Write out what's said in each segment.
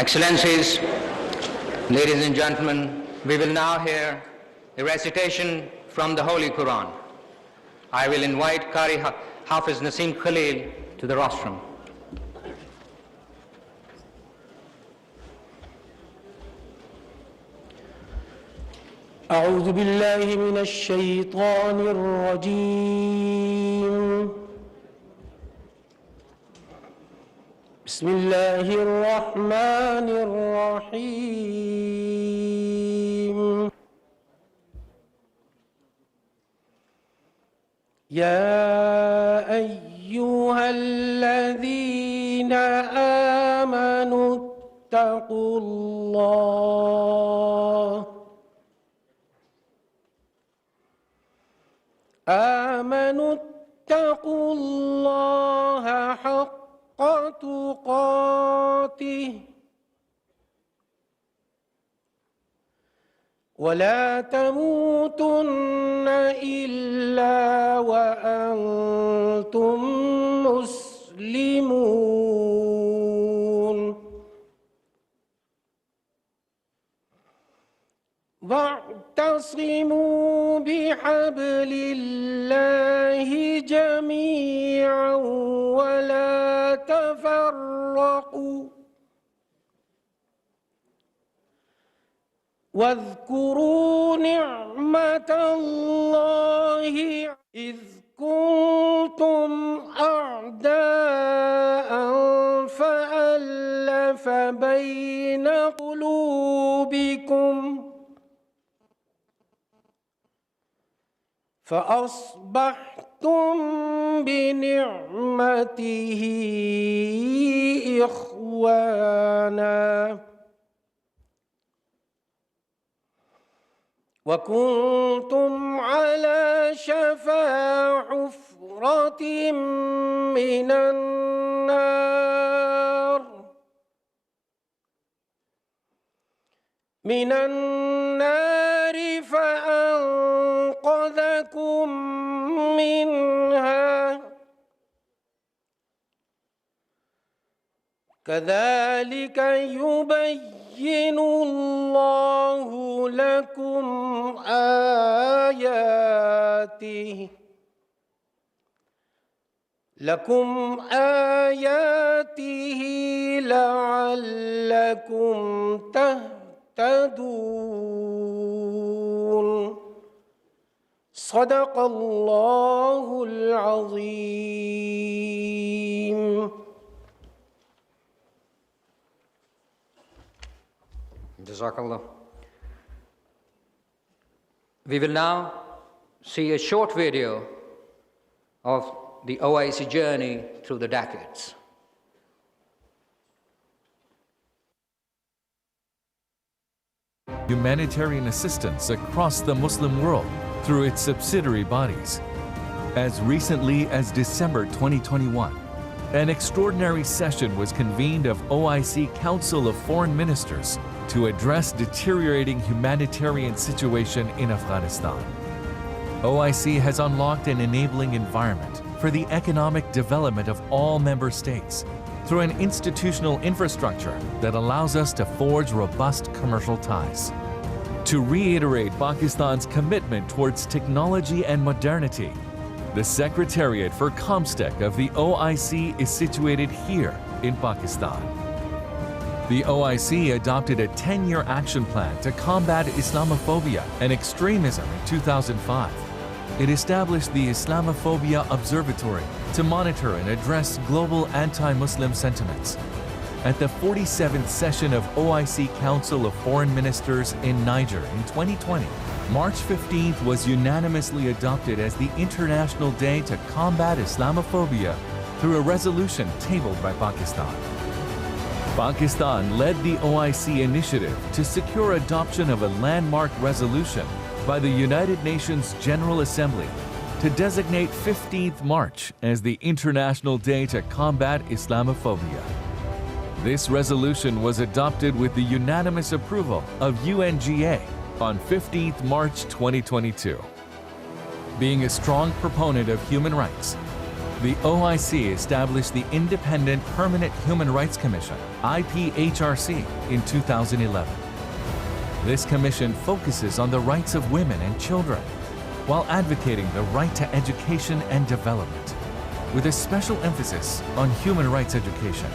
Excellencies, ladies and gentlemen, we will now hear a recitation from the Holy Quran. I will invite Qari Hafiz Naseem Khalil to the rostrum. أعوذ بالله من الشيطان الرجيم بسم الله الرحمن الرحيم يا أيها الذين آمنوا اتقوا الله اتقوا الله حق تقاته ولا تموتن إلا وأنتم مسلمون واعتصموا بحبل الله جميعا ولا تفرقوا واذكروا نعمة الله إذ كنتم أعداء فألف بين قلوبكم فأصبحتم بنعمته إخوانا وكنتم على شفا حفرة من النار فأنقذكم منها كذلك يبين الله لكم آياته لعلكم تهتدون صدق الله العظيم. Jazakallah. We will now see a short video of the OIC journey through the decades. Humanitarian assistance across the Muslim world through its subsidiary bodies. As recently as December 2021, an extraordinary session was convened of OIC Council of Foreign Ministers to address deteriorating humanitarian situation in Afghanistan. OIC has unlocked an enabling environment for the economic development of all member states through an institutional infrastructure that allows us to forge robust commercial ties. To reiterate Pakistan's commitment towards technology and modernity, the Secretariat for Comstech of the OIC is situated here in Pakistan. The OIC adopted a 10-year action plan to combat Islamophobia and extremism in 2005. It established the Islamophobia Observatory to monitor and address global anti-Muslim sentiments. At the 47th session of OIC Council of Foreign Ministers in Niger in 2020, March 15th was unanimously adopted as the International Day to Combat Islamophobia through a resolution tabled by Pakistan. Pakistan led the OIC initiative to secure adoption of a landmark resolution by the United Nations General Assembly to designate 15th March as the International Day to Combat Islamophobia. This resolution was adopted with the unanimous approval of UNGA on 15th March 2022. Being a strong proponent of human rights, the OIC established the Independent Permanent Human Rights Commission, IPHRC, in 2011. This commission focuses on the rights of women and children, while advocating the right to education and development, with a special emphasis on human rights education.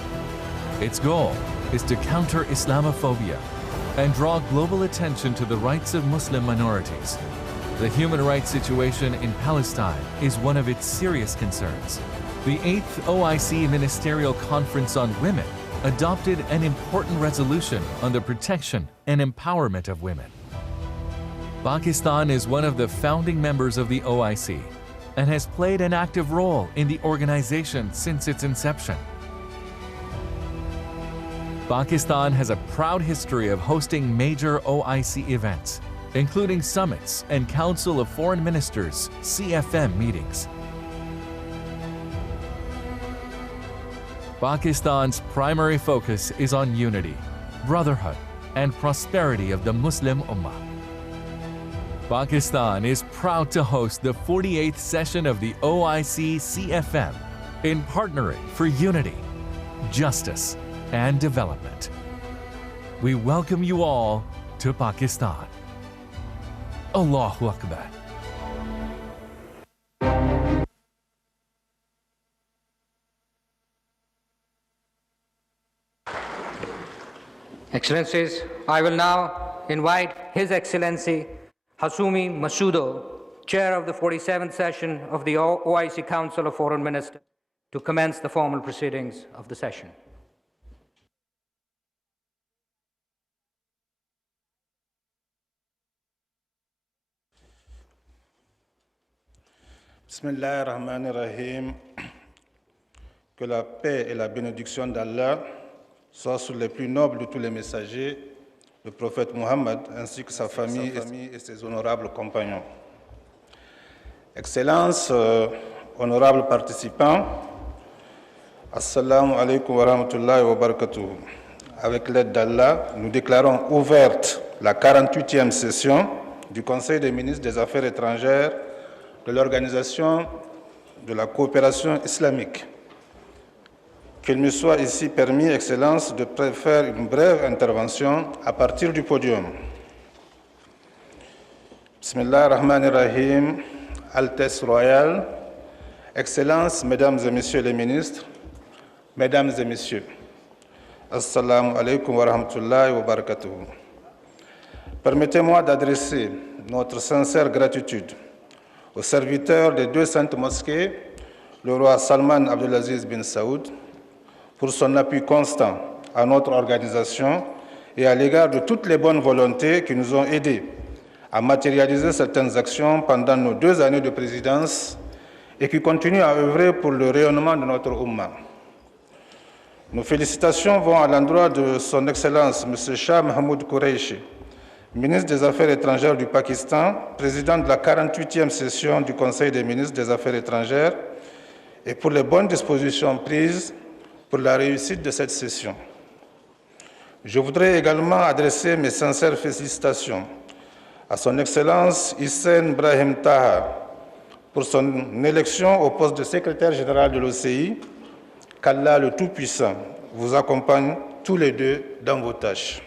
Its goal is to counter Islamophobia and draw global attention to the rights of Muslim minorities. The human rights situation in Palestine is one of its serious concerns. The 8th OIC Ministerial Conference on Women adopted an important resolution on the protection and empowerment of women. Pakistan is one of the founding members of the OIC and has played an active role in the organization since its inception. Pakistan has a proud history of hosting major OIC events, including summits and Council of Foreign Ministers (CFM) meetings. Pakistan's primary focus is on unity, brotherhood, and prosperity of the Muslim Ummah. Pakistan is proud to host the 48th session of the OIC CFM in partnering for unity, justice, and development. We welcome you all to Pakistan. Allahu Akbar. Excellencies, I will now invite His Excellency Hasumi Masudo, Chair of the 47th session of the OIC Council of Foreign Ministers, to commence the formal proceedings of the session. Bismillah ar-Rahman ar-Rahim. Que la paix et la bénédiction d'Allah soient sur les plus nobles de tous les messagers, le prophète Muhammad, ainsi que sa famille et ses honorables compagnons. Excellences, honorables participants, Assalamu alaikum wa rahmatullahi wa barakatuh. Avec l'aide d'Allah, nous déclarons ouverte la 48e session du Conseil des ministres des Affaires étrangères de l'Organisation de la coopération islamique. Qu'il me soit ici permis, Excellence, de faire une brève intervention à partir du podium. Bismillah ar-Rahman ar-Rahim, Altesse royale, Excellences, Mesdames et Messieurs les ministres, Mesdames et Messieurs, Assalamu alaikum wa rahmatullahi wa barakatuh. Permettez-moi d'adresser notre sincère gratitude aux serviteurs des deux saintes mosquées, le roi Salman Abdelaziz bin Saoud, pour son appui constant à notre organisation et à l'égard de toutes les bonnes volontés qui nous ont aidés à matérialiser certaines actions pendant nos 2 années de présidence et qui continuent à œuvrer pour le rayonnement de notre Ummah. Nos félicitations vont à l'endroit de son Excellence Minister Shah Mahmood Qureshi, ministre des Affaires étrangères du Pakistan, président de la 48e session du Conseil des ministres des Affaires étrangères, et pour les bonnes dispositions prises pour la réussite de cette session. Je voudrais également adresser mes sincères félicitations à son Excellence Hissène Brahim Taha pour son élection au poste de secrétaire général de l'OCI. Qu'Allah le Tout-Puissant vous accompagne tous les deux dans vos tâches.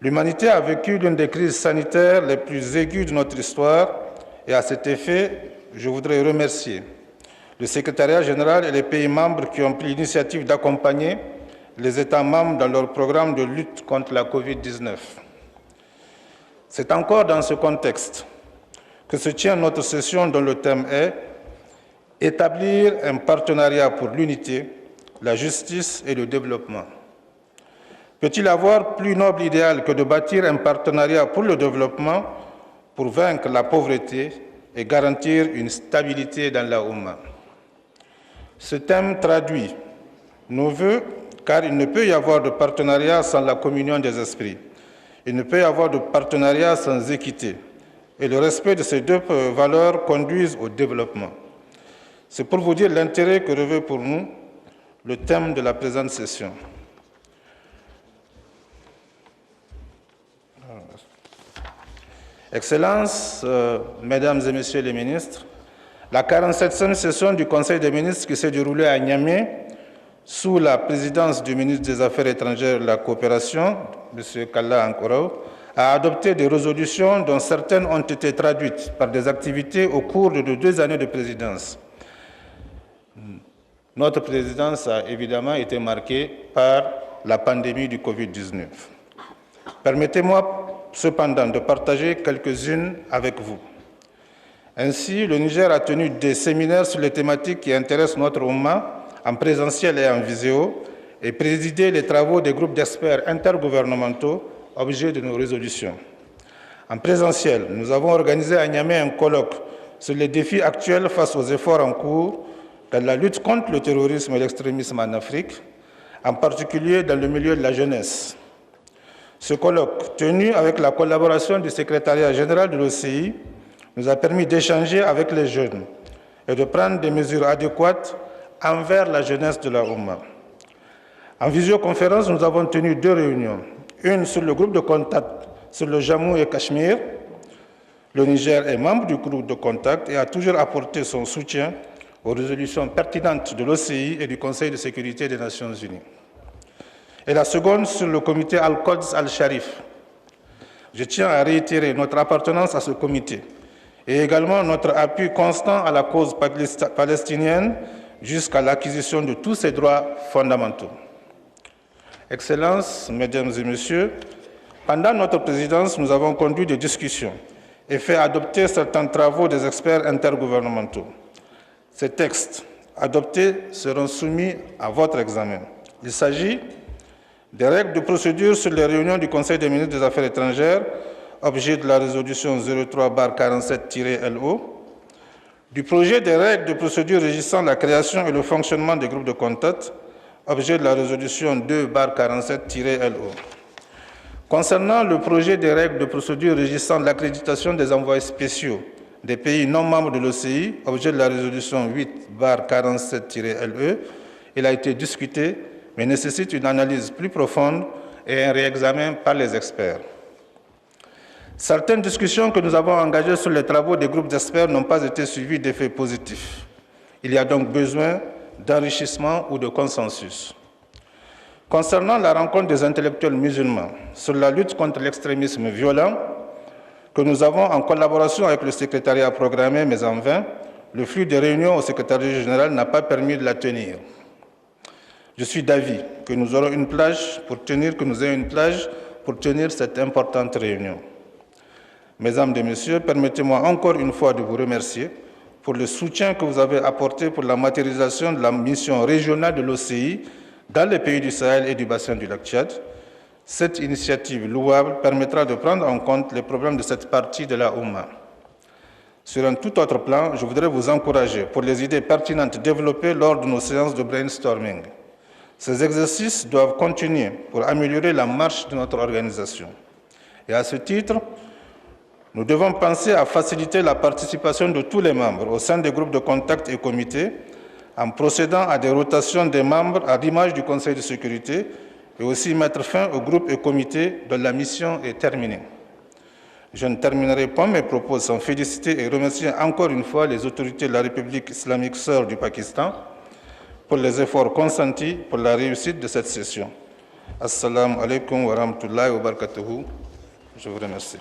L'humanité a vécu l'une des crises sanitaires les plus aiguës de notre histoire et à cet effet, je voudrais remercier le secrétariat général et les pays membres qui ont pris l'initiative d'accompagner les États membres dans leur programme de lutte contre la Covid-19. C'est encore dans ce contexte que se tient notre session dont le thème est « Établir un partenariat pour l'unité, la justice et le développement ». Peut-il avoir plus noble idéal que de bâtir un partenariat pour le développement pour vaincre la pauvreté et garantir une stabilité dans la Ummah? Ce thème traduit nos vœux, car il ne peut y avoir de partenariat sans la communion des esprits. Il ne peut y avoir de partenariat sans équité. Et le respect de ces deux valeurs conduisent au développement. C'est pour vous dire l'intérêt que revêt pour nous le thème de la présente session. Excellences, Mesdames et Messieurs les ministres, La 47e session du Conseil des ministres qui s'est déroulée à Niamey sous la présidence du ministre des Affaires étrangères et de la coopération, M. Kalla Ankoro, a adopté des résolutions dont certaines ont été traduites par des activités au cours de 2 années de présidence. Notre présidence a évidemment été marquée par la pandémie du Covid-19. Permettez-moi cependant de partager quelques-unes avec vous. Ainsi, le Niger a tenu des séminaires sur les thématiques qui intéressent notre Oumma, en présentiel et en visio, et présidé les travaux des groupes d'experts intergouvernementaux, objet de nos résolutions. En présentiel, nous avons organisé à Niamey un colloque sur les défis actuels face aux efforts en cours dans la lutte contre le terrorisme et l'extrémisme en Afrique, en particulier dans le milieu de la jeunesse. Ce colloque, tenu avec la collaboration du secrétariat général de l'OCI, nous a permis d'échanger avec les jeunes et de prendre des mesures adéquates envers la jeunesse de la Oumma. En visioconférence, nous avons tenu 2 réunions, une sur le groupe de contact sur le Jammu et Cachemire. Le Niger est membre du groupe de contact et a toujours apporté son soutien aux résolutions pertinentes de l'OCI et du Conseil de sécurité des Nations Unies. Et la seconde sur le comité Al-Quds Al-Sharif. Je tiens à réitérer notre appartenance à ce comité et également notre appui constant à la cause palestinienne jusqu'à l'acquisition de tous ses droits fondamentaux. Excellences, Mesdames et Messieurs, pendant notre présidence, nous avons conduit des discussions et fait adopter certains travaux des experts intergouvernementaux. Ces textes adoptés seront soumis à votre examen. Il s'agit des règles de procédure sur les réunions du Conseil des ministres des Affaires étrangères, objet de la résolution 03/47-LO, du projet des règles de procédure régissant la création et le fonctionnement des groupes de contact, objet de la résolution 2/47-LO. Concernant le projet des règles de procédure régissant l'accréditation des envoyés spéciaux des pays non membres de l'OCI, objet de la résolution 8/47-LE, il a été discuté, mais nécessite une analyse plus profonde et un réexamen par les experts. Certaines discussions que nous avons engagées sur les travaux des groupes d'experts n'ont pas été suivies d'effets positifs. Il y a donc besoin d'enrichissement ou de consensus. Concernant la rencontre des intellectuels musulmans sur la lutte contre l'extrémisme violent, que nous avons en collaboration avec le secrétariat programmé, mais en vain, le flux des réunions au secrétariat général n'a pas permis de la tenir. Je suis d'avis que nous ayons une plage pour tenir cette importante réunion. Mesdames et Messieurs, permettez-moi encore une fois de vous remercier pour le soutien que vous avez apporté pour la matérialisation de la mission régionale de l'OCI dans les pays du Sahel et du bassin du lac Tchad. Cette initiative louable permettra de prendre en compte les problèmes de cette partie de la Oumma. Sur un tout autre plan, je voudrais vous encourager pour les idées pertinentes développées lors de nos séances de brainstorming. Ces exercices doivent continuer pour améliorer la marche de notre organisation. Et à ce titre, nous devons penser à faciliter la participation de tous les membres au sein des groupes de contact et comités en procédant à des rotations des membres à l'image du Conseil de sécurité et aussi mettre fin aux groupes et comités dont la mission est terminée. Je ne terminerai pas mes propos sans féliciter et remercier encore une fois les autorités de la République islamique sœur du Pakistan pour les efforts consentis pour la réussite de cette session. Assalamu alaikum wa rahmatullahi wa barakatuhu. Je vous remercie.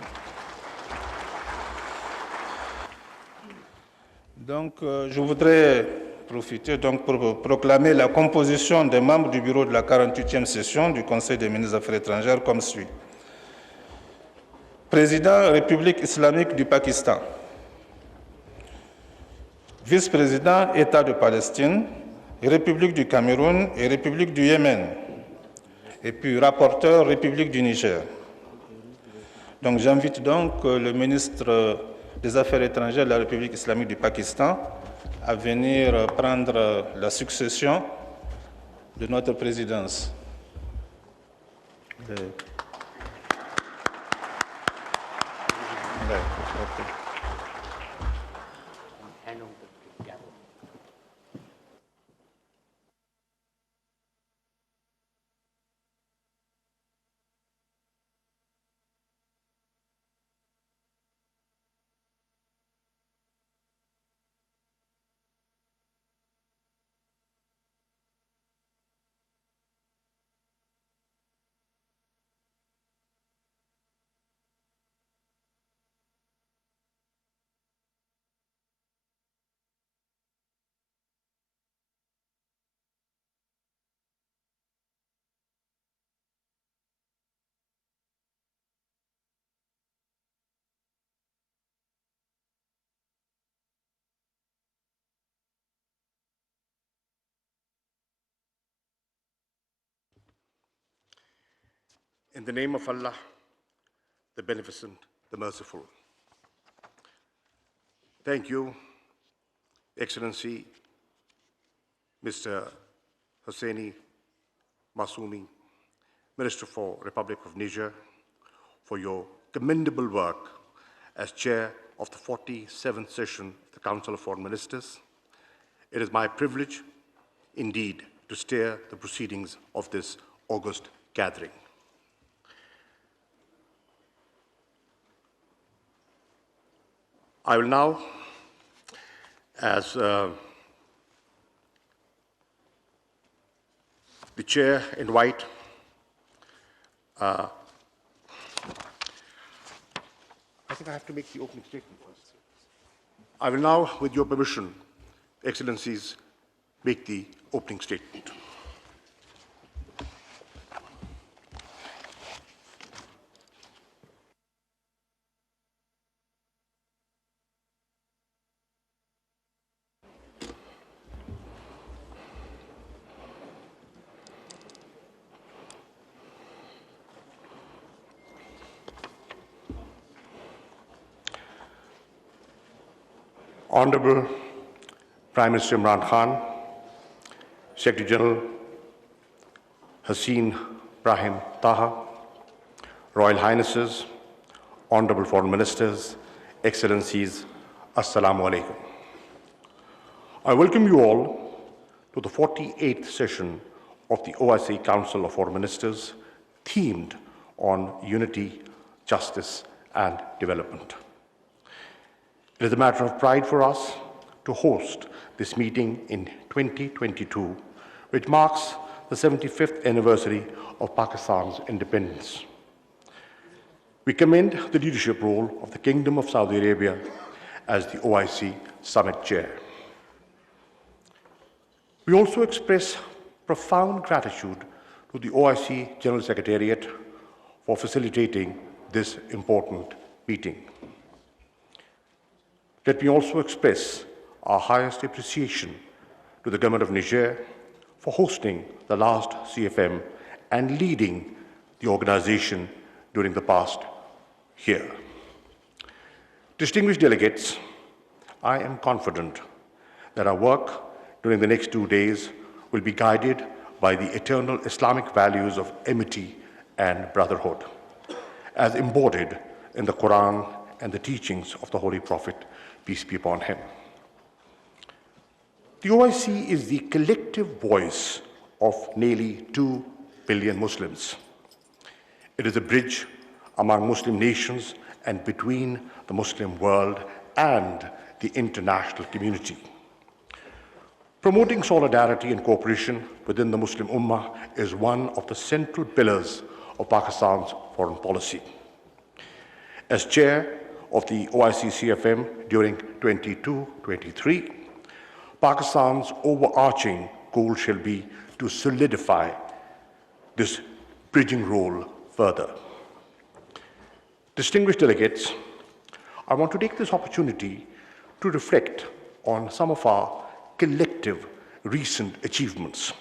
Donc, je voudrais profiter pour proclamer la composition des membres du bureau de la 48e session du Conseil des ministres des Affaires étrangères comme suit. Président République islamique du Pakistan. Vice-président État de Palestine, République du Cameroun et République du Yémen. Et puis rapporteur République du Niger. Donc j'invite donc le ministre des Affaires étrangères de la République islamique du Pakistan à venir prendre la succession de notre présidence. In the name of Allah, the Beneficent, the Merciful. Thank you, Excellency Mr. Hosseini Massoumi, Minister for Republic of Niger, for your commendable work as Chair of the 47th session of the Council of Foreign Ministers. It is my privilege, indeed, to steer the proceedings of this august gathering. I will now, as the Chair, invite I think I have to make the opening statement first. I will now, with your permission, Excellencies, make the opening statement. Honorable Prime Minister Imran Khan, Secretary General Haseen Brahim Taha, Royal Highnesses, Honorable Foreign Ministers, Excellencies, Assalamu Alaikum. I welcome you all to the 48th session of the OIC Council of Foreign Ministers, themed on unity, justice, and development. It is a matter of pride for us to host this meeting in 2022, which marks the 75th anniversary of Pakistan's independence. We commend the leadership role of the Kingdom of Saudi Arabia as the OIC Summit Chair. We also express profound gratitude to the OIC General Secretariat for facilitating this important meeting. Let me also express our highest appreciation to the Government of Niger for hosting the last CFM and leading the organization during the past year. Distinguished delegates, I am confident that our work during the next 2 days will be guided by the eternal Islamic values of amity and brotherhood, as embodied in the Quran and the teachings of the Holy Prophet, peace be upon him. The OIC is the collective voice of nearly 2 billion Muslims. It is a bridge among Muslim nations and between the Muslim world and the international community. Promoting solidarity and cooperation within the Muslim Ummah is one of the central pillars of Pakistan's foreign policy. As chair of the OIC CFM during 22-23, Pakistan's overarching goal shall be to solidify this bridging role further. Distinguished delegates, I want to take this opportunity to reflect on some of our collective recent achievements.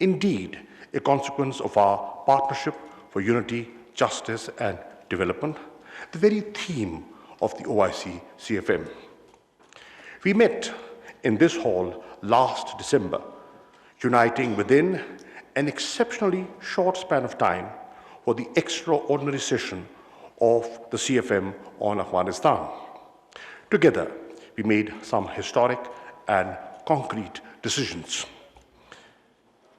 Indeed, a consequence of our partnership for unity, justice, and development, the very theme of the OIC CFM. We met in this hall last December, uniting within an exceptionally short span of time for the extraordinary session of the CFM on Afghanistan. Together, we made some historic and concrete decisions.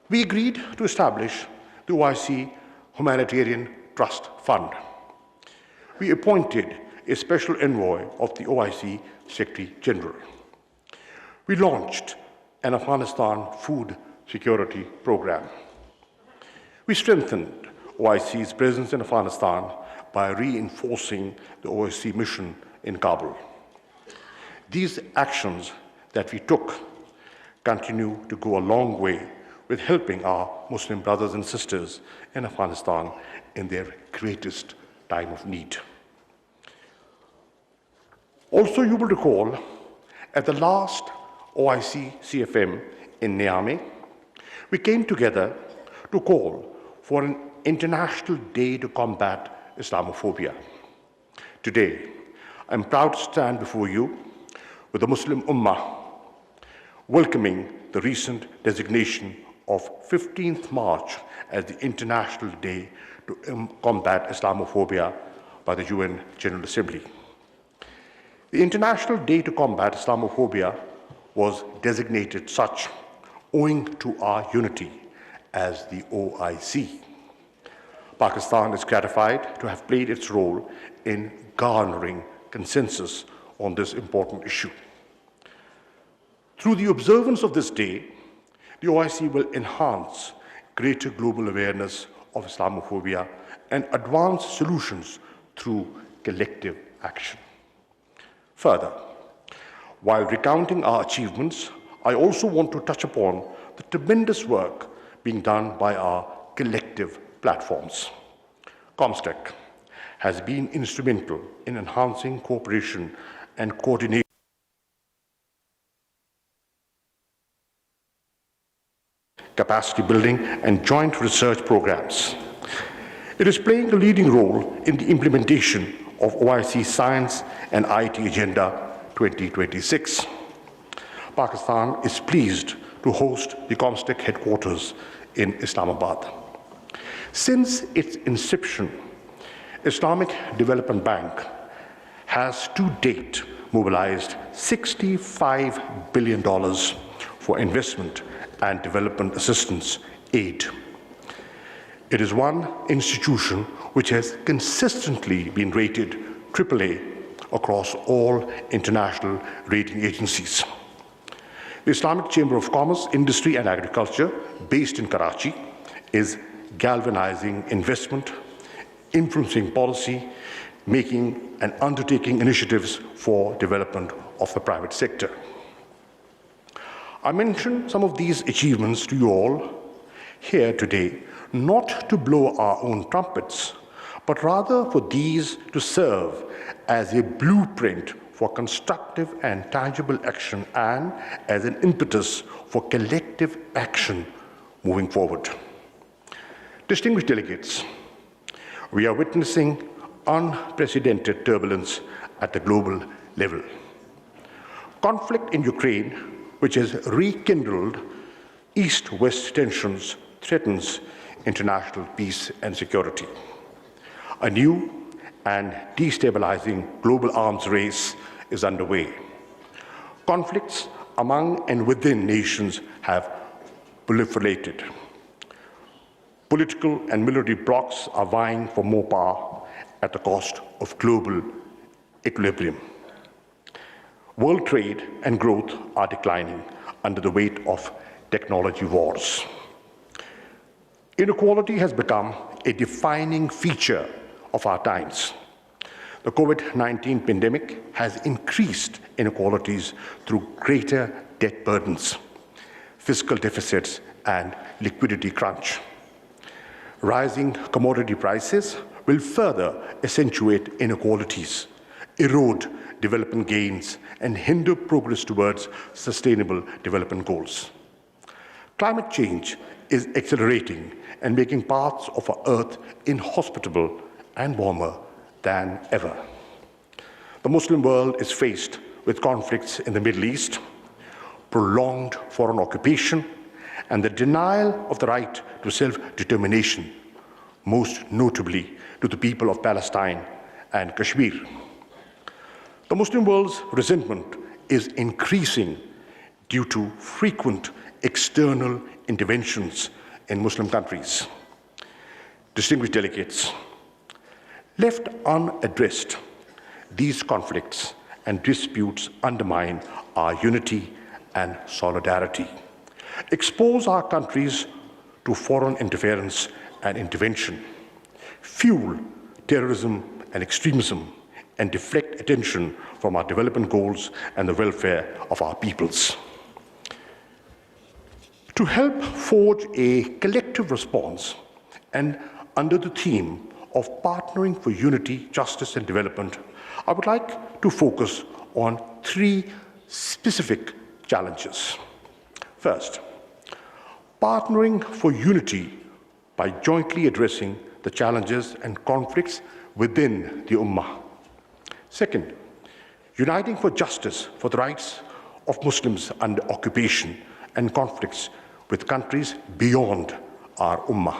We agreed to establish the OIC Humanitarian Trust Fund. We appointed a special envoy of the OIC Secretary General. We launched an Afghanistan food security program. We strengthened OIC's presence in Afghanistan by reinforcing the OIC mission in Kabul. These actions that we took continue to go a long way with helping our Muslim brothers and sisters in Afghanistan in their greatest time of need. Also, you will recall, at the last OIC CFM in Niamey, we came together to call for an International Day to combat Islamophobia. Today, I'm proud to stand before you with the Muslim Ummah, welcoming the recent designation of 15th March as the International Day to combat Islamophobia by the UN General Assembly. The International Day to combat Islamophobia was designated such owing to our unity as the OIC. Pakistan is gratified to have played its role in garnering consensus on this important issue. Through the observance of this day, the OIC will enhance greater global awareness of Islamophobia and advance solutions through collective action. Further, while recounting our achievements, I also want to touch upon the tremendous work being done by our collective platforms. ComStec has been instrumental in enhancing cooperation and coordination capacity building and joint research programs. It is playing a leading role in the implementation of OIC Science and IT Agenda 2026. Pakistan is pleased to host the ComStec headquarters in Islamabad. Since its inception, Islamic Development Bank has to date mobilized $65 billion for investment and development assistance aid. It is one institution which has consistently been rated AAA across all international rating agencies. The Islamic Chamber of Commerce, Industry and Agriculture, based in Karachi, is galvanizing investment, influencing policy, making and undertaking initiatives for development of the private sector. I mention some of these achievements to you all here today, not to blow our own trumpets, but rather for these to serve as a blueprint for constructive and tangible action and as an impetus for collective action moving forward. Distinguished delegates, we are witnessing unprecedented turbulence at the global level. Conflict in Ukraine, which has rekindled East-West tensions, threatens international peace and security. A new and destabilizing global arms race is underway. Conflicts among and within nations have proliferated. Political and military blocs are vying for more power at the cost of global equilibrium. World trade and growth are declining under the weight of technology wars. Inequality has become a defining feature of our times. The COVID-19 pandemic has increased inequalities through greater debt burdens, fiscal deficits, and liquidity crunch. Rising commodity prices will further accentuate inequalities, erode development gains, and hinder progress towards sustainable development goals. Climate change is accelerating and making parts of our Earth inhospitable and warmer than ever. The Muslim world is faced with conflicts in the Middle East, prolonged foreign occupation, and the denial of the right to self-determination, most notably to the people of Palestine and Kashmir. The Muslim world's resentment is increasing due to frequent external interventions in Muslim countries. Distinguished delegates, left unaddressed, these conflicts and disputes undermine our unity and solidarity, expose our countries to foreign interference and intervention, fuel terrorism and extremism, and deflect attention from our development goals and the welfare of our peoples. To help forge a collective response and under the theme of partnering for unity, justice, and development, I would like to focus on three specific challenges. First, partnering for unity by jointly addressing the challenges and conflicts within the Ummah. Second, uniting for justice for the rights of Muslims under occupation and conflicts with countries beyond our Ummah.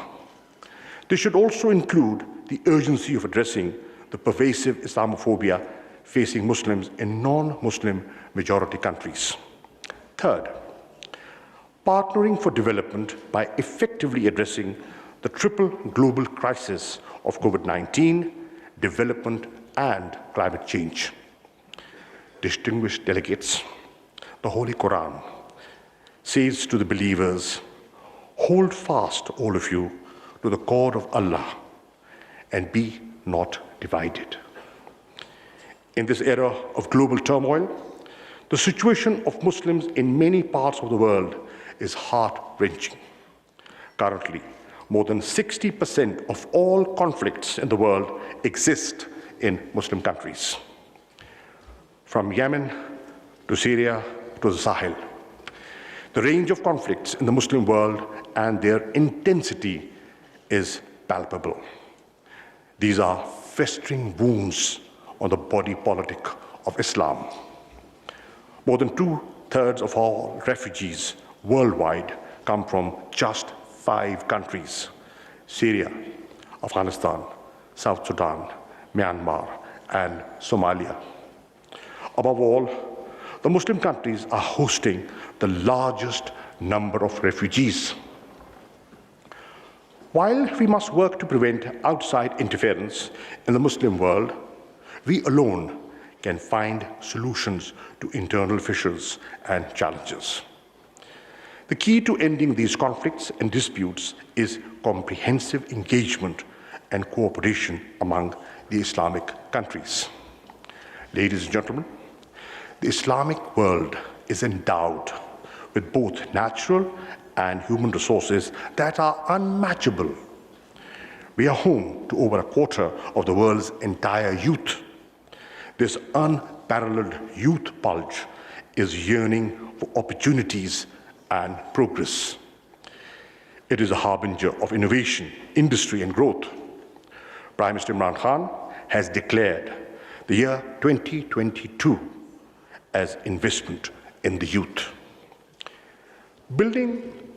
This should also include the urgency of addressing the pervasive Islamophobia facing Muslims in non-Muslim majority countries. Third, partnering for development by effectively addressing the triple global crisis of COVID-19, development, and climate change. Distinguished delegates, the Holy Quran says to the believers, "Hold fast, all of you, to the cord of Allah, and be not divided." In this era of global turmoil, the situation of Muslims in many parts of the world is heart-wrenching. Currently, more than 60% of all conflicts in the world exist in Muslim countries. From Yemen to Syria to the Sahel, the range of conflicts in the Muslim world and their intensity is palpable. These are festering wounds on the body politic of Islam. More than 2/3 of all refugees worldwide come from just 5 countries: Syria, Afghanistan, South Sudan, Myanmar, and Somalia. Above all, the Muslim countries are hosting the largest number of refugees. While we must work to prevent outside interference in the Muslim world, we alone can find solutions to internal fissures and challenges. The key to ending these conflicts and disputes is comprehensive engagement and cooperation among the Islamic countries. Ladies and gentlemen, the Islamic world is endowed with both natural and human resources that are unmatchable. We are home to over 1/4 of the world's entire youth. This unparalleled youth bulge is yearning for opportunities and progress. It is a harbinger of innovation, industry, and growth. Prime Minister Imran Khan has declared the year 2022 as investment in the youth. Building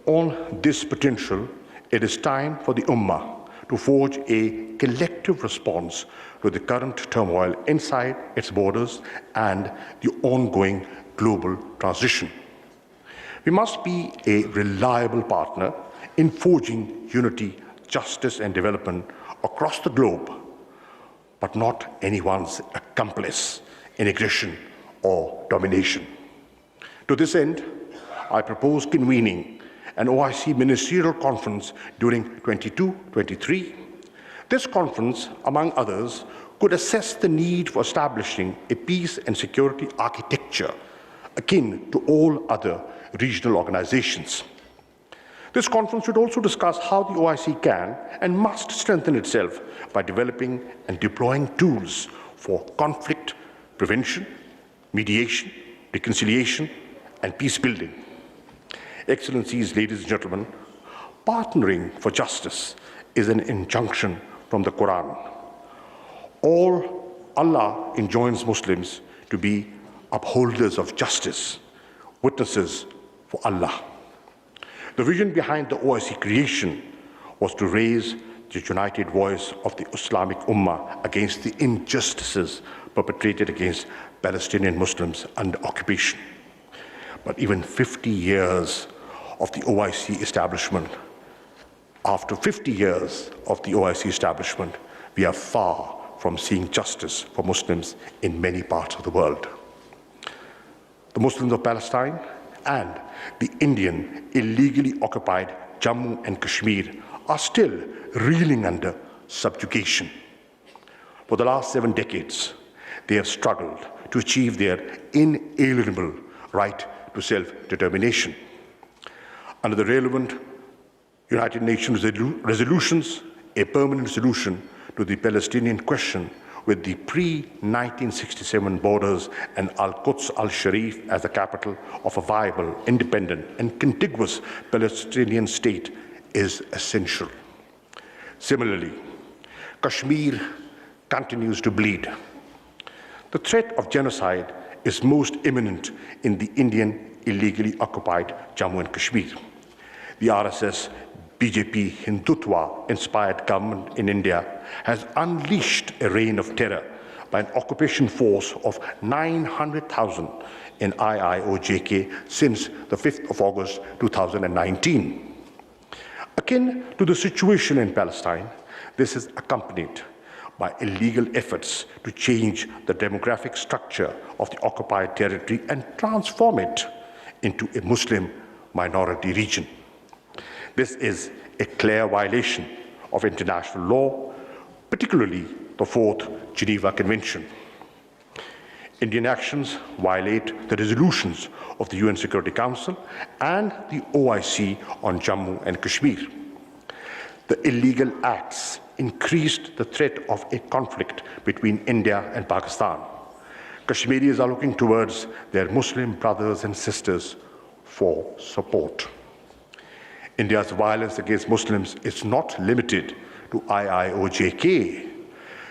on this potential, it is time for the Ummah to forge a collective response to the current turmoil inside its borders and the ongoing global transition. We must be a reliable partner in forging unity, justice, and development across the globe, but not anyone's accomplice in aggression or domination. To this end, I propose convening an OIC ministerial conference during 22-23. This conference, among others, could assess the need for establishing a peace and security architecture akin to all other regional organizations. This conference should also discuss how the OIC can and must strengthen itself by developing and deploying tools for conflict prevention, mediation, reconciliation, and peace building. Excellencies, ladies and gentlemen, partnering for justice is an injunction from the Quran. Allah enjoins Muslims to be upholders of justice, witnesses for Allah. The vision behind the OIC creation was to raise the united voice of the Islamic Ummah against the injustices perpetrated against Palestinian Muslims under occupation. But even 50 years of the OIC establishment, after 50 years of the OIC establishment, we are far from seeing justice for Muslims in many parts of the world. The Muslims of Palestine and the Indian illegally occupied Jammu and Kashmir are still reeling under subjugation. For the last 7 decades, they have struggled to achieve their inalienable right to self-determination. Under the relevant United Nations resolutions, a permanent solution to the Palestinian question with the pre-1967 borders and Al-Quds al-Sharif as the capital of a viable, independent, and contiguous Palestinian state is essential. Similarly, Kashmir continues to bleed. The threat of genocide is most imminent in the Indian illegally occupied Jammu and Kashmir. The RSS BJP Hindutva-inspired government in India has unleashed a reign of terror by an occupation force of 900,000 in IIOJK since the 5th of August 2019. Akin to the situation in Palestine, this is accompanied by illegal efforts to change the demographic structure of the occupied territory and transform it into a Muslim minority region. This is a clear violation of international law, particularly the Fourth Geneva Convention. Indian actions violate the resolutions of the UN Security Council and the OIC on Jammu and Kashmir. The illegal acts increased the threat of a conflict between India and Pakistan. Kashmiris are looking towards their Muslim brothers and sisters for support. India's violence against Muslims is not limited to IIOJK.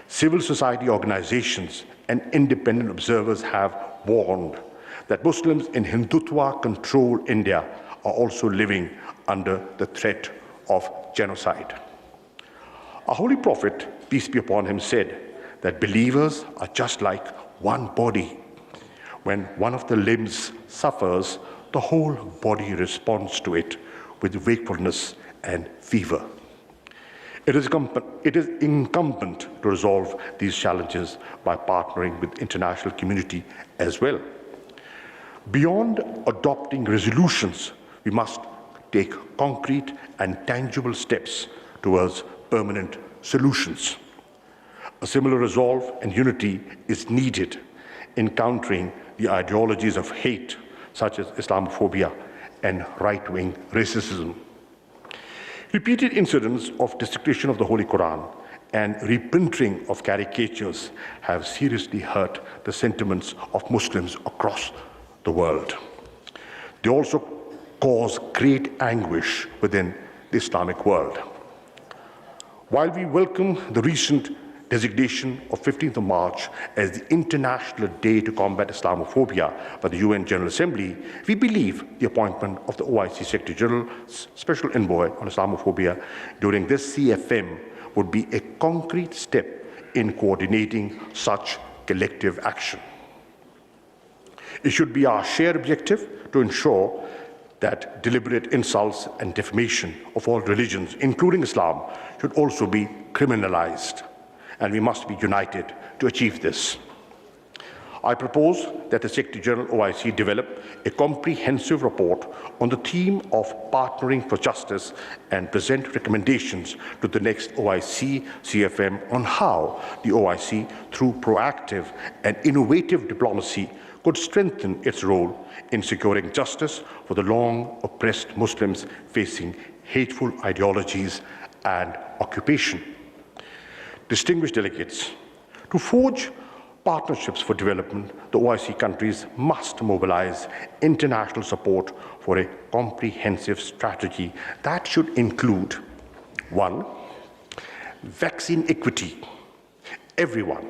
Civil society organizations and independent observers have warned that Muslims in Hindutva-controlled India are also living under the threat of genocide. Our Holy Prophet, peace be upon him, said that believers are just like one body. When one of the limbs suffers, the whole body responds to it with wakefulness and fever. It is incumbent to resolve these challenges by partnering with the international community as well. Beyond adopting resolutions, we must take concrete and tangible steps towards permanent solutions. A similar resolve and unity is needed in countering the ideologies of hate, such as Islamophobia and right-wing racism. Repeated incidents of desecration of the Holy Quran and reprinting of caricatures have seriously hurt the sentiments of Muslims across the world. They also cause great anguish within the Islamic world. While we welcome the recent designation of 15th of March as the International Day to Combat Islamophobia by the UN General Assembly, we believe the appointment of the OIC Secretary General's Special Envoy on Islamophobia during this CFM would be a concrete step in coordinating such collective action. It should be our shared objective to ensure that deliberate insults and defamation of all religions, including Islam, should also be criminalized, and we must be united to achieve this. I propose that the Secretary General OIC develop a comprehensive report on the theme of partnering for justice and present recommendations to the next OIC CFM on how the OIC, through proactive and innovative diplomacy, could strengthen its role in securing justice for the long oppressed Muslims facing hateful ideologies and occupation. Distinguished delegates, to forge partnerships for development, the OIC countries must mobilize international support for a comprehensive strategy that should include: 1, vaccine equity. Everyone,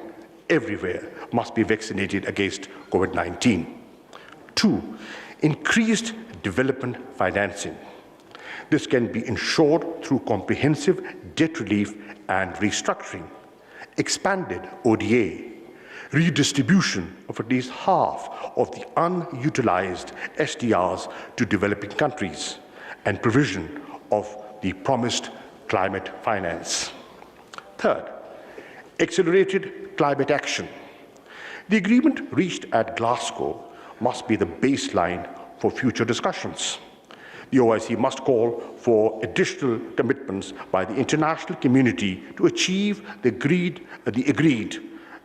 everywhere must be vaccinated against COVID-19. 2, increased development financing. This can be ensured through comprehensive debt relief and restructuring, expanded ODA, redistribution of at least half of the unutilized SDRs to developing countries, and provision of the promised climate finance. 3rd, accelerated climate action. The agreement reached at Glasgow must be the baseline for future discussions. The OIC must call for additional commitments by the international community to achieve the agreed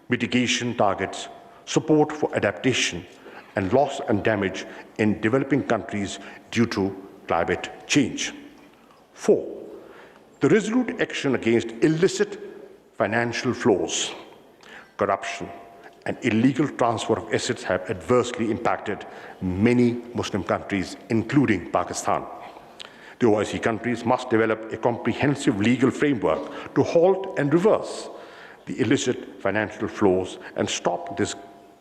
mitigation targets, support for adaptation, and loss and damage in developing countries due to climate change. 4, the resolute action against illicit financial flows. Corruption and illegal transfer of assets have adversely impacted many Muslim countries, including Pakistan. The OIC countries must develop a comprehensive legal framework to halt and reverse the illicit financial flows and stop this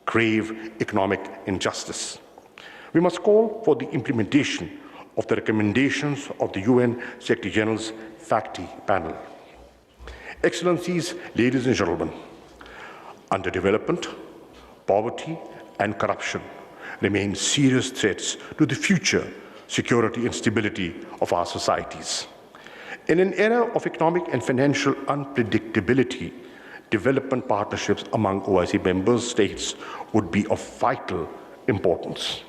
grave economic injustice. We must call for the implementation of the recommendations of the UN Secretary General's FACTI panel. Excellencies, ladies and gentlemen, underdevelopment, poverty, and corruption remain serious threats to the future security and stability of our societies. In an era of economic and financial unpredictability, development partnerships among OIC member states would be of vital importance.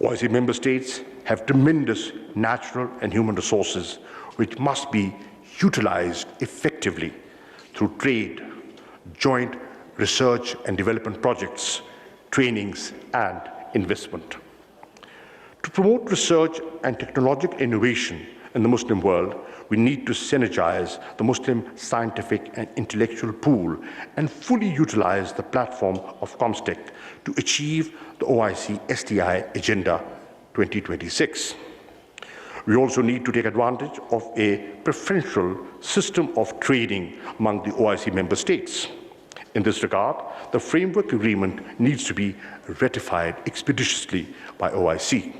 OIC member states have tremendous natural and human resources which must be utilized effectively through trade, joint research and development projects, trainings, and investment. To promote research and technological innovation in the Muslim world, we need to synergize the Muslim scientific and intellectual pool and fully utilize the platform of COMSTEC to achieve the OIC STI Agenda 2026. We also need to take advantage of a preferential system of trading among the OIC member states. In this regard, the framework agreement needs to be ratified expeditiously by OIC.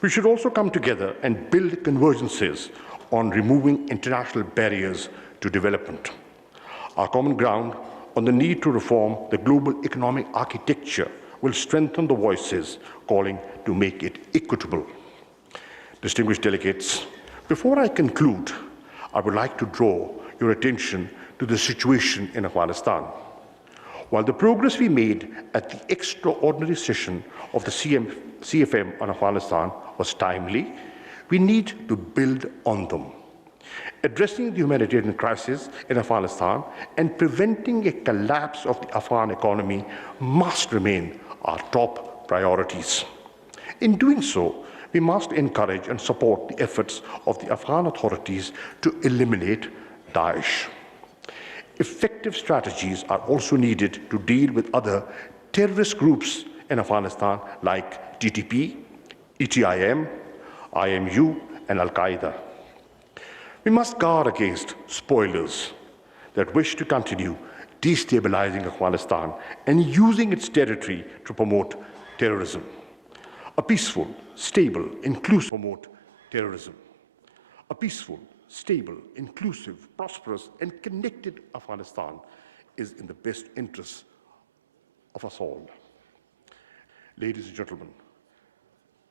We should also come together and build convergences on removing international barriers to development. Our common ground on the need to reform the global economic architecture will strengthen the voices calling to make it equitable. Distinguished delegates, before I conclude, I would like to draw your attention to the situation in Afghanistan. While the progress we made at the extraordinary session of the CFM on Afghanistan was timely, we need to build on them. Addressing the humanitarian crisis in Afghanistan and preventing a collapse of the Afghan economy must remain our top priorities. In doing so, we must encourage and support the efforts of the Afghan authorities to eliminate Daesh. Effective strategies are also needed to deal with other terrorist groups in Afghanistan like TTP, ETIM, IMU, and Al-Qaeda. We must guard against spoilers that wish to continue destabilizing Afghanistan and using its territory to promote terrorism. A peaceful, stable, inclusive promote terrorism. A peaceful, stable, inclusive, prosperous, and connected Afghanistan is in the best interests of us all. Ladies and gentlemen,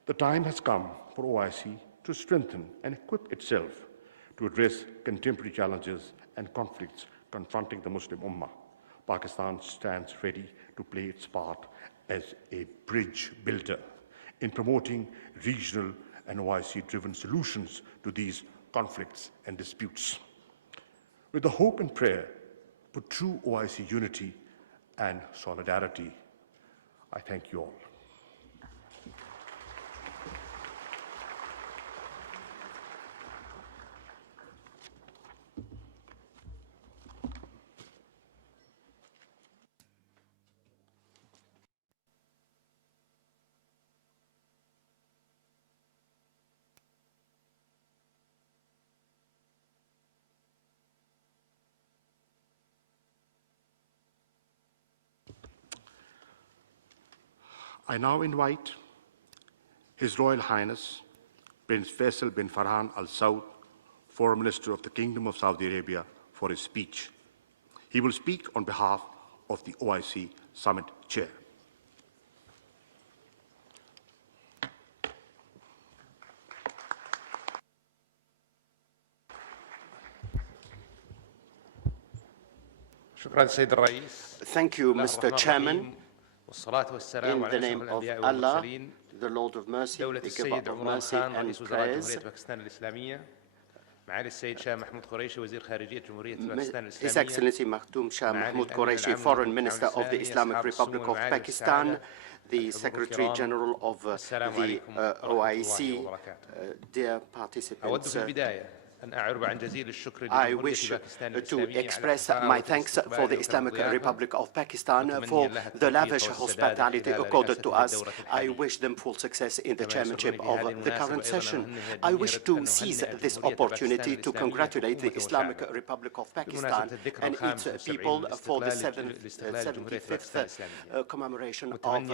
the time has come for OIC to strengthen and equip itself to address contemporary challenges and conflicts confronting the Muslim Ummah. Pakistan stands ready to play its part as a bridge builder in promoting regional and OIC-driven solutions to these conflicts and disputes. With the hope and prayer for true OIC unity and solidarity, I thank you all. I now invite His Royal Highness Prince Faisal bin Farhan Al Saud, Foreign Minister of the Kingdom of Saudi Arabia, for his speech. He will speak on behalf of the OIC Summit Chair. Thank you, Mr. Chairman. In the name of Allah, the Lord of Mercy, the Giver of Mercy and Praise, His Excellency Minister Shah Mahmood Qureshi, Foreign Minister of the Islamic Republic of Pakistan, the Secretary General of the OIC, dear participants, I wish to express my thanks for the Islamic Republic of Pakistan for the lavish hospitality accorded to us. I wish them full success in the chairmanship of the current session. I wish to seize this opportunity to congratulate the Islamic Republic of Pakistan and its people for the 75th commemoration of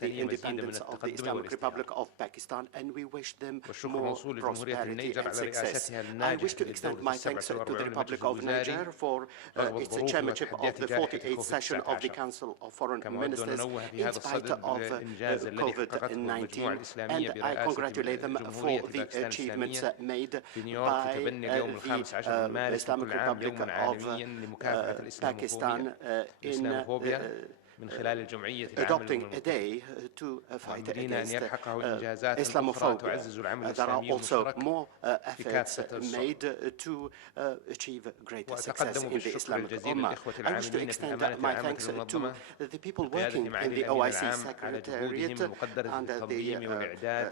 the independence of the Islamic Republic of Pakistan, and we wish them more prosperity and success. I wish to extend my thanks to the Republic of Niger for its chairmanship of the 48th session of the Council of Foreign Ministers in spite of COVID-19, and I congratulate them for the achievements made by the Islamic Republic of Pakistan in adopting a day to fight against Islamophobia. There are also more efforts made to achieve greater success in the Islamic Ummah. I wish to extend my thanks to the people working in the OIC Secretariat under the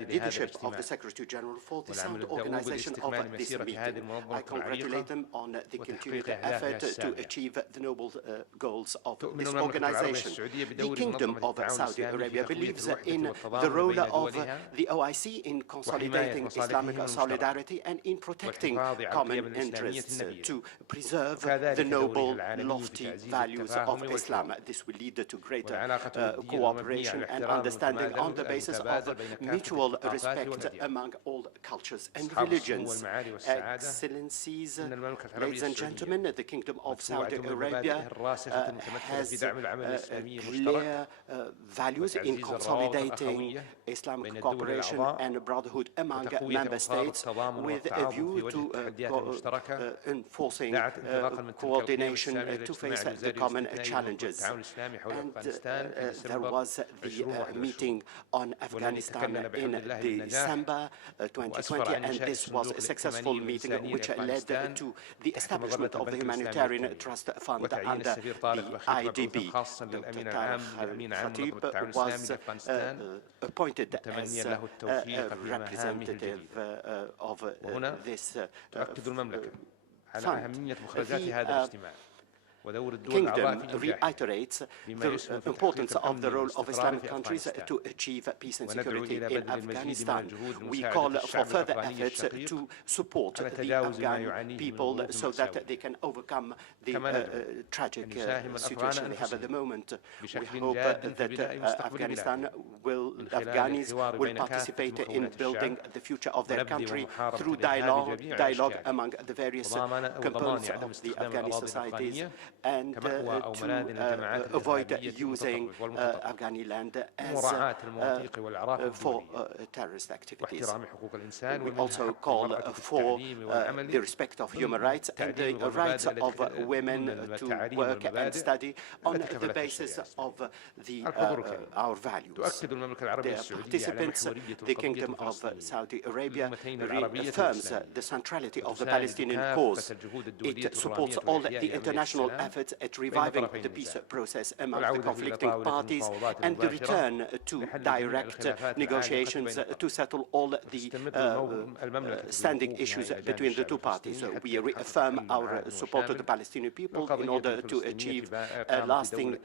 leadership of the Secretary General for the sound organization of this meeting. I congratulate them on the continued effort to achieve the noble goals of this organization. The Kingdom of Saudi Arabia believes in the role of the OIC in consolidating Islamic solidarity and in protecting common interests to preserve the noble, lofty values of Islam. This will lead to greater cooperation and understanding on the basis of mutual respect among all cultures and religions. Excellencies, ladies and gentlemen, the Kingdom of Saudi Arabia has clear values in consolidating Islamic cooperation and brotherhood among member states with a view to enforcing coordination to face the common challenges. And there was the meeting on Afghanistan in December 2020, and this was a successful meeting which led to the establishment of the Humanitarian Trust Fund under the IDB. Khatib was appointed as a representative of this fund. The Kingdom reiterates the importance of the role of Islamic countries to achieve peace and security in Afghanistan. We call for further efforts to support the Afghan people so that they can overcome the tragic situation they have at the moment. We hope that Afghanis will participate in building the future of their country through dialogue among the various components of the Afghani societies, and to avoid using Afghani land as for terrorist activities. We also call for the respect of human rights and the rights of women to work and study on the basis of our values. Dear participants, the Kingdom of Saudi Arabia reaffirms the centrality of the Palestinian cause. It supports all the international efforts at reviving the peace process among the conflicting parties and the return to direct negotiations to settle all the standing issues between the two parties. We reaffirm our support to the Palestinian people in order to achieve a lasting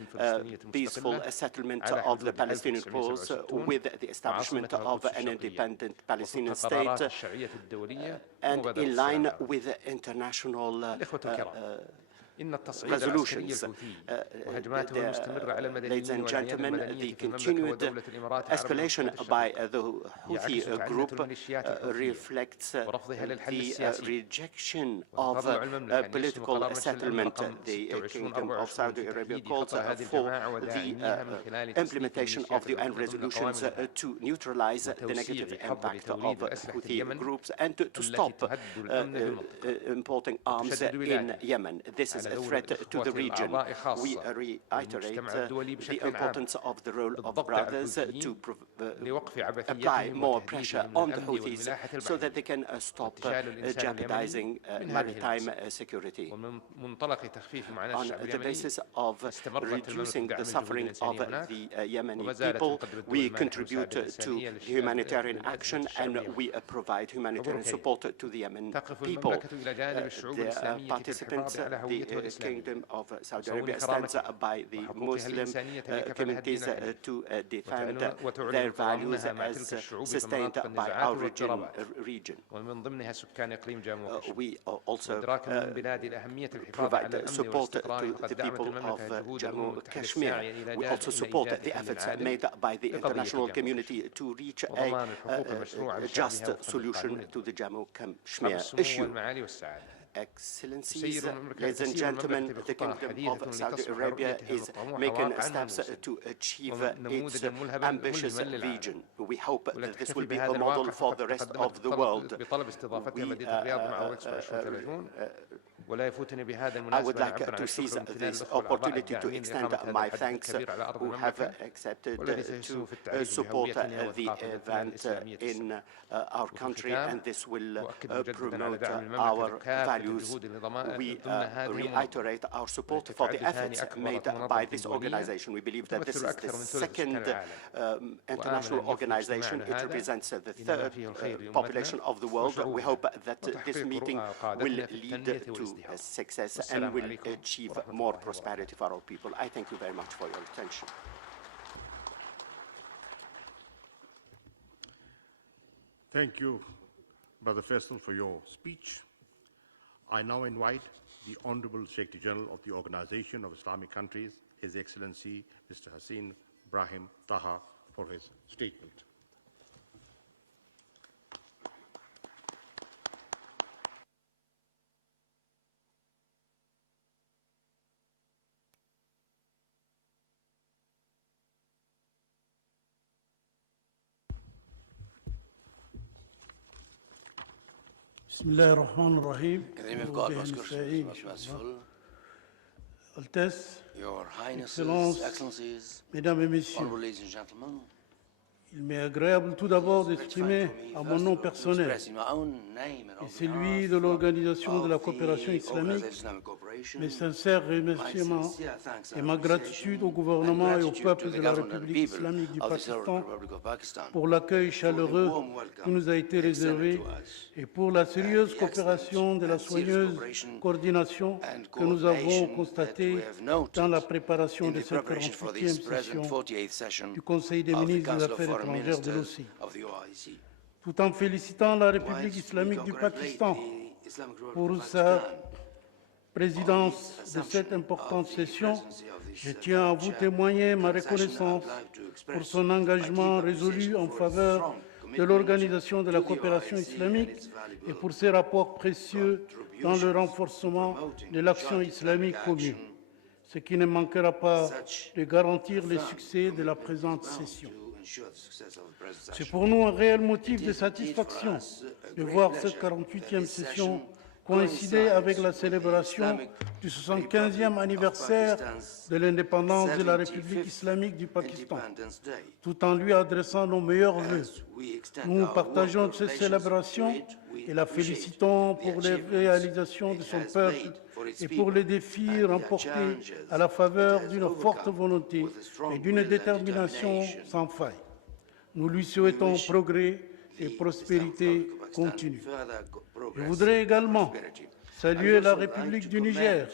peaceful settlement of the Palestinian cause with the establishment of an independent Palestinian state and in line with international resolutions. Ladies and gentlemen, the continued escalation by the Houthi group reflects the rejection of political settlement. The Kingdom of Saudi Arabia calls for the implementation of the UN resolutions to neutralize the negative impact of Houthi groups and to stop importing arms in Yemen. This is threat to the region. We reiterate the importance of the role of brothers to apply more pressure on the Houthis so that they can stop jeopardizing maritime security. On the basis of reducing the suffering of the Yemeni people, we contribute to humanitarian action and we provide humanitarian support to the Yemen people. The participants, the Kingdom of Saudi Arabia stands by the Muslim communities to defend their values as sustained by our region. We also provide support to the people of Jammu Kashmir. We also support the efforts made by the international community to reach a just solution to the Jammu Kashmir issue. Excellencies, ladies and gentlemen, the Kingdom of Saudi Arabia is making steps to achieve its ambitious vision. We hope that this will be a model for the rest of the world. I would like to seize this opportunity to extend my thanks who have accepted to support the event in our country, and this will promote our values. We reiterate our support for the efforts made by this organization. We believe that this is the second international organization. It represents the third population of the world. We hope that this meeting will lead to success and will achieve more prosperity for our people. I thank you very much for your attention. Thank you, Brother Faisal, for your speech. I now invite the Honorable Secretary General of the Organization of Islamic Countries, His Excellency Mr. Hassan Brahim Taha, for his statement. بسم الله الرحمن الرحيم. Altesse, Your Highnesses, Excellences, Excellencies, Mesdames et Messieurs, Honorable ladies and gentlemen, il m'est agréable tout d'abord d'exprimer à mon nom personnel express in my own name and et on celui behalf de l'Organisation of de la the coopération islamique Organized Islamic Cooperation, mes sincères remerciements sincere thanks et and ma gratitude au gouvernement et au gratitude peuple to the de la government and République people islamique du of the Islamic Pakistan Republic of Pakistan pour l'accueil for the chaleureux warm welcome qui nous a été réservé extended to us et pour la sérieuse and the coopération de la excellent and serious soigneuse cooperation coordination and que nous avons coordination that constatée we have noted dans la préparation in de the cette preparation for 48e this present session 48th session du Conseil des of the ministres des Council of Affaires Foreign étrangères de Ministers l'OCI, of the OIC. tout en félicitant la République Whilst we islamique du congratulate Pakistan the Islamic Republic pour of sa Pakistan présidence on its de cette assumption importante of the session. presidency of this Je tiens à vous témoigner ma reconnaissance pour son engagement résolu en faveur de l'Organisation de la coopération islamique et pour ses rapports précieux dans le renforcement de l'action islamique commune, ce qui ne manquera pas de garantir le succès de la présente session. C'est pour nous un réel motif de satisfaction de voir cette 48e session coïncider avec la célébration du 75e anniversaire de l'indépendance de la République islamique du Pakistan, tout en lui adressant nos meilleurs vœux. Nous partageons cette célébration et la félicitons pour les réalisations de son peuple et pour les défis remportés à la faveur d'une forte volonté et d'une détermination sans faille. Nous lui souhaitons progrès et prospérité continue. Je voudrais également saluer la République du Niger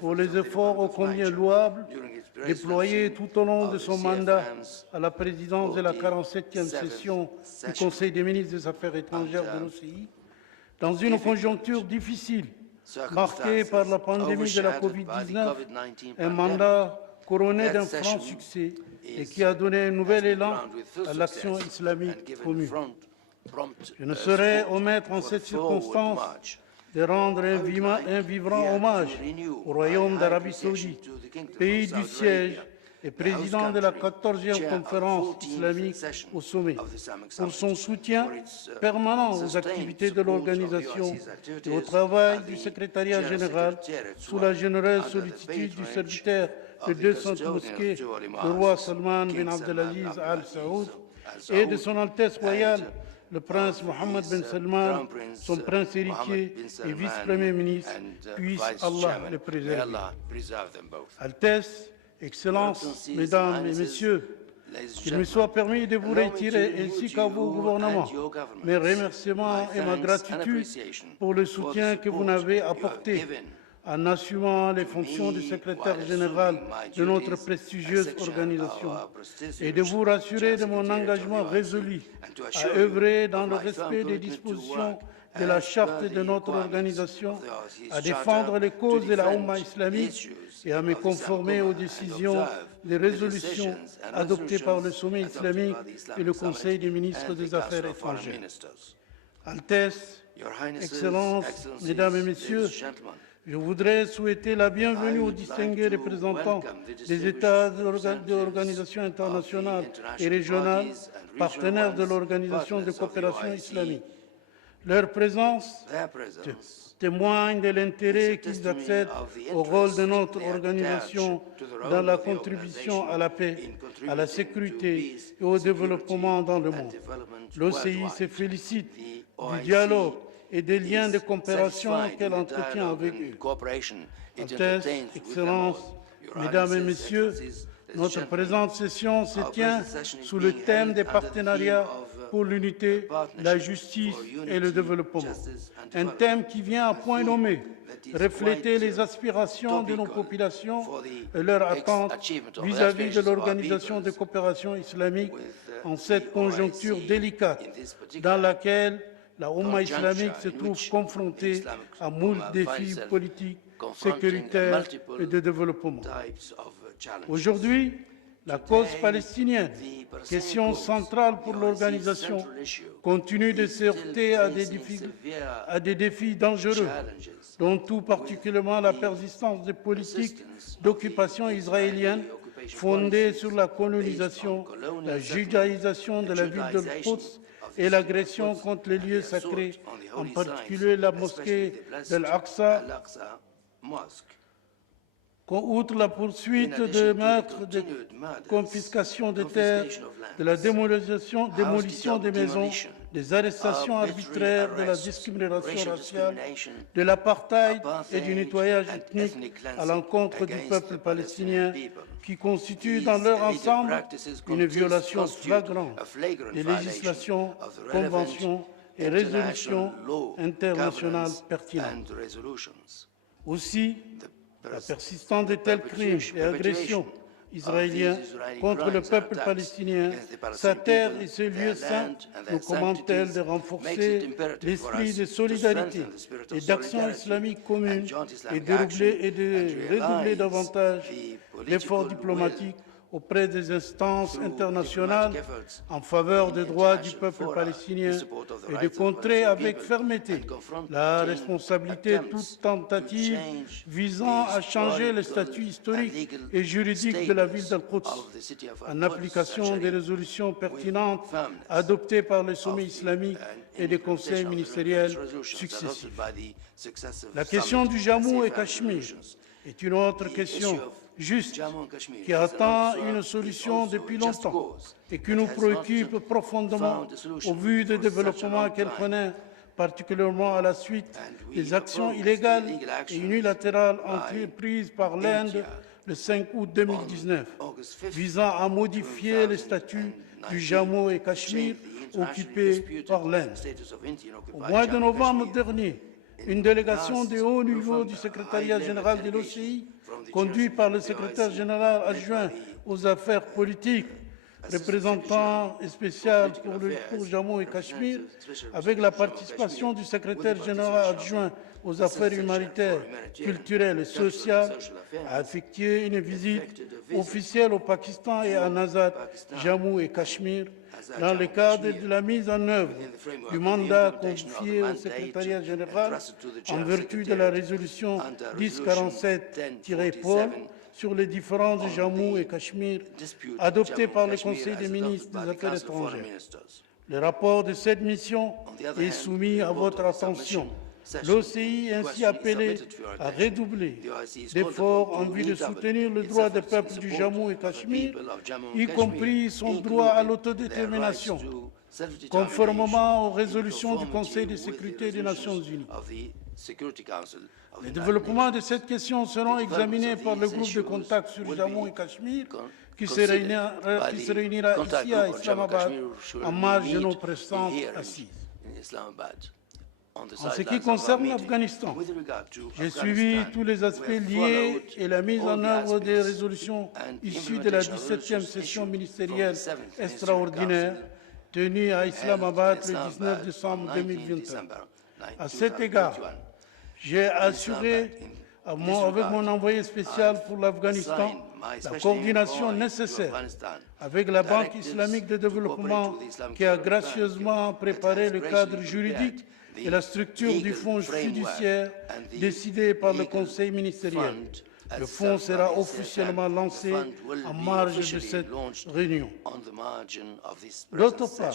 pour les efforts ô combien louables déployés tout au long de son mandat à la présidence de la 47e session du Conseil des ministres des Affaires étrangères de l'OCI, dans une conjoncture difficile, marquée par la pandémie de la Covid-19, un mandat couronné d'un franc succès et qui a donné un nouvel élan à l'action islamique commune. Je ne saurais omettre en cette circonstance de rendre un vibrant hommage au Royaume d'Arabie Saoudite, pays du siège et président de la 14e conférence islamique au sommet, pour son soutien permanent aux activités de l'organisation et au travail du secrétariat général sous la généreuse sollicitude du serviteur de 200 mosquées, le roi Salman bin Abdelaziz Al Saoud, et de son Altesse royale, le prince Mohammed bin Salman, son prince héritier et vice-premier ministre, puisse Allah le préserver. Altesse, Excellences, Mesdames et Messieurs, qu'il me soit permis de vous retirer ainsi qu'à vos gouvernements mes remerciements et ma gratitude pour le soutien que vous m'avez apporté en assumant les fonctions de secrétaire général de notre prestigieuse organisation et de vous rassurer de mon engagement résolu à œuvrer dans le respect des dispositions de la charte de notre organisation, à défendre les causes de la Oumma islamique et à me conformer aux décisions des résolutions adoptées par le sommet islamique et le Conseil des ministres des Affaires étrangères. Altesse, Excellences, Mesdames et Messieurs, je voudrais souhaiter la bienvenue aux distingués représentants des États de l'organisation internationale et régionale, partenaires de l'Organisation de coopération islamique. Leur présence témoigne de l'intérêt qu'ils accèdent au rôle de notre organisation dans la contribution à la paix, à la sécurité et au développement dans le monde. L'OCI se félicite du dialogue et des liens de coopération qu'elle entretient avec eux. Altesse, Excellences, Mesdames et Messieurs, notre présente session se tient sous le thème des partenariats pour l'unité, la justice et le développement. Un thème qui vient à point nommé refléter les aspirations de nos populations et leurs attentes vis-à-vis de l'Organisation de coopération islamique en cette conjoncture délicate dans laquelle la Oumma islamique se trouve confrontée à moult défis politiques, sécuritaires et de développement. Aujourd'hui, la cause palestinienne, question centrale pour l'organisation, continue de se heurter à des défis dangereux, dont tout particulièrement la persistance des politiques d'occupation israélienne fondées sur la colonisation, la judaïsation de la ville de Quds et l'agression contre les lieux sacrés, en particulier la mosquée de l'Aqsa. Outre la poursuite de meurtres, de confiscation de terres, de la démolition des maisons, des arrestations arbitraires, de la discrimination raciale, de l'apartheid et du nettoyage ethnique à l'encontre du peuple palestinien, qui constituent dans leur ensemble une violation flagrante des législations, conventions et résolutions internationales pertinentes. Aussi, la persistance de tels crimes et agressions israéliens contre le peuple palestinien, sa terre et ses lieux saints, nous commande-t-elle de renforcer l'esprit de solidarité et d'action islamique commune et de redoubler davantage l'effort diplomatique auprès des instances internationales en faveur des droits du peuple palestinien et de contrer avec fermeté la responsabilité de toute tentative visant à changer le statut historique et juridique de la ville d'Al-Quds en application des résolutions pertinentes adoptées par le sommet islamique et des conseils ministériels successifs. La question du Jammu et Cachemire est une autre question juste, qui attend une solution depuis longtemps et qui nous préoccupe profondément au vu des développements qu'elle connaît, particulièrement à la suite des actions illégales et unilatérales entreprises par l'Inde le 5 août 2019, visant à modifier le statut du Jammu et Cachemire occupé par l'Inde. Au mois de novembre dernier, une délégation de haut niveau du secrétariat général de l'OCI, conduite par le secrétaire général adjoint aux affaires politiques, représentant spécial pour Jammu et Cachemire, avec la participation du secrétaire général adjoint aux affaires humanitaires, culturelles et sociales, a effectué une visite officielle au Pakistan et à Azad, Jammu et Cachemire, dans le cadre de la mise en œuvre du mandat confié au secrétariat général en vertu de la résolution 1047-Paul sur les différends de Jammu et Cachemire adoptés par le Conseil des ministres des Affaires étrangères. Le rapport de cette mission est soumis à votre attention. L'OCI est ainsi appelé à redoubler d'efforts en vue de soutenir le droit des peuples du Jammu et Cachemire, y compris son droit à l'autodétermination, conformément aux résolutions du Conseil de sécurité des Nations Unies. Les développements de cette question seront examinés par le groupe de contact sur Jammu et Cachemire qui se réunira ici à Islamabad en marge de nos précédentes assises. En ce qui concerne l'Afghanistan, j'ai suivi tous les aspects liés et la mise en œuvre des résolutions issues de la 17e session ministérielle extraordinaire tenue à Islamabad le 19 décembre 2021. À cet égard, j'ai assuré avec mon envoyé spécial pour l'Afghanistan la coordination nécessaire avec la Banque islamique de développement qui a gracieusement préparé le cadre juridique et la structure du fonds fiduciaire décidé par le Conseil ministériel. Le fonds sera officiellement lancé en marge de cette réunion. D'autre part,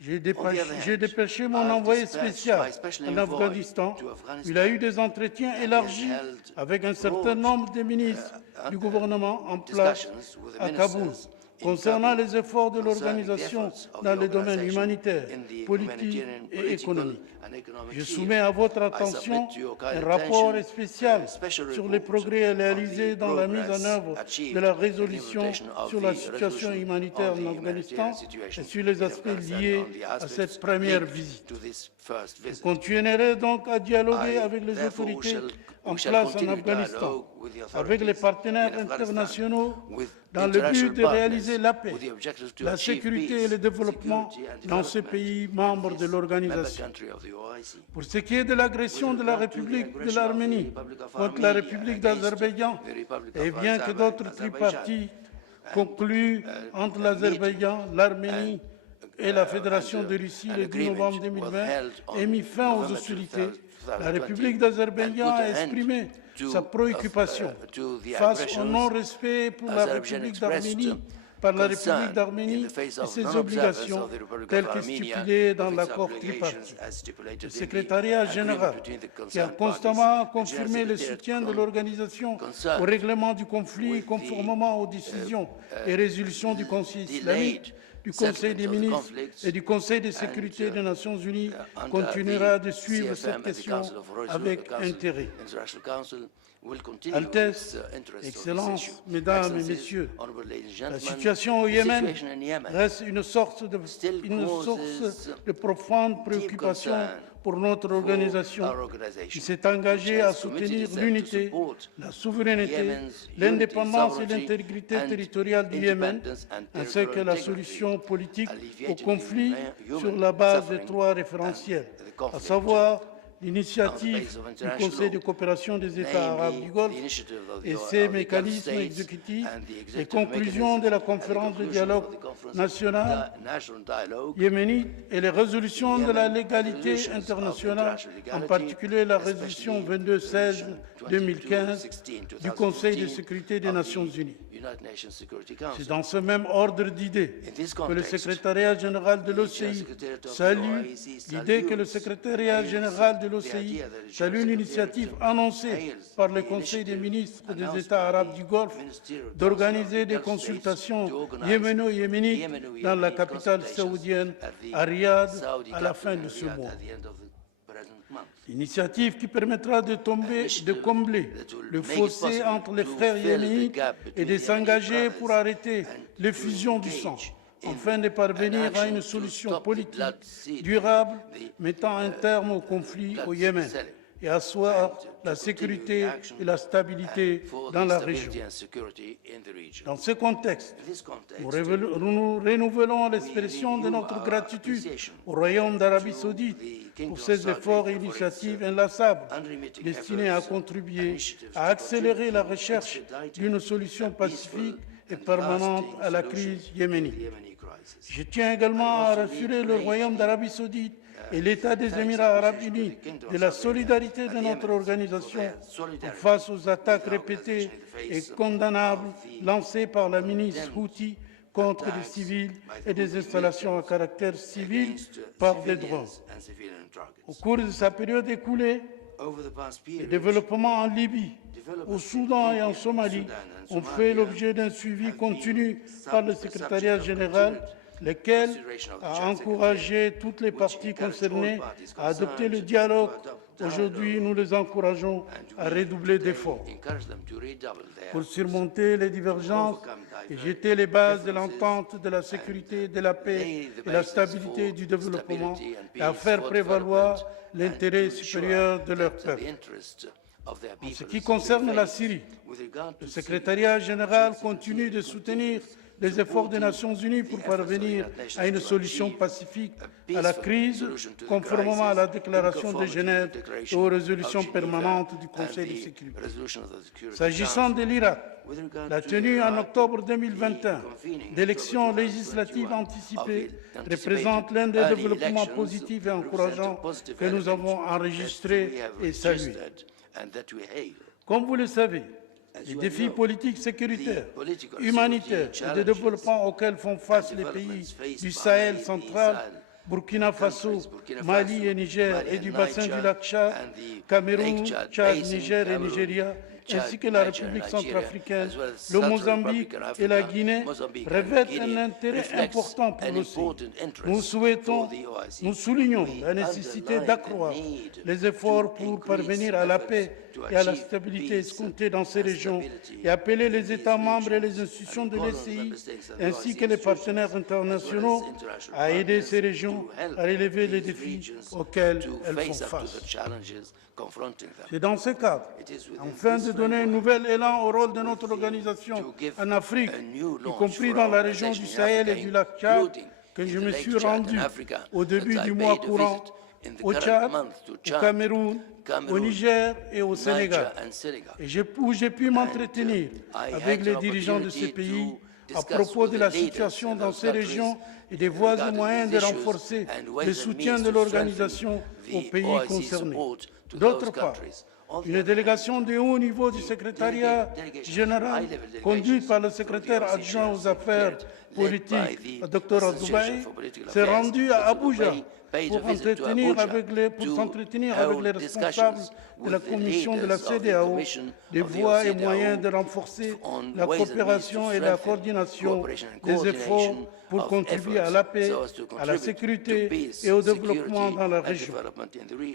j'ai dépêché mon envoyé spécial en Afghanistan. Il a eu des entretiens élargis avec un certain nombre de ministres du gouvernement en place à Kaboul concernant les efforts de l'organisation dans les domaines humanitaires, politiques et économiques. Je soumets à votre attention un rapport spécial sur les progrès réalisés dans la mise en œuvre de la résolution sur la situation humanitaire en Afghanistan et sur les aspects liés à cette première visite. Je continuerai donc à dialoguer avec les autorités en place en Afghanistan, avec les partenaires internationaux, dans le but de réaliser la paix, la sécurité et le développement dans ces pays membres de l'organisation. Pour ce qui est de l'agression de la République de l'Arménie contre la République d'Azerbaïdjan, et bien que d'autres tripartis conclus entre l'Azerbaïdjan, l'Arménie et la Fédération de Russie le 10 novembre 2020 aient mis fin aux hostilités, la République d'Azerbaïdjan a exprimé sa préoccupation face au non-respect pour la République d'Arménie par la République d'Arménie et ses obligations telles que stipulées dans l'accord tripartite. Le secrétariat général, qui a constamment confirmé le soutien de l'organisation au règlement du conflit conformément aux décisions et résolutions du Conseil islamique, du Conseil des ministres et du Conseil de sécurité des Nations Unies, continuera de suivre cette question avec intérêt. Altesse, Excellences, Mesdames et Messieurs, la situation au Yémen reste une source de profonde préoccupation pour notre organisation qui s'est engagée à soutenir l'unité, la souveraineté, l'indépendance et l'intégrité territoriale du Yémen, ainsi que la solution politique au conflit sur la base de trois référentiels, à savoir l'initiative du Conseil de coopération des États arabes du Golfe et ses mécanismes exécutifs, les conclusions de la conférence de dialogue national yéménite et les résolutions de la légalité internationale, en particulier la résolution 2216-2015 du Conseil de sécurité des Nations Unies. C'est dans ce même ordre d'idées que le secrétariat général de l'OCI salue l'idée que le secrétariat général de l'OCI salue l'initiative annoncée par le Conseil des ministres des États arabes du Golfe d'organiser des consultations yéméno-yéménites dans la capitale saoudienne, à Riyad, à la fin de ce mois. Initiative qui permettra de combler le fossé entre les frères yéménites et de s'engager pour arrêter l'effusion du sang, afin de parvenir à une solution politique durable mettant un terme au conflit au Yémen et asseoir la sécurité et la stabilité dans la région. Dans ce contexte, nous renouvelons l'expression de notre gratitude au Royaume d'Arabie Saoudite pour ses efforts et initiatives inlassables destinés à contribuer à accélérer la recherche d'une solution pacifique et permanente à la crise yéménite. Je tiens également à rassurer le Royaume d'Arabie Saoudite et l'État des Émirats arabes unis de la solidarité de notre organisation face aux attaques répétées et condamnables lancées par la milice Houthi contre des civils et des installations à caractère civil par des drones. Au cours de sa période écoulée, les développements en Libye, au Soudan et en Somalie ont fait l'objet d'un suivi continu par le secrétariat général, lequel a encouragé toutes les parties concernées à adopter le dialogue. Aujourd'hui, nous les encourageons à redoubler d'efforts pour surmonter les divergences et jeter les bases de l'entente, de la sécurité, de la paix, de la stabilité et du développement, et à faire prévaloir l'intérêt supérieur de leur peuple. En ce qui concerne la Syrie, le secrétariat général continue de soutenir les efforts des Nations Unies pour parvenir à une solution pacifique à la crise, conformément à la déclaration de Genève et aux résolutions permanentes du Conseil de sécurité. S'agissant de l'Irak, la tenue en octobre 2021 d'élections législatives anticipées représente l'un des développements positifs et encourageants que nous avons enregistrés et salués. Comme vous le savez, les défis politiques, sécuritaires, humanitaires et de développement auxquels font face les pays du Sahel central, Burkina Faso, Mali et Niger, et du bassin du lac Tchad, Cameroun, Tchad, Niger et Nigeria, ainsi que la République centrafricaine, le Mozambique et la Guinée, revêtent un intérêt important pour l'OCI. Nous soulignons la nécessité d'accroître les efforts pour parvenir à la paix et à la stabilité escomptée dans ces régions et appeler les États membres et les institutions de l'OCI ainsi que les partenaires internationaux à aider ces régions à relever les défis auxquels elles font face. C'est dans ce cadre, afin de donner un nouvel élan au rôle de notre organisation en Afrique, y compris dans la région du Sahel et du lac Tchad, que je me suis rendu au début du mois courant au Tchad, au Cameroun, au Niger et au Sénégal, où j'ai pu m'entretenir avec les dirigeants de ces pays à propos de la situation dans ces régions et des voies et moyens de renforcer le soutien de l'organisation aux pays concernés. D'autre part, une délégation de haut niveau du secrétariat général, conduite par le secrétaire adjoint aux affaires politiques, le Dr Azoubaï, s'est rendue à Abuja pour s'entretenir avec les responsables de la commission de la CEDEAO, des voies et moyens de renforcer la coopération et la coordination des efforts pour contribuer à la paix, à la sécurité et au développement dans la région.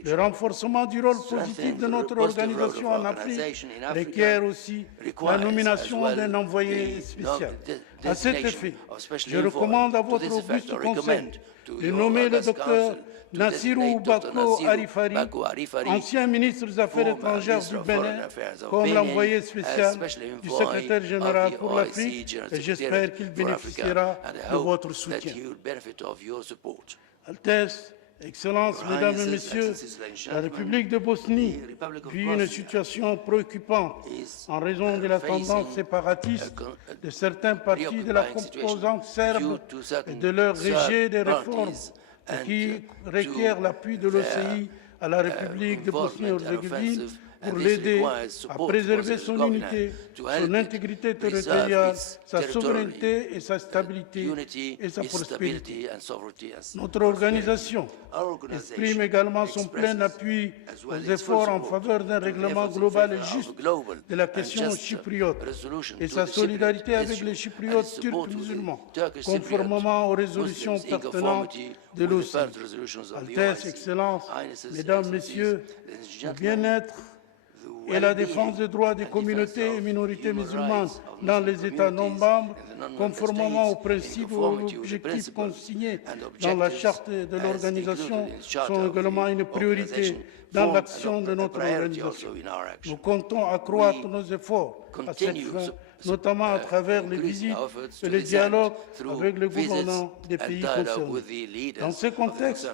Le renforcement du rôle positif de notre organisation en Afrique requiert aussi la nomination d'un envoyé spécial. À cet effet, je recommande à votre auguste conseil de nommer le docteur Nassirou Bako Arifari, ancien ministre des Affaires étrangères du Bénin, comme l'envoyé spécial du secrétaire général pour l'Afrique, et j'espère qu'il bénéficiera de votre soutien. Altesse, Excellences, Mesdames et Messieurs, la République de Bosnie vit une situation préoccupante en raison de la tendance séparatiste de certains partis de la composante serbe et de leur rejet des réformes qui requièrent l'appui de l'OCI à la République de Bosnie-Herzégovine pour l'aider à préserver son unité, son intégrité territoriale, sa souveraineté et sa stabilité et sa prospérité. Notre organisation exprime également son plein appui aux efforts en faveur d'un règlement global et juste de la question chypriote et sa solidarité avec les Chypriotes turcs musulmans, conformément aux résolutions pertinentes de l'OCI. Altesse, Excellences, Mesdames, Messieurs, le bien-être et la défense des droits des communautés et minorités musulmanes dans les États non membres, conformément aux principes et aux objectifs consignés dans la charte de l'organisation, sont également une priorité dans l'action de notre organisation. Nous comptons accroître nos efforts à cette fin, notamment à travers les visites et les dialogues avec les gouvernants des pays concernés. Dans ce contexte,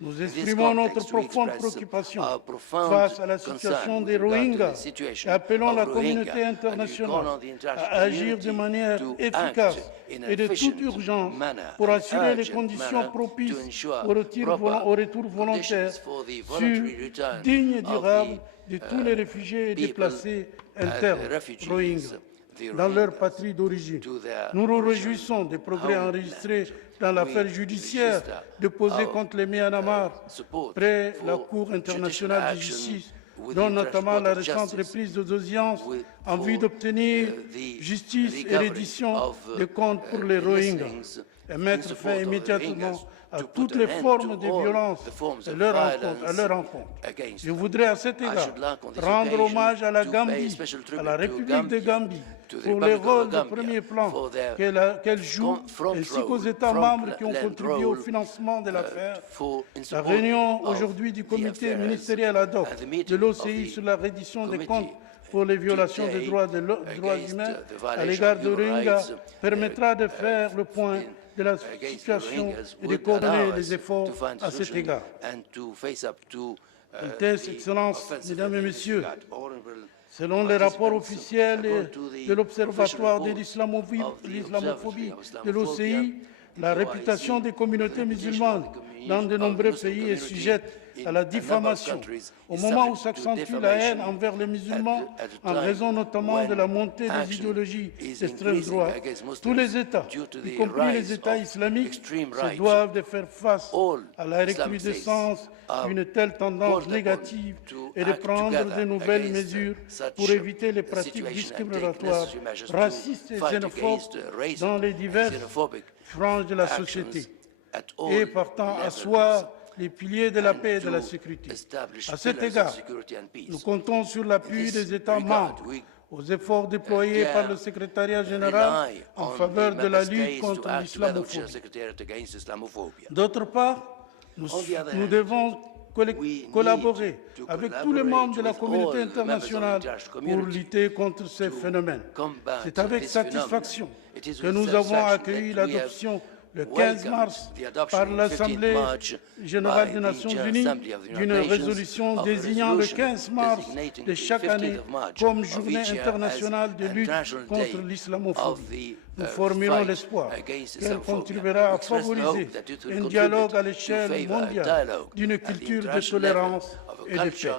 nous exprimons notre profonde préoccupation face à la situation des Rohingyas Rohingyas et appelons la communauté internationale à agir de manière efficace et de toute urgence pour assurer les conditions propices au retour volontaire sûr, digne et durable de tous les réfugiés et déplacés internes Rohingyas dans leur patrie d'origine. Nous nous réjouissons des progrès enregistrés dans l'affaire judiciaire déposée contre les Myanmar près la Cour internationale de justice, dont notamment la récente reprise des audiences en vue d'obtenir justice et reddition des comptes pour les Rohingyas et mettre fin immédiatement à toutes les formes de violence à leur encontre. Je voudrais à cet égard rendre hommage à la Gambie, à la République de Gambie, pour les rôles de premier plan qu'elle joue, ainsi qu'aux États membres qui ont contribué au financement de l'affaire. La réunion aujourd'hui du comité ministériel ad hoc de l'OCI sur la reddition des comptes pour les violations des droits humains à l'égard de Rohingyas permettra de faire le point de la situation et de coordonner les efforts à cet égard. Altesse, Excellences, Mesdames et Messieurs, selon les rapports officiels de l'Observatoire de l'islamophobie de l'OCI, la réputation des communautés musulmanes dans de nombreux pays est sujette à la diffamation, au moment où s'accentue la haine envers les musulmans, en raison notamment de la montée des idéologies d'extrême droite. Tous les États, y compris les États islamiques, se doivent de faire face à la recrudescence d'une telle tendance négative et de prendre de nouvelles mesures pour éviter les pratiques discriminatoires, racistes et xénophobes dans les diverses franges de la société, et partant asseoir les piliers de la paix et de la sécurité. À cet égard, nous comptons sur l'appui des États membres aux efforts déployés par le secrétariat général en faveur de la lutte contre l'islamophobie. D'autre part, nous devons collaborer avec tous les membres de la communauté internationale pour lutter contre ces phénomènes. C'est avec satisfaction que nous avons accueilli l'adoption le 15 mars par l'Assemblée générale des Nations Unies d'une résolution désignant le 15 mars de chaque année comme journée internationale de lutte contre l'islamophobie. Nous formulons l'espoir qu'elle contribuera à favoriser un dialogue à l'échelle mondiale d'une culture de tolérance et de paix.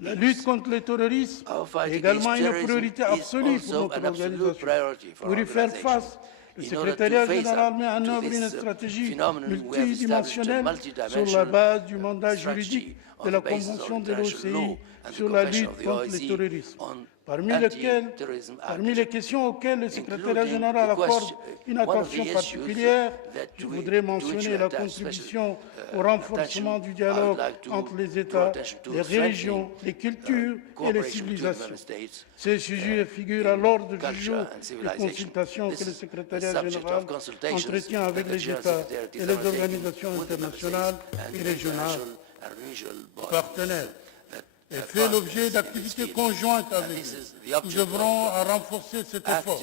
La lutte contre le terrorisme est également une priorité absolue pour notre organisation. Pour y faire face, le secrétariat général met en œuvre une stratégie multidimensionnelle sur la base du mandat juridique de la Convention de l'OCI sur la lutte contre le terrorisme. Parmi les questions auxquelles le secrétariat général accorde une attention particulière, je voudrais mentionner la contribution au renforcement du dialogue entre les États, les religions, les cultures et les civilisations. Ces sujets figurent à l'ordre du jour des consultations que le secrétariat général entretient avec les États et les organisations internationales et régionales partenaires, et fait l'objet d'activités conjointes avec eux. Nous œuvrons à renforcer cet effort.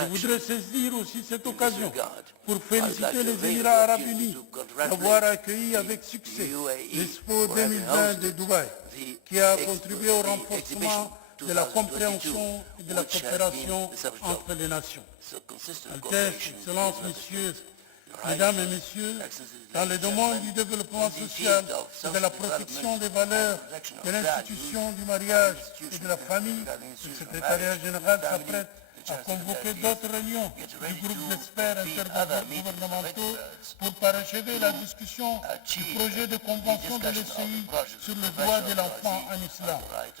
Je voudrais saisir aussi cette occasion pour féliciter les Émirats arabes unis d'avoir accueilli avec succès l'Expo 2020 de Dubaï, qui a contribué au renforcement de la compréhension et de la coopération entre les nations. Altesse, Excellences, Messieurs, Mesdames et Messieurs, dans le domaine du développement social et de la protection des valeurs de l'institution du mariage et de la famille, le secrétariat général s'apprête à convoquer d'autres réunions du groupe d'experts intergouvernementaux pour parachever la discussion du projet de convention de l'OCI sur le droit de l'enfant en islam,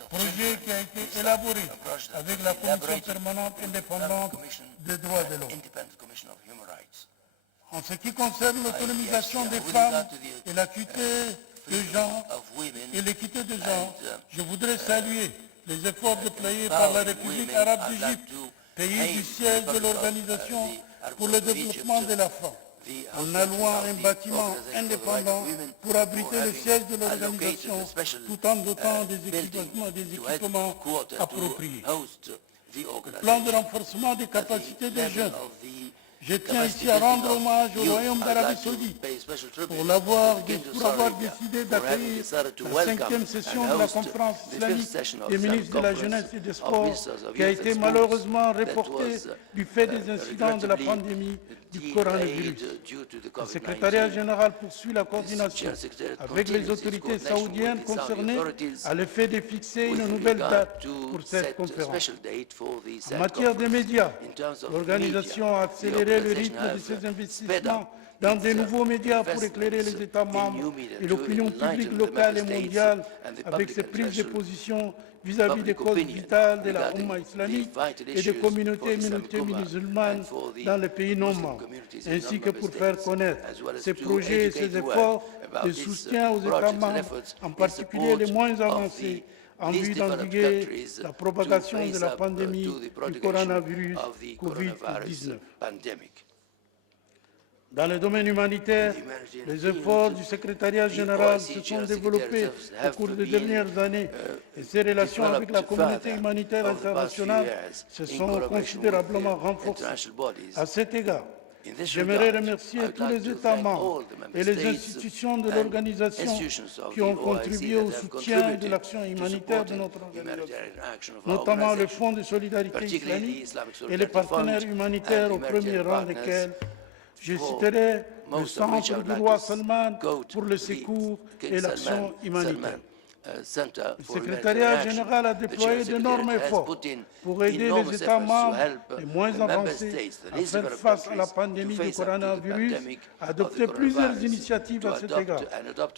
projet qui a été élaboré avec la Commission permanente indépendante des droits de l'homme. En ce qui concerne l'autonomisation des femmes et l'équité de genre, je voudrais saluer les efforts déployés par la République arabe d'Égypte, pays du siège de l'Organisation pour le développement de la femme, en allouant un bâtiment indépendant pour abriter le siège de l'organisation, tout en dotant des équipements appropriés. Le plan de renforcement des capacités des jeunes Je tiens ici à rendre hommage au Royaume d'Arabie Saoudite pour avoir décidé d'accueillir la 5e session de la conférence islamique des ministres de la jeunesse et des sports qui a été malheureusement reportée du fait des incidents de la pandémie du coronavirus. Le secrétariat général poursuit la coordination avec les autorités saoudiennes concernées à l'effet de fixer une nouvelle date pour cette conférence. En matière des médias, l'organisation a accéléré le rythme de ses investissements dans de nouveaux médias pour éclairer les États membres et l'opinion publique locale et mondiale avec ses prises de position vis-à-vis des causes vitales de la Oumma islamique et des communautés musulmanes dans les pays non membres, ainsi que pour faire connaître ses projets et ses efforts de soutien aux États membres, en particulier les moins avancés, en vue d'endiguer la propagation de la pandémie du coronavirus Covid-19. Dans le domaine humanitaire, les efforts du secrétariat général se sont développés au cours des dernières années et ses relations avec la communauté humanitaire internationale se sont considérablement renforcées. À cet égard, j'aimerais remercier tous les États membres et les institutions de l'organisation qui ont contribué au soutien de l'action humanitaire de notre organisation, notamment le Fonds de solidarité islamique et les partenaires humanitaires au premier rang desquels je citerai le Centre du roi Salman pour le secours et l'action humanitaire. Le secrétariat général a déployé d'énormes efforts pour aider les États membres les moins avancés à faire face à la pandémie du coronavirus, a adopté plusieurs initiatives à cet égard,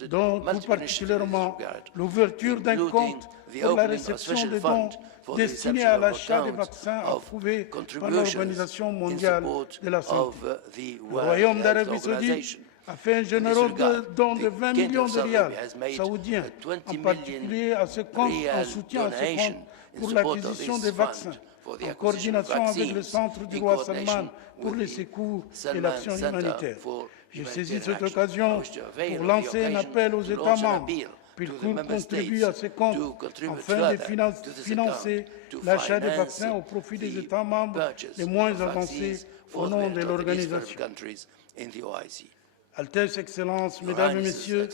dont tout particulièrement l'ouverture d'un compte pour la réception de dons destinés à l'achat des vaccins approuvés par l'Organisation mondiale de la santé. Le Royaume d'Arabie Saoudite a fait un généreux don de 20 millions de rials saoudiens, en particulier à ce compte, en soutien à ce compte pour l'acquisition des vaccins, en coordination avec le Centre du roi Salman pour les secours et l'action humanitaire. Je saisis cette occasion pour lancer un appel aux États membres pour contribuer à ce compte afin de financer l'achat des vaccins au profit des États membres les moins avancés au nom de l'organisation. Altesse, Excellences, Mesdames et Messieurs,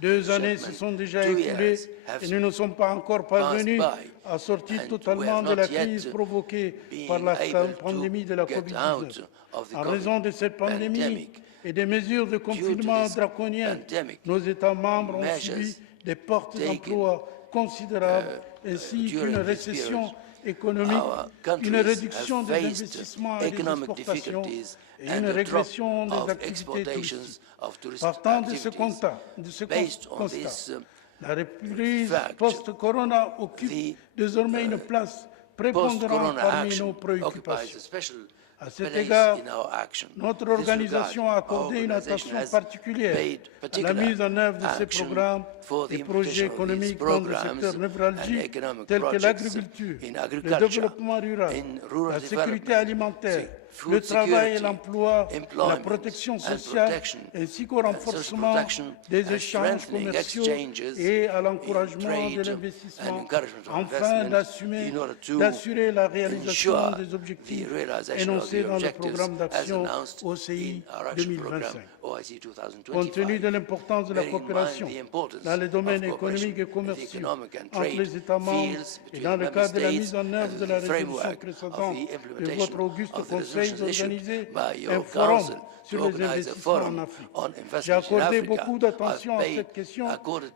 2 années se sont déjà écoulées et nous ne sommes pas encore parvenus à sortir totalement de la crise provoquée par la pandémie de la Covid-19. En raison de cette pandémie et des mesures de confinement draconiennes, nos États membres ont subi des pertes d'emplois considérables ainsi qu'une récession économique, une réduction des investissements et des exportations et une régression des activités touristiques. Partant de ce constat, la reprise post-corona occupe désormais une place prépondérante parmi nos préoccupations. À cet égard, notre organisation a accordé une attention particulière à la mise en œuvre de ces programmes et projets économiques dans des secteurs névralgiques tels que l'agriculture, le développement rural, la sécurité alimentaire, le travail et l'emploi, la protection sociale, ainsi qu'au renforcement des échanges commerciaux et à l'encouragement de l'investissement, afin d'assurer la réalisation des objectifs énoncés dans le programme d'action OCI 2025. Compte tenu de l'importance de la coopération dans les domaines économiques et commerciaux entre les États membres et dans le cadre de la mise en œuvre de la résolution précédente de votre auguste Conseil d'organiser un forum sur les investissements en Afrique. J'ai accordé beaucoup d'attention à cette question.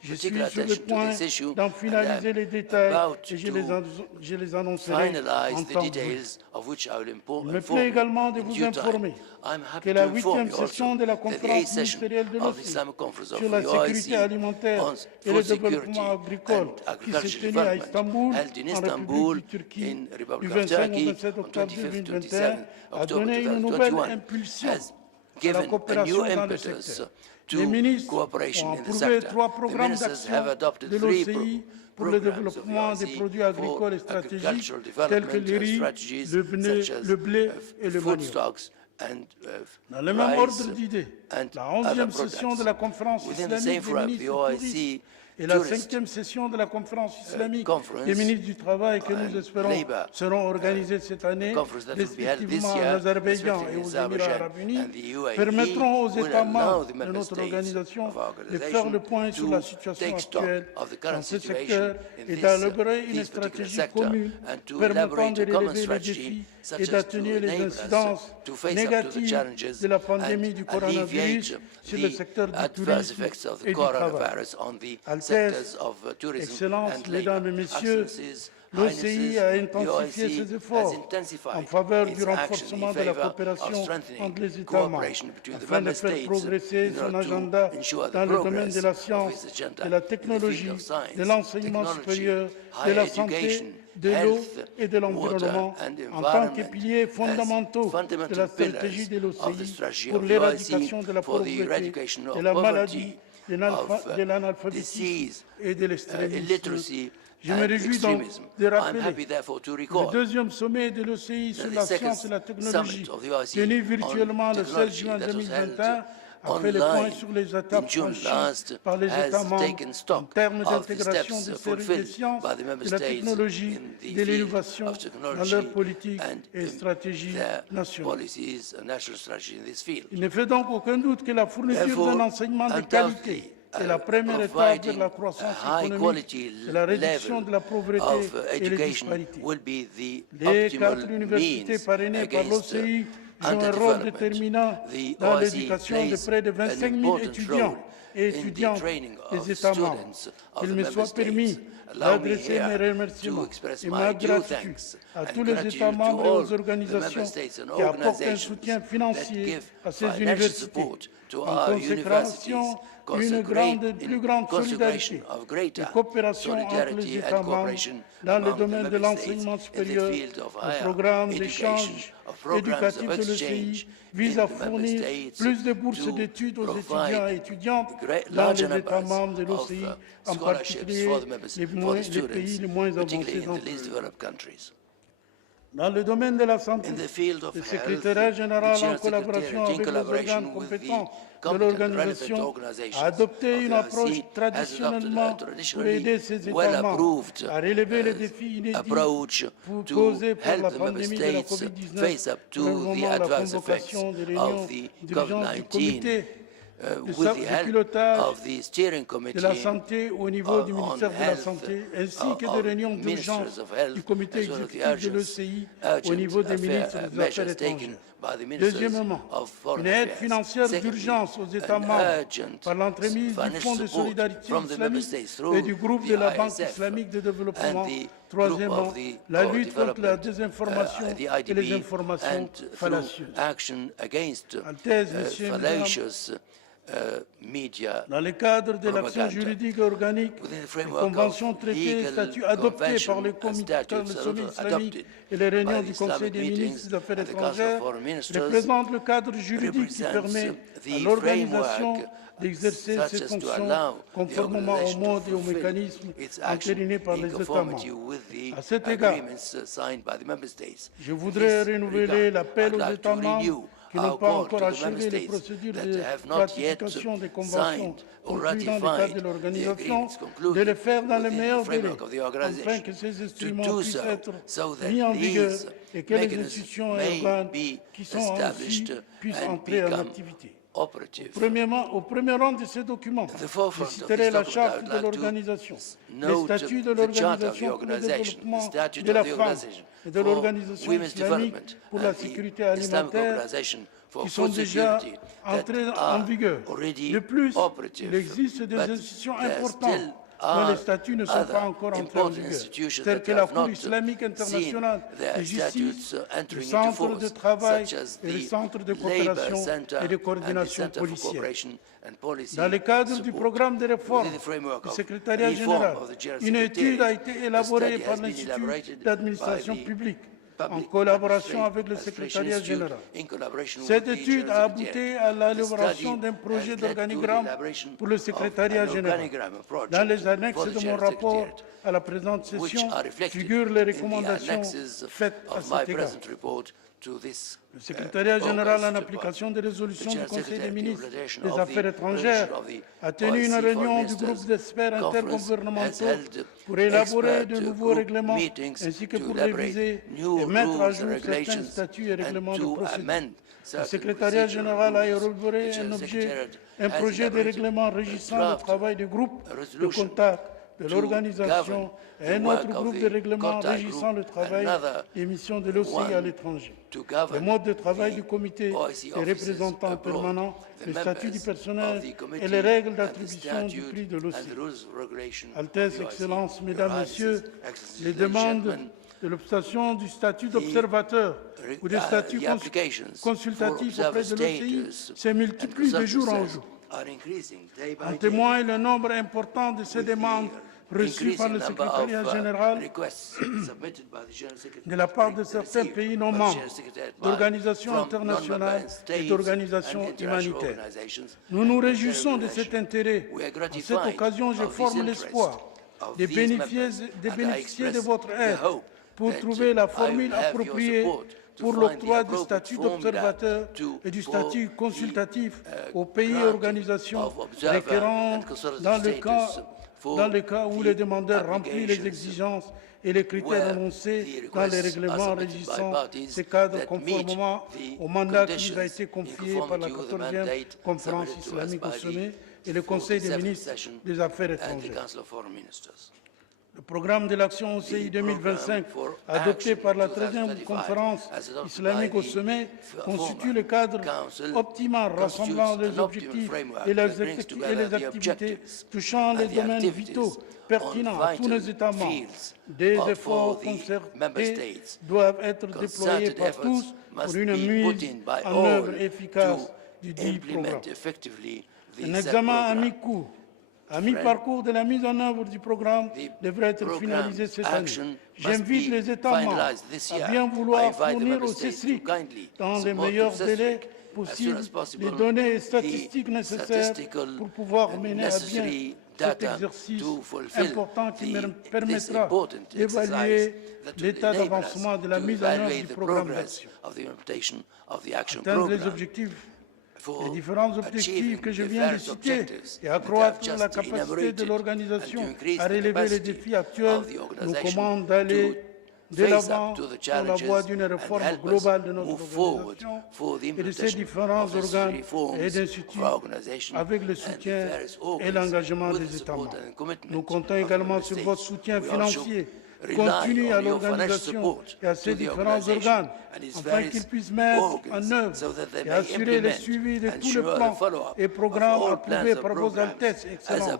Je suis sur le point d'en finaliser les détails et je les annoncerai en temps voulu. Il me plaît également de vous informer que la 8e session de la conférence ministérielle de l'OCI sur la sécurité alimentaire et le développement agricole qui s'est tenue à Istanbul, en République de Turquie, du 25 au 27 octobre 2021, a donné une nouvelle impulsion à la coopération dans le secteur. Les ministres ont approuvé 3 programmes d'action de l'OCI pour le développement des produits agricoles et stratégiques tels que le riz, le blé et le manioc. Dans le même ordre d'idées, la 11e session de la conférence islamique des ministres touristes et la 5e session de la conférence islamique des ministres du Travail que nous espérons seront organisées cette année, respectivement en Azerbaïdjan et aux Émirats arabes unis, permettront aux États membres de notre organisation de faire le point sur la situation actuelle dans ce secteur et d'élaborer une stratégie commune permettant de relever les défis et d'atténuer les incidences négatives de la pandémie du coronavirus sur le secteur du tourisme et du travail. Altesse, Excellences, Mesdames et Messieurs, l'OCI a intensifié ses efforts en faveur du renforcement de la coopération entre les États membres afin de faire progresser son agenda dans le domaine de la science, de la technologie, de l'enseignement supérieur, de la santé, de l'eau et de l'environnement en tant que piliers fondamentaux de la stratégie de l'OCI pour l'éradication de la pauvreté, de la maladie, de l'analphabétisme et de l'extrémisme. Je me réjouis donc de rappeler le deuxième sommet de l'OCI sur la science et la technologie, tenu virtuellement le 16 juin 2021, a fait le point sur les étapes franchies par les États membres en termes d'intégration des services des sciences, de la technologie, de l'innovation dans leur politique et stratégie nationale. Il ne fait donc aucun doute que la fourniture d'un enseignement de qualité est la première étape vers la croissance économique et la réduction de la pauvreté et les disparités. Les 4 universités parrainées par l'OCI jouent un rôle déterminant dans l'éducation de près de 25 000 étudiants et étudiantes des États membres. Il me soit permis d'adresser mes remerciements et ma gratitude à tous les États membres et aux organisations qui apportent un soutien financier à ces universités, en consécration une plus grande solidarité et coopération entre les États membres dans le domaine de l'enseignement supérieur. Le programme d'échange éducatif de l'OCI vise à fournir plus de bourses d'études aux étudiants et étudiantes dans les États membres de l'OCI, en particulier les pays les moins avancés d'entre eux. Dans le domaine de la santé, le secrétariat général, en collaboration avec les organes compétents de l'organisation, a adopté une approche traditionnellement pour aider ces États membres à relever les défis inédits causés par la pandémie de la COVID-19, pour le moment la convocation des réunions d'urgence du comité de pilotage de la santé au niveau du ministère de la Santé, ainsi que des réunions d'urgence du comité exécutif de l'OCI au niveau des ministres des Affaires étrangères. Deuxièmement, une aide financière d'urgence aux États membres par l'entremise du Fonds de solidarité islamique et du groupe de la Banque islamique de développement. Troisièmement, la lutte contre la désinformation et les informations fallacieuses. Altesse, Messieurs et Mesdames, dans le cadre de l'action juridique organique, les conventions traitées et statuts adoptés par le sommet islamique et les réunions du Conseil des ministres des Affaires étrangères représentent le cadre juridique qui permet à l'organisation d'exercer ses fonctions conformément au mode et aux mécanismes entérinés par les États membres. À cet égard, je voudrais renouveler l'appel aux États membres qui n'ont pas encore achevé les procédures de ratification des conventions conclues dans le cadre de l'organisation, de le faire dans les meilleurs délais, afin que ces instruments puissent être mis en vigueur et que les institutions et organes qui sont ainsi puissent entrer en activité. Au premier rang de ces documents, je citerai la charte de l'organisation, les statuts de l'Organisation pour le développement de la femme et de l'Organisation islamique pour la sécurité alimentaire, qui sont déjà entrés en vigueur. De plus, il existe des institutions importantes dont les statuts ne sont pas encore entrés en vigueur, tels que la Cour islamique internationale de justice, le Centre de travail et le Centre de coopération et de coordination policière. Dans le cadre du programme de réforme du secrétariat général, une étude a été élaborée par l'Institut d'administration publique en collaboration avec le secrétariat général. Cette étude a abouti à l'élaboration d'un projet d'organigramme pour le secrétariat général. Dans les annexes de mon rapport à la présente session figurent les recommandations faites à cet égard. Le secrétariat général, en application des résolutions du Conseil des ministres des Affaires étrangères, a tenu une réunion du groupe d'experts intergouvernementaux pour élaborer de nouveaux règlements ainsi que pour réviser et mettre à jour certains statuts et règlements de procédure. Le secrétariat général a élaboré un projet de règlement régissant le travail du groupe de contact de l'organisation et un autre groupe de règlements régissant le travail et missions de l'OCI à l'étranger. Le mode de travail du comité des représentants permanents, le statut du personnel et les règles d'attribution du prix de l'OCI. Altesse, Excellences, Mesdames, Messieurs, les demandes de l'obtention du statut d'observateur ou des statuts consultatifs auprès de l'OCI se multiplient de jour en jour. En témoigne le nombre important de ces demandes reçues par le secrétariat général de la part de certains pays non membres, d'organisations internationales et d'organisations humanitaires. Nous nous réjouissons de cet intérêt. En cette occasion, je forme l'espoir de bénéficier de votre aide pour trouver la formule appropriée pour l'octroi du statut d'observateur et du statut consultatif aux pays et organisations requérant dans le cas où le demandeur remplit les exigences et les critères énoncés dans les règlements régissant ces cadres conformément au mandat qui nous a été confié par la 14e conférence islamique au sommet et le Conseil des ministres des Affaires étrangères. Le programme de l'action OCI 2025, adopté par la 13e conférence islamique au sommet, constitue le cadre optimal rassemblant les objectifs et les activités touchant les domaines vitaux pertinents à tous nos États membres. Des efforts concertés doivent être déployés par tous pour une mise en œuvre efficace du dit programme. Un examen à mi-parcours de la mise en œuvre du programme devrait être finalisé cette année. J'invite les États membres à bien vouloir fournir au CESRIC, dans les meilleurs délais possibles, les données et statistiques nécessaires pour pouvoir mener à bien cet exercice important qui permettra d'évaluer l'état d'avancement de la mise en œuvre du programme d'action. Atteindre les objectifs les différents objectifs que je viens de citer et accroître la capacité de l'organisation à relever les défis actuels nous commande d'aller de l'avant sur la voie d'une réforme globale de notre organisation et de ses différents organes et instituts avec le soutien et l'engagement des États membres. Nous comptons également sur votre soutien financier continue à l'organisation et à ses différents organes, afin qu'ils puissent mettre en œuvre et assurer le suivi de tous les plans et programmes approuvés par vos Altesses Excellences.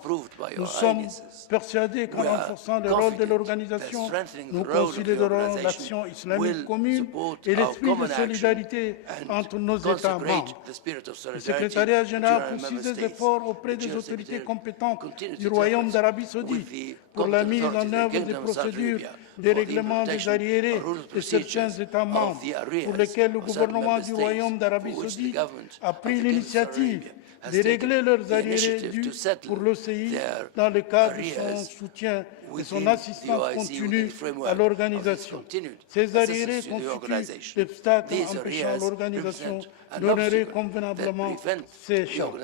Nous sommes persuadés qu'en renforçant le rôle de l'organisation, nous considérons l'action islamique commune et l'esprit de solidarité entre nos États membres. Le secrétariat général poursuit ses efforts auprès des autorités compétentes du Royaume d'Arabie saoudite pour la mise en œuvre des procédures des règlements des arriérés de certains États membres pour lesquels le gouvernement du Royaume d'Arabie saoudite a pris l'initiative de régler leurs arriérés dus pour l'OCI dans le cadre de son soutien et son assistance continue à l'organisation. Ces arriérés constituent l'obstacle empêchant l'organisation d'honorer convenablement ses charges.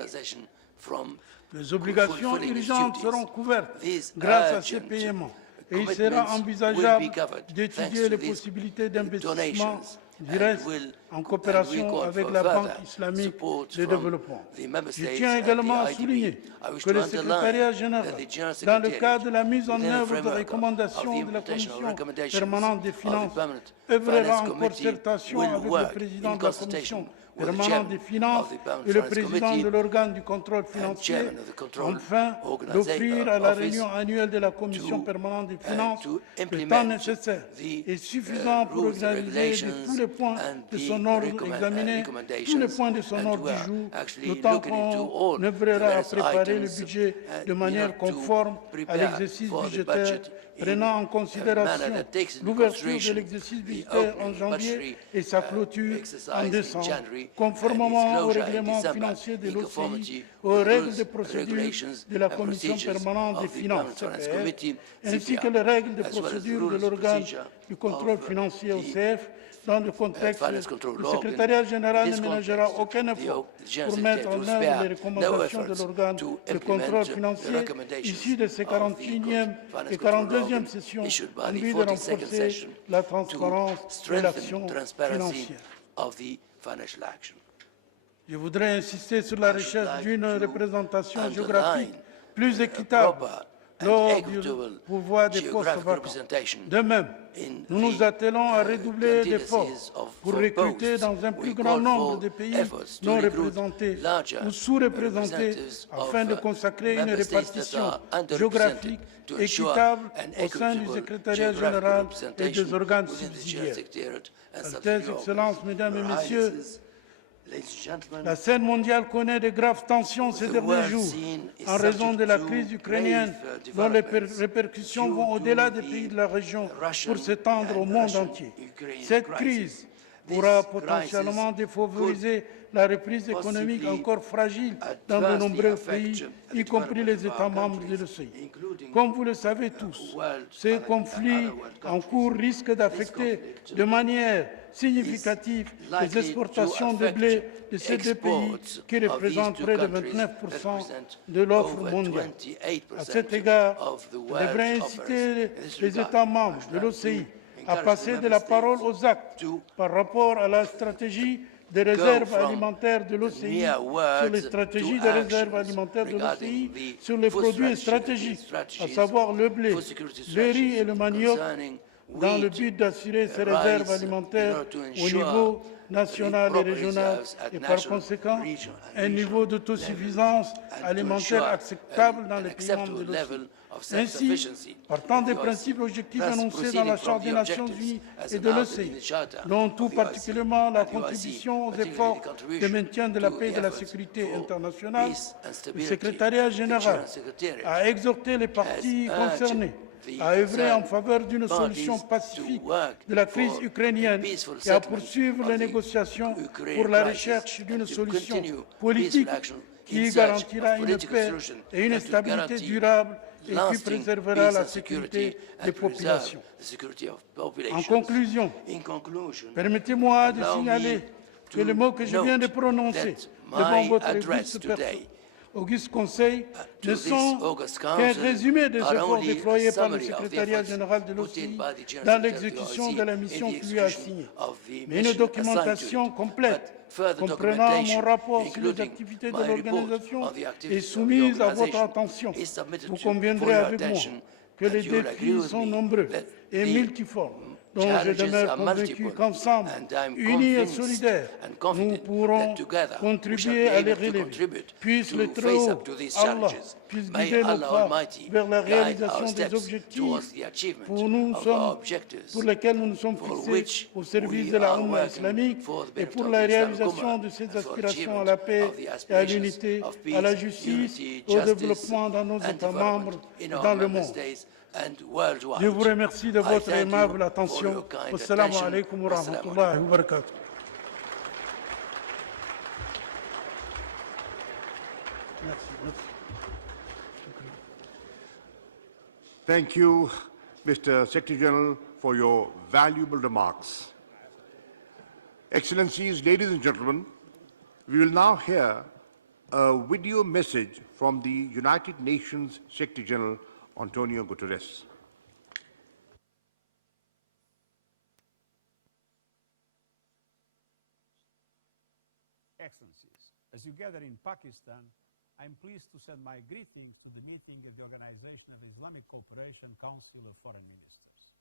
Les obligations urgentes seront couvertes grâce à ces paiements. Et il sera envisageable d'étudier les possibilités d'investissement direct en coopération avec la Banque islamique de développement. Je tiens également à souligner que le secrétariat général, dans le cadre de la mise en œuvre des recommandations de la Commission permanente des finances, œuvrera en concertation avec le président de la Commission permanent des finances et le président de l'organe du contrôle financier, enfin d'offrir à la réunion annuelle de la Commission permanente des finances le temps nécessaire et suffisant pour examiner tous les points de son ordre, examiner tous les points de son ordre du jour, d'autant qu'on œuvrera à préparer le budget de manière conforme à l'exercice budgétaire, prenant en considération l'ouverture de l'exercice budgétaire en janvier et sa clôture en décembre conformément aux règlements financiers de l'OCI, aux règles de procédure de la Commission permanente des finances, CPF, ainsi que les règles de procédure de l'organe du contrôle financier OCF. Dans le contexte, le secrétariat général ne ménagera aucun effort pour mettre en œuvre les recommandations de l'organe de contrôle financier issues de ces 41e et 42e sessions en vue de renforcer la transparence de l'action financière. Je voudrais insister sur la recherche d'une représentation géographique plus équitable lors du pouvoir des postes vacants. De même, nous nous attelons à redoubler d'efforts pour recruter dans un plus grand nombre de pays non représentés ou sous-représentés afin de consacrer une répartition géographique équitable au sein du secrétariat général et des organes subsidiaires. Altesses, Excellences, Mesdames et Messieurs, la scène mondiale connaît de graves tensions ces derniers jours en raison de la crise ukrainienne dont les répercussions vont au-delà des pays de la région pour s'étendre au monde entier. Cette crise pourra potentiellement défavoriser la reprise économique encore fragile dans de nombreux pays, y compris les États membres de l'OCI. Comme vous le savez tous, ces conflits en cours risquent d'affecter de manière significative les exportations de blé de ces deux pays qui représentent près de 29% de l'offre mondiale. À cet égard, je devrais inciter les États membres de l'OCI à passer de la parole aux actes par rapport à la stratégie des réserves alimentaires de l'OCI, sur les stratégies des réserves alimentaires de l'OCI, sur les produits stratégiques, à savoir le blé, le riz et le manioc, dans le but d'assurer ces réserves alimentaires au niveau national et régional et par conséquent un niveau d'autosuffisance alimentaire acceptable dans les pays membres de l'OCI. Ainsi, partant des principes objectifs annoncés dans la Charte des Nations Unies et de l'OCI, dont tout particulièrement la contribution aux efforts de maintien de la paix et de la sécurité internationale, le secrétariat général a exhorté les parties concernées à œuvrer en faveur d'une solution pacifique de la crise ukrainienne et à poursuivre les négociations pour la recherche d'une solution politique qui garantira une paix et une stabilité durable et qui préservera la sécurité des populations. En conclusion, permettez-moi de signaler que les mots que je viens de prononcer devant votre auguste Conseil ne sont qu'un résumé des efforts déployés par le secrétariat général de l'OCI dans l'exécution de la mission qui lui a assignée. Mais une documentation complète comprenant mon rapport sur les activités de l'organisation est soumise à votre attention. Vous conviendrez avec moi que les défis sont nombreux et multiformes, dont je demeure convaincu qu'ensemble, unis et solidaires, nous pourrons contribuer à les relever. Puisse le Très-Haut, Allah, puisse guider nos pas vers la réalisation des objectifs pour lesquels nous nous sommes fixés au service de la Oumma islamique et pour la réalisation de ces aspirations à la paix et à l'unité, à la justice, au développement dans nos États membres et dans le monde. Je vous remercie de votre aimable attention. Assalamu alaikum wa rahmatullahi wa barakatuh. Thank you, Mr. Secretary General, for your valuable remarks. Excellencies, ladies and gentlemen, we will now hear a video message from the United Nations Secretary General, Antonio Guterres. Excellencies, as you gather in Pakistan, I am pleased to send my greetings to the meeting of the Organization of Islamic Cooperation Council of Foreign Ministers.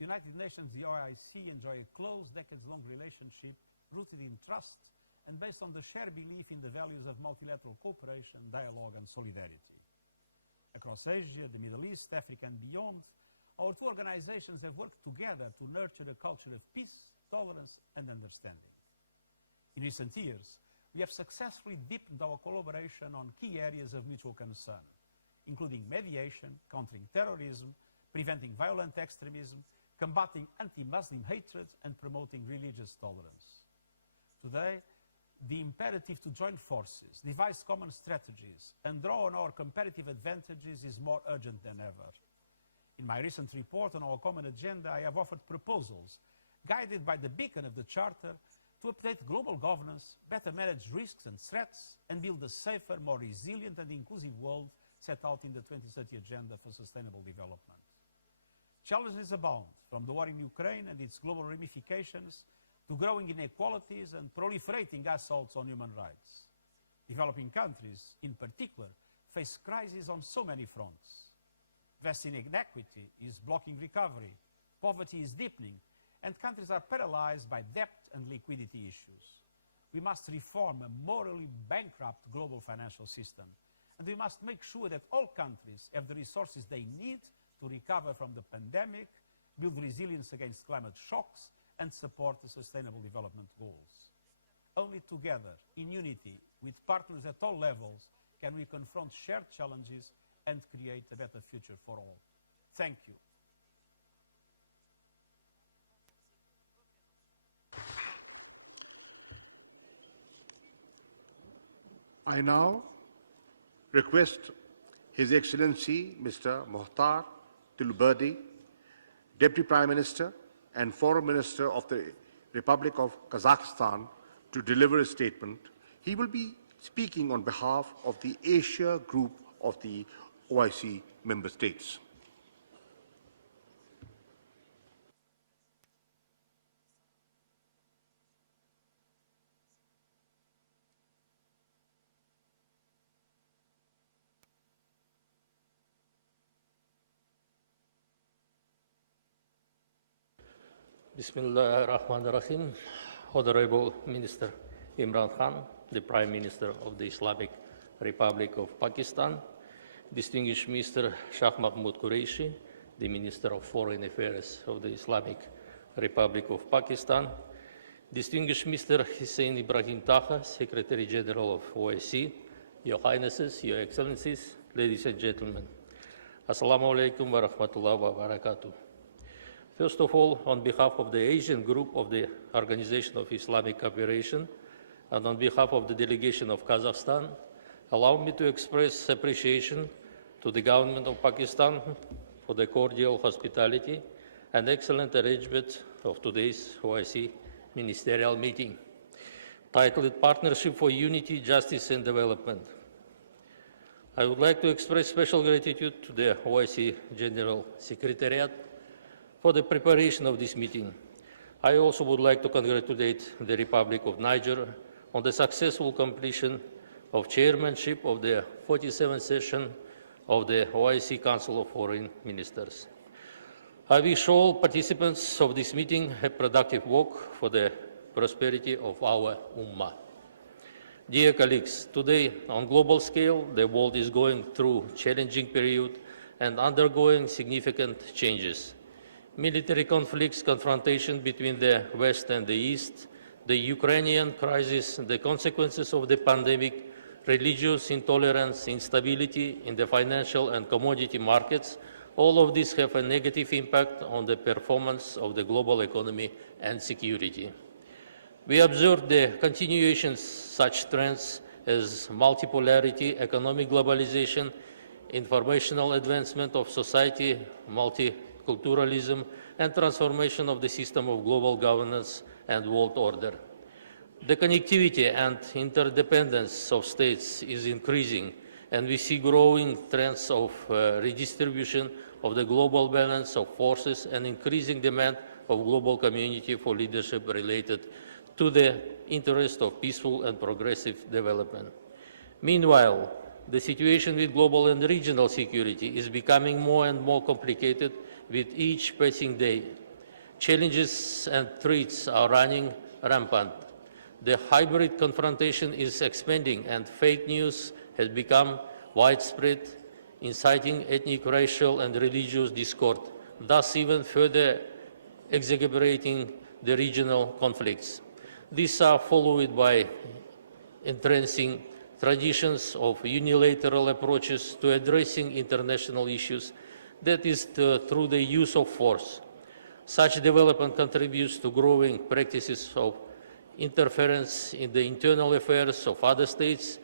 The United Nations, the OIC, enjoy a close, decades-long relationship rooted in trust and based on the shared belief in the values of multilateral cooperation, dialogue, and solidarity. Across Asia, the Middle East, Africa, and beyond, our two organizations have worked together to nurture a culture of peace, tolerance, and understanding. In recent years, we have successfully deepened our collaboration on key areas of mutual concern, including mediation, countering terrorism, preventing violent extremism, combating anti-Muslim hatred, and promoting religious tolerance. Today, the imperative to join forces, devise common strategies, and draw on our competitive advantages is more urgent than ever. In my recent report on our common agenda, I have offered proposals guided by the beacon of the Charter to update global governance, better manage risks and threats, and build a safer, more resilient and inclusive world set out in the 2030 Agenda for Sustainable Development. Challenges abound, from the war in Ukraine and its global ramifications to growing inequalities and proliferating assaults on human rights. Developing countries, in particular, face crises on so many fronts. Vast inequity is blocking recovery, poverty is deepening, and countries are paralyzed by debt and liquidity issues. We must reform a morally bankrupt global financial system, and we must make sure that all countries have the resources they need to recover from the pandemic, build resilience against climate shocks, and support the Sustainable Development Goals. Only together, in unity, with partners at all levels, can we confront shared challenges and create a better future for all. Thank you. I now request His Excellency Mr. Muhtar Tilberdi, Deputy Prime Minister and Foreign Minister of the Republic of Kazakhstan, to deliver a statement. He will be speaking on behalf of the Asia Group of the OIC member states. Bismillah ar-Rahman ar-Rahim. Honorable Minister Imran Khan, the Prime Minister of the Islamic Republic of Pakistan, distinguished Minister Shah Mahmood Qureshi, the Minister of Foreign Affairs of the Islamic Republic of Pakistan, distinguished Mr. Hussein Ibrahim Taha, Secretary General of OIC, Your Highnesses, Your Excellencies, ladies and gentlemen. Assalamu alaikum wa rahmatullahi wa barakatuh. First of all, on behalf of the Asian Group of the Organization of Islamic Cooperation and on behalf of the delegation of Kazakhstan, allow me to express appreciation to the government of Pakistan for the cordial hospitality and excellent arrangement of today's OIC ministerial meeting, titled Partnership for Unity, Justice and Development. I would like to express special gratitude to the OIC General Secretariat for the preparation of this meeting. I also would like to congratulate the Republic of Niger on the successful completion of chairmanship of the 47th session of the OIC Council of Foreign Ministers. I wish all participants of this meeting a productive work for the prosperity of our Ummah. Dear colleagues, today on global scale, the world is going through a challenging period and undergoing significant changes. Military conflicts, confrontation between the West and the East, the Ukrainian crisis, the consequences of the pandemic, religious intolerance, instability in the financial and commodity markets, all of these have a negative impact on the performance of the global economy and security. We observe the continuation of such trends as multipolarity, economic globalization, informational advancement of society, multiculturalism, and transformation of the system of global governance and world order. The connectivity and interdependence of states is increasing, and we see growing trends of redistribution of the global balance of forces and increasing demand of global community for leadership related to the interest of peaceful and progressive development. Meanwhile, the situation with global and regional security is becoming more and more complicated with each passing day. Challenges and threats are running rampant. The hybrid confrontation is expanding and fake news has become widespread, inciting ethnic, racial and religious discord, thus even further exacerbating the regional conflicts. These are followed by entrenching traditions of unilateral approaches to addressing international issues, that is, through the use of force. Such development contributes to growing practices of interference in the internal affairs of other states,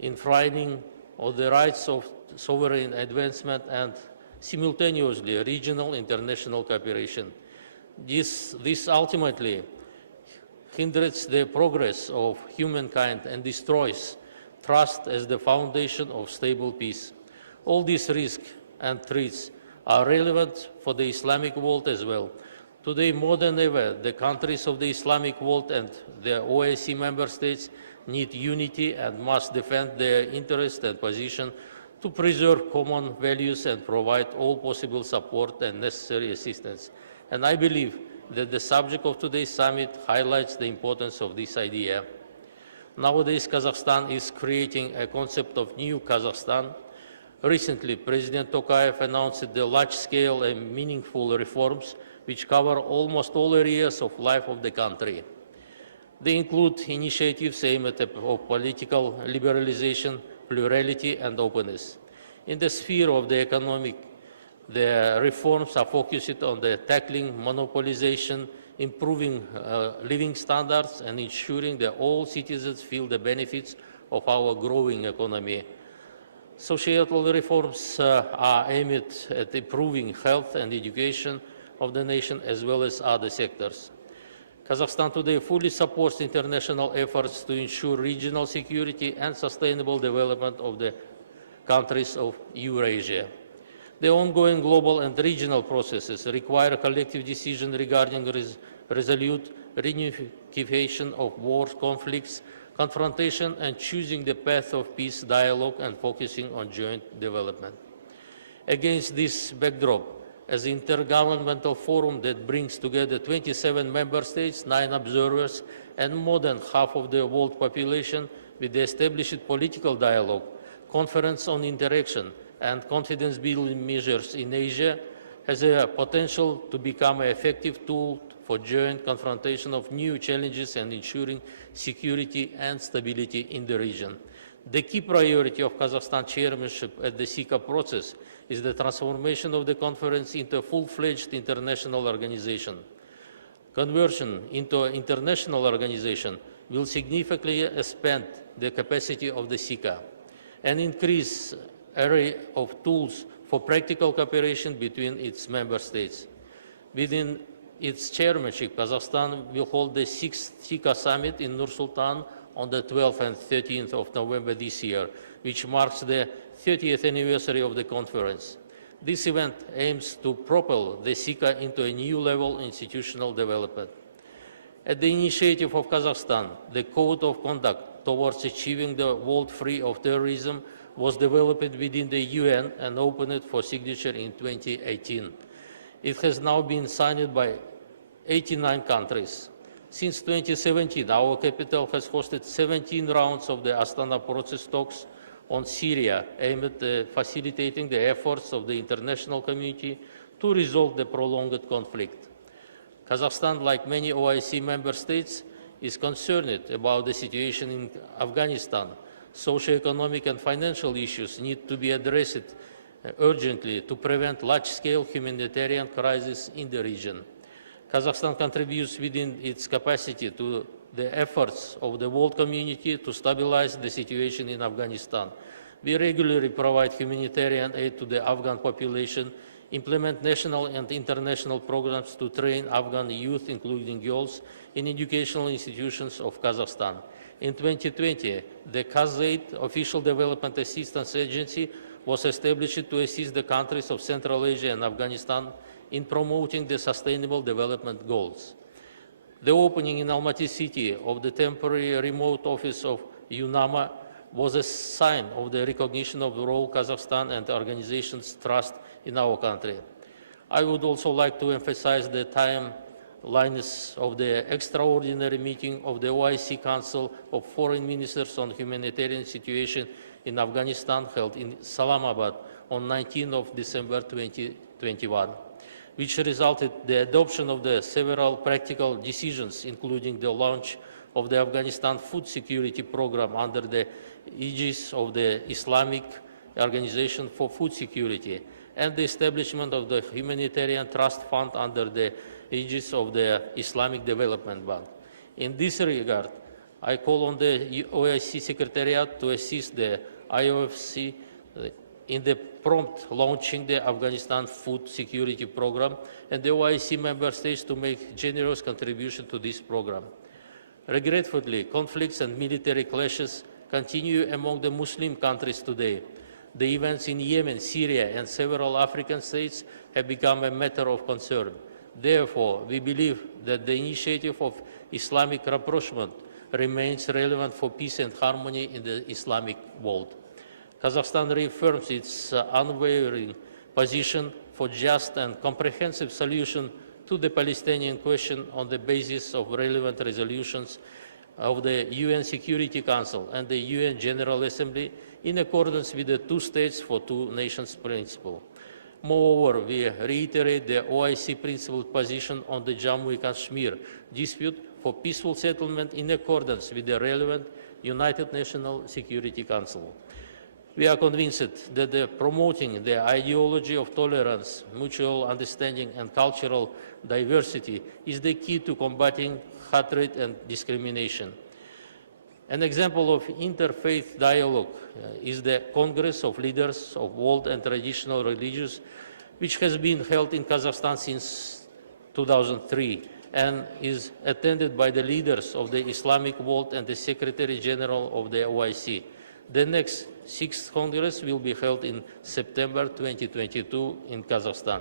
infringing of the rights of sovereign advancement, and simultaneously regional international cooperation. This ultimately hinders the progress of humankind and destroys trust as the foundation of stable peace. All these risks and threats are relevant for the Islamic world as well. Today, more than ever, the countries of the Islamic world and the OIC member states need unity and must defend their interest and position to preserve common values and provide all possible support and necessary assistance. And I believe that the subject of today's summit highlights the importance of this idea. Nowadays, Kazakhstan is creating a concept of new Kazakhstan. Recently, President Tokayev announced the large-scale and meaningful reforms which cover almost all areas of life of the country. They include initiatives aimed at political liberalization, plurality, and openness. In the sphere of the economic, the reforms are focused on the tackling monopolization, improving living standards, and ensuring that all citizens feel the benefits of our growing economy. Societal reforms are aimed at improving health and education of the nation as well as other sectors. Kazakhstan today fully supports international efforts to ensure regional security and sustainable development of the countries of Eurasia. The ongoing global and regional processes require a collective decision regarding resolute reunification of wars, conflicts, confrontation, and choosing the path of peace, dialogue, and focusing on joint development. Against this backdrop, as an intergovernmental forum that brings together 27 member states, 9 observers, and more than half of the world population, with the established political dialogue, conference on interaction, and confidence-building measures in Asia, has a potential to become an effective tool for joint confrontation of new challenges and ensuring security and stability in the region. The key priority of Kazakhstan chairmanship at the SICA process is the transformation of the conference into a full-fledged international organization. Conversion into an international organization will significantly expand the capacity of the SICA and increase array of tools for practical cooperation between its member states. Within its chairmanship, Kazakhstan will hold the 6th SICA summit in Nur-Sultan on the 12th and 13th of November this year, which marks the 30th anniversary of the conference. This event aims to propel the SICA into a new level of institutional development. At the initiative of Kazakhstan, the Code of Conduct towards achieving the world free of terrorism was developed within the UN and opened for signature in 2018. It has now been signed by 89 countries. Since 2017, our capital has hosted 17 rounds of the Astana process talks on Syria, aimed at facilitating the efforts of the international community to resolve the prolonged conflict. Kazakhstan, like many OIC member states, is concerned about the situation in Afghanistan. Socio-economic and financial issues need to be addressed urgently to prevent large-scale humanitarian crises in the region. Kazakhstan contributes within its capacity to the efforts of the world community to stabilize the situation in Afghanistan. We regularly provide humanitarian aid to the Afghan population, implement national and international programs to train Afghan youth, including girls, in educational institutions of Kazakhstan. In 2020, the KazAid, Official Development Assistance Agency, was established to assist the countries of Central Asia and Afghanistan in promoting the Sustainable Development Goals. The opening in Almaty city of the temporary remote office of UNAMA was a sign of the recognition of the role Kazakhstan and the organization's trust in our country. I would also like to emphasize the timeliness of the extraordinary meeting of the OIC Council of Foreign Ministers on Humanitarian Situation in Afghanistan held in Islamabad on 19th of December 2021, which resulted in the adoption of the several practical decisions, including the launch of the Afghanistan Food Security Program under the aegis of the Islamic Organization for Food Security, and the establishment of the Humanitarian Trust Fund under the aegis of the Islamic Development Bank. In this regard, I call on the OIC Secretariat to assist the IOFC in the prompt launching the Afghanistan Food Security Program and the OIC member states to make generous contribution to this program. Regretfully, conflicts and military clashes continue among the Muslim countries today. The events in Yemen, Syria, and several African states have become a matter of concern. Therefore, we believe that the initiative of Islamic rapprochement remains relevant for peace and harmony in the Islamic world. Kazakhstan reaffirms its unwavering position for just and comprehensive solution to the Palestinian question on the basis of relevant resolutions of the UN Security Council and the UN General Assembly in accordance with the two states for two nations principle. Moreover, we reiterate the OIC principled position on the Jammu and Kashmir dispute for peaceful settlement in accordance with the relevant United Nations Security Council. We are convinced that promoting the ideology of tolerance, mutual understanding, and cultural diversity is the key to combating hatred and discrimination. An example of interfaith dialogue is the Congress of Leaders of World and Traditional Religions, which has been held in Kazakhstan since 2003 and is attended by the leaders of the Islamic world and the Secretary General of the OIC. The next 6th Congress will be held in September 2022 in Kazakhstan.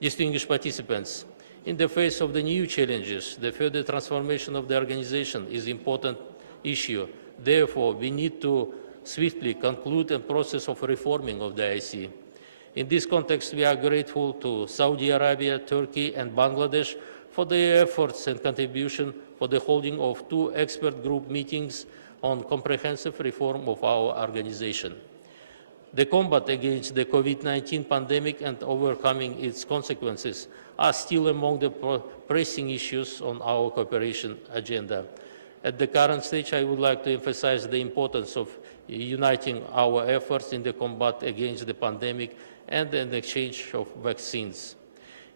Distinguished participants, in the face of the new challenges, the further transformation of the organization is an important issue. Therefore, we need to swiftly conclude the process of reforming of the IC. In this context, we are grateful to Saudi Arabia, Turkey, and Bangladesh for their efforts and contribution for the holding of 2 expert group meetings on comprehensive reform of our organization. The combat against the COVID-19 pandemic and overcoming its consequences are still among the pressing issues on our cooperation agenda. At the current stage, I would like to emphasize the importance of uniting our efforts in the combat against the pandemic and an exchange of vaccines.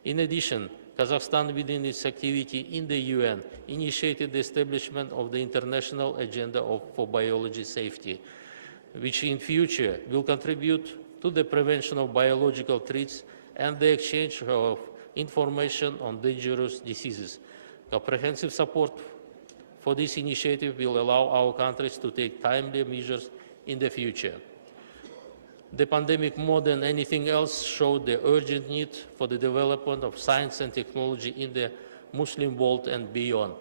In addition, Kazakhstan, within its activity in the UN, initiated the establishment of the International Agenda for Biology Safety, which in future will contribute to the prevention of biological threats and the exchange of information on dangerous diseases. Comprehensive support for this initiative will allow our countries to take timely measures in the future. The pandemic, more than anything else, showed the urgent need for the development of science and technology in the Muslim world and beyond.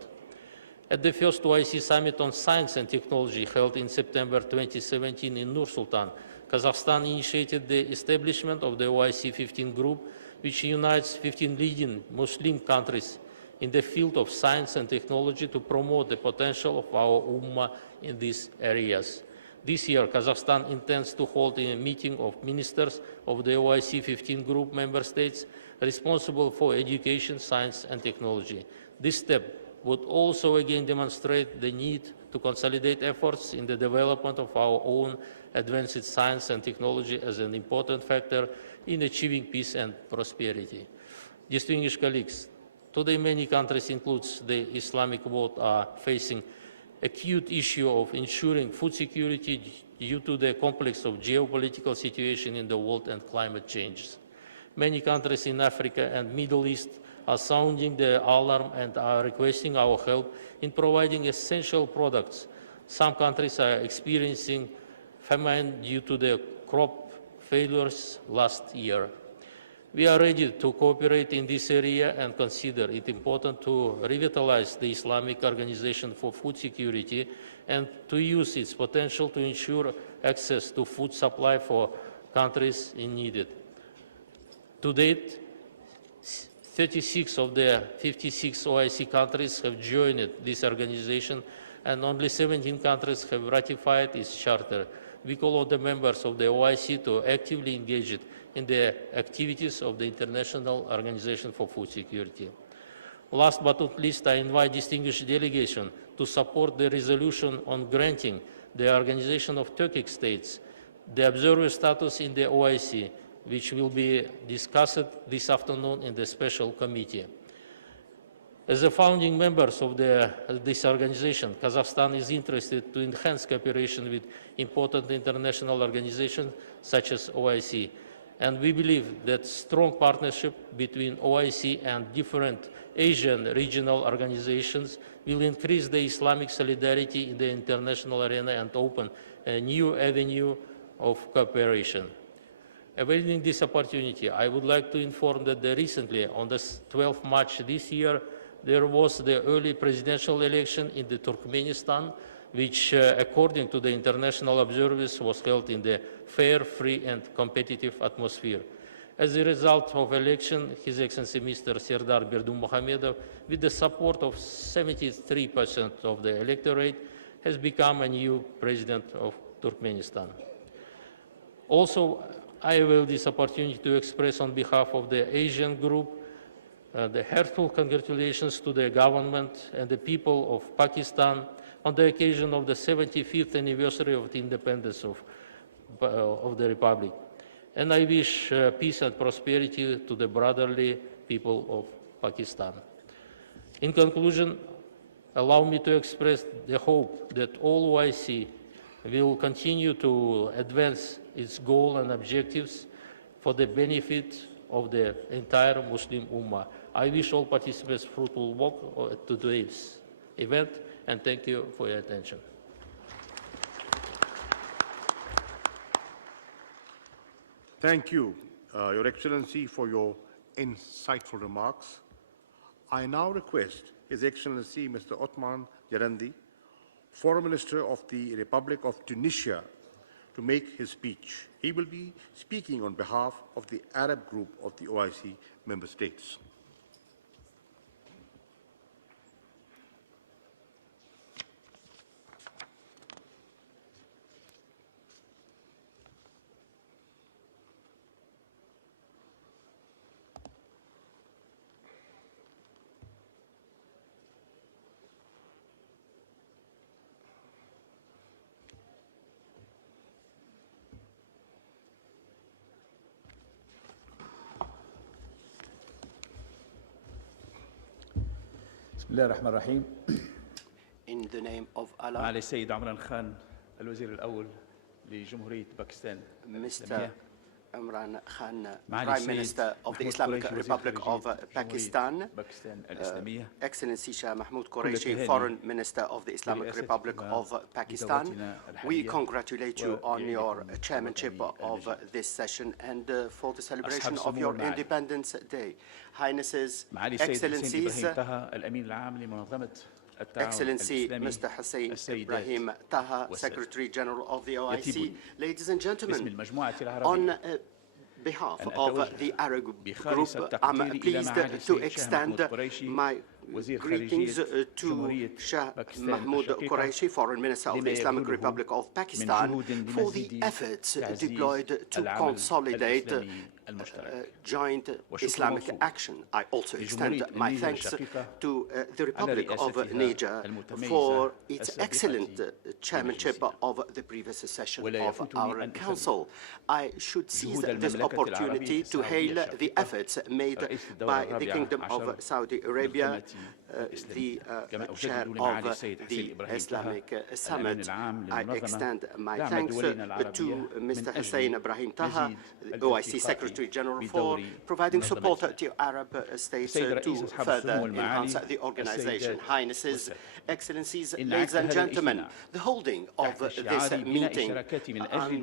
At the first OIC Summit on Science and Technology held in September 2017 in Nur-Sultan, Kazakhstan initiated the establishment of the OIC 15 group, which unites 15 leading Muslim countries in the field of science and technology to promote the potential of our Ummah in these areas. This year, Kazakhstan intends to hold a meeting of ministers of the OIC 15 group member states responsible for education, science, and technology. This step would also again demonstrate the need to consolidate efforts in the development of our own advanced science and technology as an important factor in achieving peace and prosperity. Distinguished colleagues, today many countries, including the Islamic world, are facing acute issue of ensuring food security due to the complex of geopolitical situation in the world and climate change. Many countries in Africa and Middle East are sounding the alarm and are requesting our help in providing essential products. Some countries are experiencing famine due to the crop failures last year. We are ready to cooperate in this area and consider it important to revitalize the Islamic Organization for Food Security and to use its potential to ensure access to food supply for countries in need. To date, 36 of the 56 OIC countries have joined this organization and only 17 countries have ratified its charter. We call on the members of the OIC to actively engage in the activities of the International Organization for Food Security. Last but not least, I invite distinguished delegation to support the resolution on granting the Organization of Turkic States the observer status in the OIC, which will be discussed this afternoon in the special committee. As the founding members of this organization, Kazakhstan is interested to enhance cooperation with important international organizations such as OIC. And we believe that strong partnership between OIC and different Asian regional organizations will increase the Islamic solidarity in the international arena and open a new avenue of cooperation. Availing this opportunity, I would like to inform that recently, on the 12th March this year, there was the early presidential election in the Turkmenistan, which, according to the international observers, was held in the fair, free, and competitive atmosphere. As a result of election, His Excellency Mr. Serdar Berdimuhamedov, with the support of 73% of the electorate, has become a new president of Turkmenistan. Also, I avail this opportunity to express on behalf of the Asian group the heartfelt congratulations to the government and the people of Pakistan on the occasion of the 75th anniversary of the independence of the Republic. And I wish peace and prosperity to the brotherly people of Pakistan. In conclusion, allow me to express the hope that all OIC will continue to advance its goals and objectives for the benefit of the entire Muslim Ummah. I wish all participants fruitful work at today's event, and thank you for your attention. Thank you, Your Excellency, for your insightful remarks. I now request His Excellency Mr. Othman Jarandi, Foreign Minister of the Republic of Tunisia, to make his speech. He will be speaking on behalf of the Arab group of the OIC member states. بسم الله الرحمن الرحيم. In the name of Allah. معالي السيد عمران خان الوزير الأول لجمهورية باكستان. Mr. Imran Khan, Prime Minister of the Islamic Republic of Pakistan, Excellency Shah Mahmood Qureshi, Foreign Minister of the Islamic Republic of Pakistan, we congratulate you on your chairmanship of this session and for the celebration of your Independence Day. Highnesses, Excellencies, Excellency Mr. Hussein Ibrahim Taha, Secretary General of the OIC, ladies and gentlemen, on behalf of the Arab group, I'm pleased to extend my greetings to Shah Mahmood Qureshi, Foreign Minister of the Islamic Republic of Pakistan, for the efforts deployed to consolidate joint Islamic action. I also extend my thanks to the Republic of Niger for its excellent chairmanship of the previous session of our Council. I should seize this opportunity to hail the efforts made by the Kingdom of Saudi Arabia, the chair of the Islamic Summit. I extend my thanks to Mr. Hussein Ibrahim Taha, OIC Secretary General, for providing support to Arab states to further enhance the organization. Highnesses, Excellencies, ladies and gentlemen, the holding of this meeting under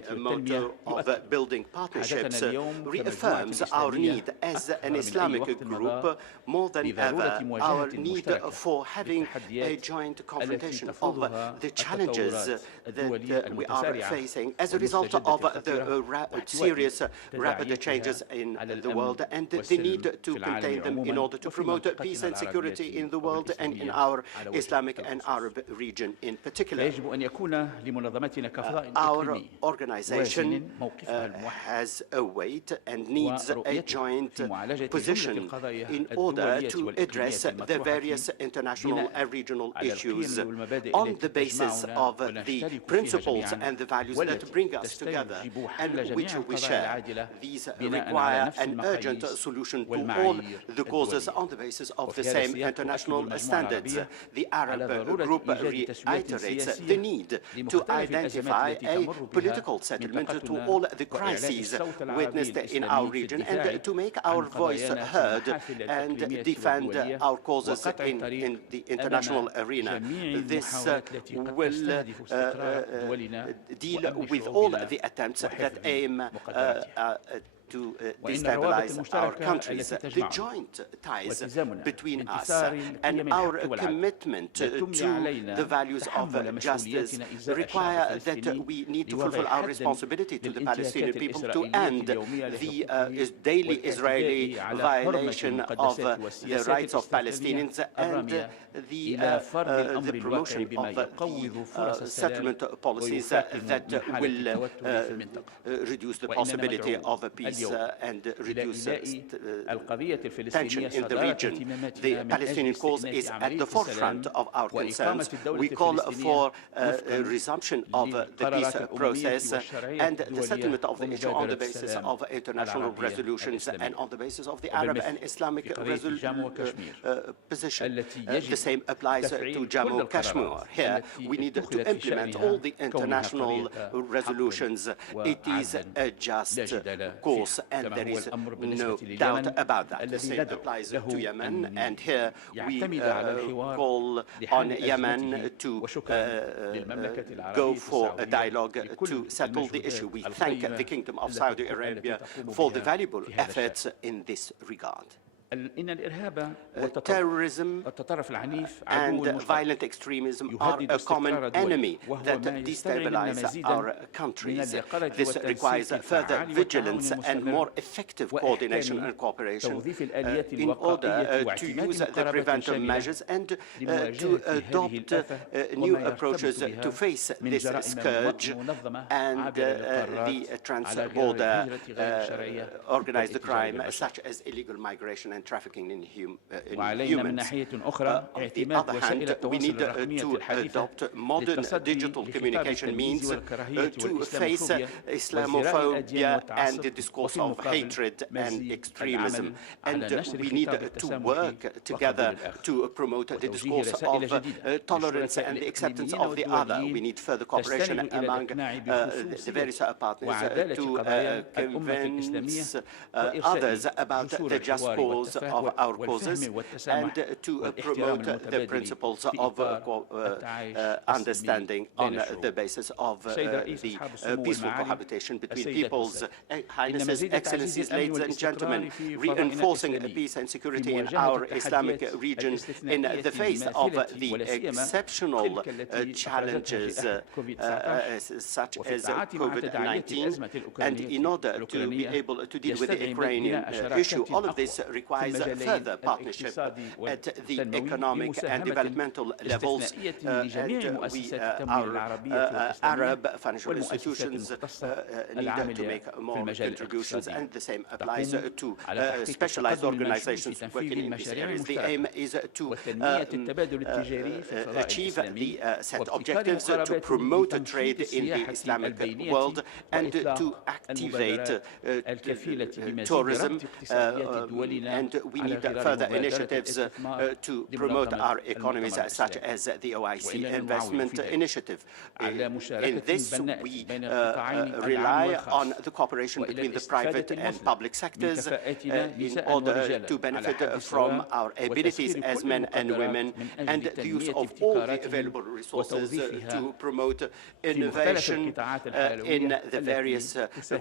the motto of building partnerships reaffirms our need as an Islamic group more than ever, our need for having a joint confrontation of the challenges that we are facing as a result of the serious rapid changes in the world and the need to contain them in order to promote peace and security in the world and in our Islamic and Arab region in particular. Our organization has a weight and needs a joint position in order to address address the various international and regional issues on the basis of the principles and the values that bring us together and which we share. These require an urgent solution to all the causes on the basis of the same international standards. The Arab group reiterates the need to identify a political settlement to all the crises witnessed in our region and to make our voice heard and defend our causes in the international arena. This will deal with all the attempts that aim to destabilize our countries. The joint ties between us and our commitment to the values of justice require that we need to fulfill our responsibility to the Palestinian people to end the daily Israeli violation of the rights of Palestinians and the promotion of the settlement policies that will reduce the possibility of peace and reduce tension in the region. The Palestinian cause is at the forefront of our concerns. We call for a resumption of the peace process and the settlement of the issue on the basis of international resolutions and on the basis of the Arab and Islamic position. The same applies to Jammu Kashmir. Here, we need to implement all the international resolutions. It is a just cause, and there is no doubt about that. The same applies to Yemen, and here we call on Yemen to go for a dialogue to settle the issue. We thank the Kingdom of Saudi Arabia for the valuable efforts in this regard. Terrorism and violent extremism are a common enemy that destabilize our countries. This requires further vigilance and more effective coordination and cooperation in order to use the preventive measures and to adopt new approaches to face this scourge and the trans-border organized crime such as illegal migration and trafficking in humans. On the other hand, we need to adopt modern digital communication means to face Islamophobia and the discourse of hatred and extremism. And we need to work together to promote the discourse of tolerance and the acceptance of the other. We need further cooperation among the various partners to convince others about the just cause of our causes and to promote the principles of understanding on the basis of the peaceful cohabitation between peoples. Highnesses, Excellencies, ladies and gentlemen, reinforcing peace and security in our Islamic region in the face of the exceptional challenges such as COVID-19, and in order to be able to deal with the Ukrainian issue, all of this requires further partnership at the economic and developmental levels, and our Arab financial institutions need to make more contributions, and the same applies to specialized organizations working in these areas. The aim is to achieve the set objectives to promote trade in the Islamic world and to activate tourism, and we need further initiatives to promote our economies, such as the OIC investment initiative. In this, we rely on the cooperation between the private and public sectors in order to benefit from our abilities as men and women and the use of all the available resources to promote innovation in the various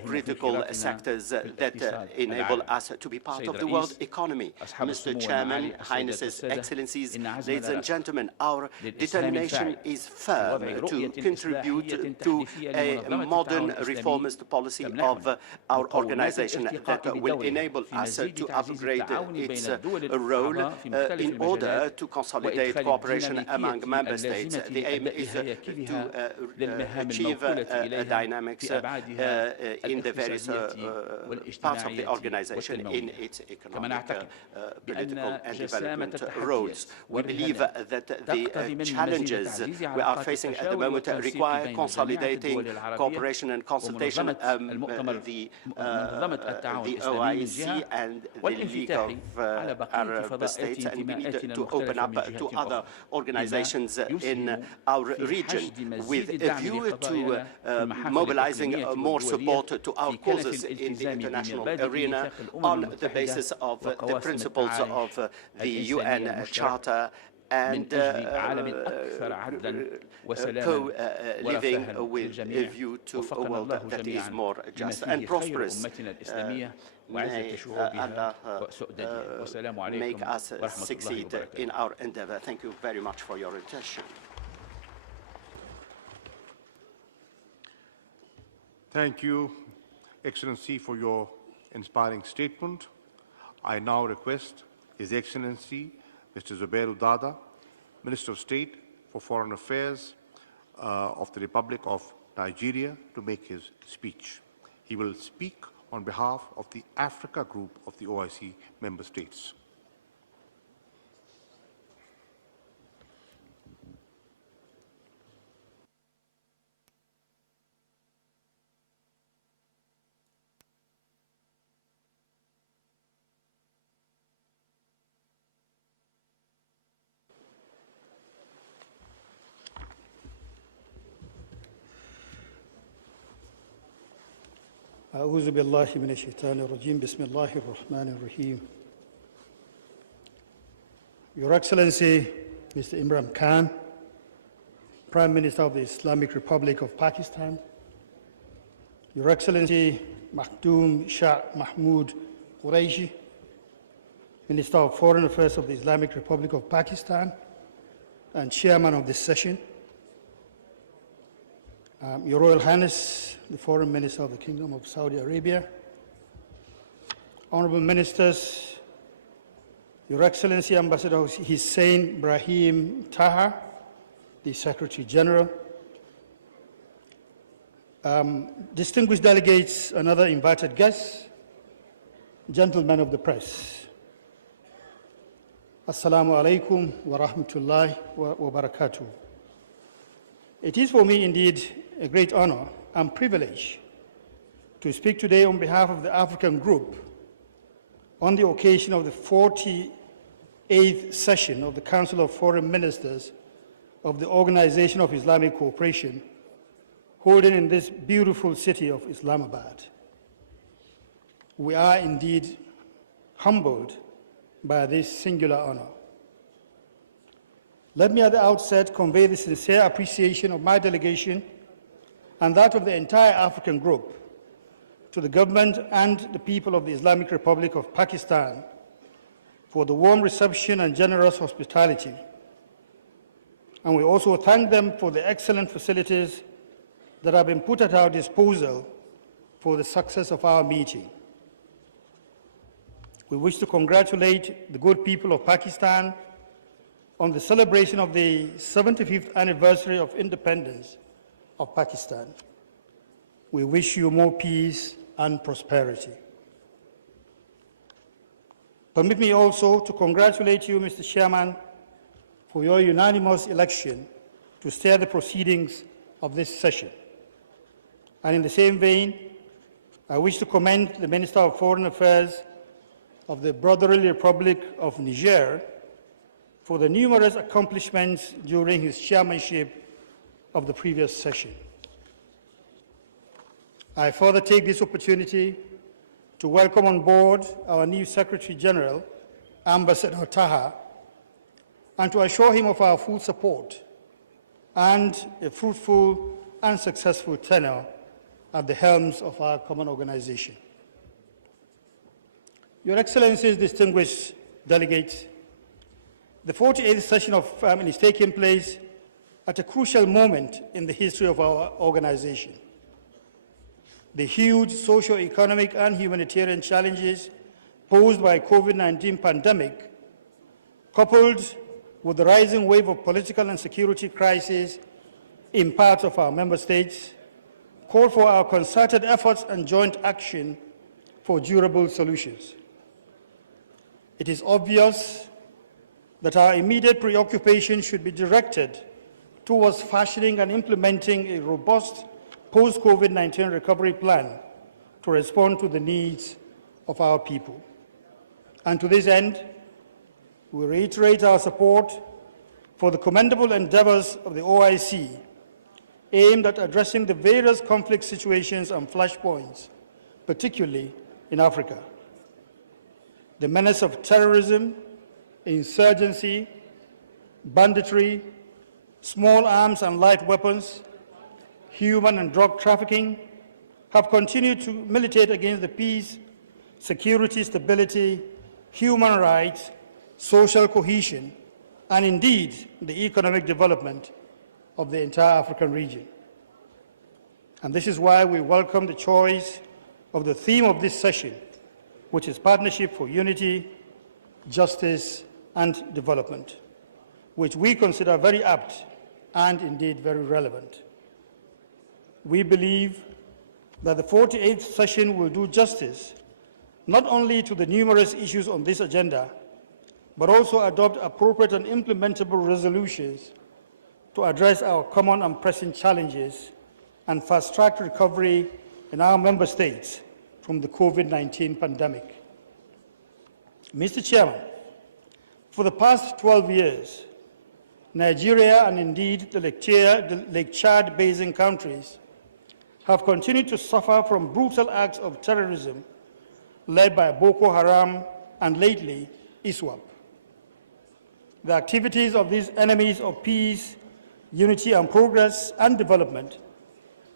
critical sectors that enable us to be part of the world economy. Mr. Chairman, Highnesses, Excellencies, ladies and gentlemen, our determination is firm to contribute to a modern reformist policy of our organization that will enable us to upgrade its role in order to consolidate cooperation among member states. The aim is to achieve dynamics in the various parts of the organization in its economic political and development roads. We believe that the challenges we are facing at the moment require consolidating cooperation and consultation the OIC and the League of Arab States, and we need to open up to other organizations in our region with a view to mobilizing more support to our causes in the international arena on the basis of the principles of the UN Charter and co-living with a view to a world that is more just and prosperous. May Allah make us succeed in our endeavor. Thank you very much for your attention. Thank you, Excellency, for your inspiring statement. I now request His Excellency, Mr. Zubairu Dada, Minister of State for Foreign Affairs of the Republic of Nigeria, to make his speech. He will speak on behalf of the Africa Group of the OIC member states. أعوذ بالله من الشيطان الرجيم بسم الله الرحمن الرحيم. Your Excellency, Mr. Imran Khan, Prime Minister of the Islamic Republic of Pakistan, Your Excellency Minister Shah Mahmood Qureshi, Minister of Foreign Affairs of the Islamic Republic of Pakistan and Chairman of this session, Your Royal Highness, the Foreign Minister of the Kingdom of Saudi Arabia, Honorable Ministers, Your Excellency Ambassador Hussein Brahim Taha, the Secretary General, distinguished delegates and other invited guests, gentlemen of the press. Assalamu alaikum wa rahmatullahi wa barakatuh. It is for me indeed a great honor and privilege to speak today on behalf of the African Group on the occasion of the 48th session of the Council of Foreign Ministers of the Organization of Islamic Cooperation, holding in this beautiful city of Islamabad. We are indeed humbled by this singular honor. Let me at the outset convey the sincere appreciation of my delegation and that of the entire African Group to the government and the people of the Islamic Republic of Pakistan for the warm reception and generous hospitality. And we also thank them for the excellent facilities that have been put at our disposal for the success of our meeting. We wish to congratulate the good people of Pakistan on the celebration of the 75th anniversary of independence of Pakistan. We wish you more peace and prosperity. Permit me also to congratulate you, Mr. Chairman, for your unanimous election to steer the proceedings of this session. And in the same vein, I wish to commend the Minister of Foreign Affairs of the Brotherly Republic of Niger for the numerous accomplishments during his chairmanship of the previous session. I further take this opportunity to welcome on board our new Secretary General, Ambassador Taha, and to assure him of our full support and a fruitful and successful tenure at the helms of our common organization. Your Excellencies, distinguished delegates, the 48th session of is taking place at a crucial moment in the history of our organization. The huge socio-economic and humanitarian challenges posed by COVID-19 pandemic, coupled with the rising wave of political and security crises in parts of our member states, call for our concerted efforts and joint action for durable solutions. it is obvious that our immediate preoccupation should be directed towards fashioning and implementing a robust post-COVID-19 recovery plan to respond to the needs of our people. And to this end, we reiterate our support for the commendable endeavors of the OIC aimed at addressing the various conflict situations and flashpoints, particularly in Africa. The menace of terrorism, insurgency, banditry, small arms and light weapons, human and drug trafficking have continued to militate against the peace, security, stability, human rights, social cohesion, and indeed the economic development of the entire African region. And this is why we welcome the choice of the theme of this session, which is Partnership for Unity, Justice, and Development, which we consider very apt and indeed very relevant. We believe that the 48th session will do justice not only to the numerous issues on this agenda, but also adopt appropriate and implementable resolutions to address our common and pressing challenges and fast-track recovery in our member states from the COVID-19 pandemic. Mr. Chairman, for the past 12 years, Nigeria and indeed the Lake Chad basin countries have continued to suffer from brutal acts of terrorism led by Boko Haram and lately ISWAP. The activities of these enemies of peace, unity and progress and development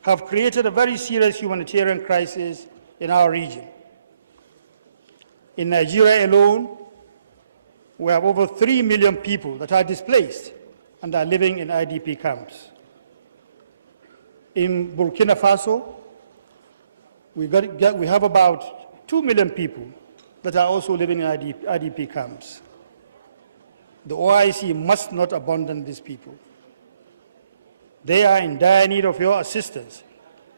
have created a very serious humanitarian crisis in our region. In Nigeria alone, we have over 3 million people that are displaced and are living in IDP camps. In Burkina Faso, we have about 2 million people that are also living in IDP camps. The OIC must not abandon these people. They are in dire need of your assistance,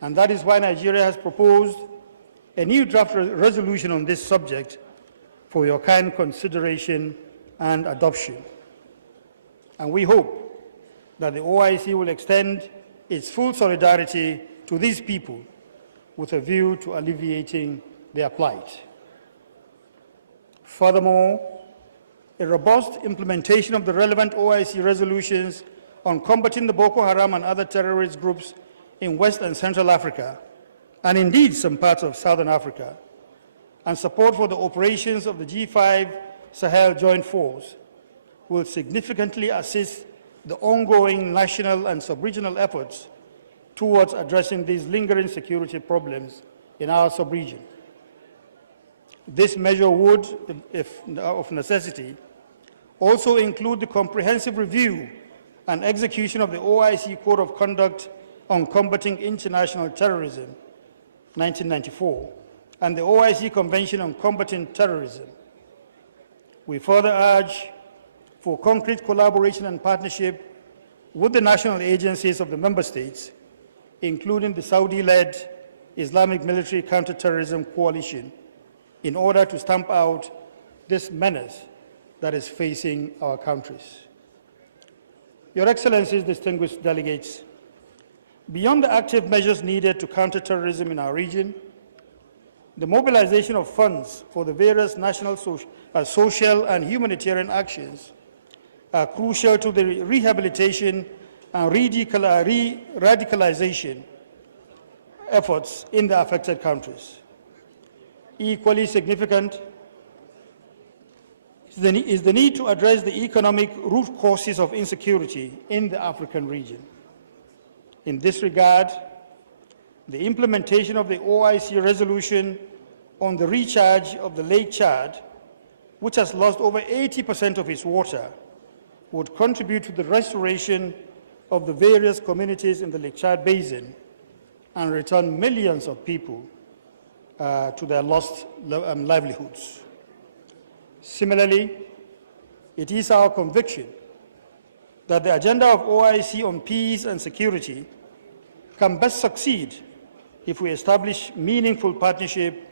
and that is why Nigeria has proposed a new draft resolution on this subject for your kind consideration and adoption. And we hope that the OIC will extend its full solidarity to these people with a view to alleviating their plight. Furthermore, a robust implementation of the relevant OIC resolutions on combating the Boko Haram and other terrorist groups in West and Central Africa, and indeed some parts of Southern Africa, and support for the operations of the G5 Sahel Joint Force will significantly assist the ongoing national and sub-regional efforts towards addressing these lingering security problems in our sub-region. This measure would, if of necessity, also include the comprehensive review and execution of the OIC Code of Conduct on Combating International Terrorism, 1994, and the OIC Convention on Combating Terrorism. We further urge for concrete collaboration and partnership with the national agencies of the member states, including the Saudi-led Islamic Military Counterterrorism Coalition, in order to stamp out this menace that is facing our countries. Your Excellencies, distinguished delegates, beyond the active measures needed to counter terrorism in our region, the mobilization of funds for the various national social and humanitarian actions are crucial to the rehabilitation and radicalization efforts in the affected countries. Equally significant is the need to address the economic root causes of insecurity in the African region. In this regard, the implementation of the OIC resolution on the recharge of the Lake Chad, which has lost over 80% of its water, would contribute to the restoration of the various communities in the Lake Chad Basin and return millions of people to their lost livelihoods. Similarly, it is our conviction that the agenda of OIC on peace and security can best succeed if we establish meaningful partnership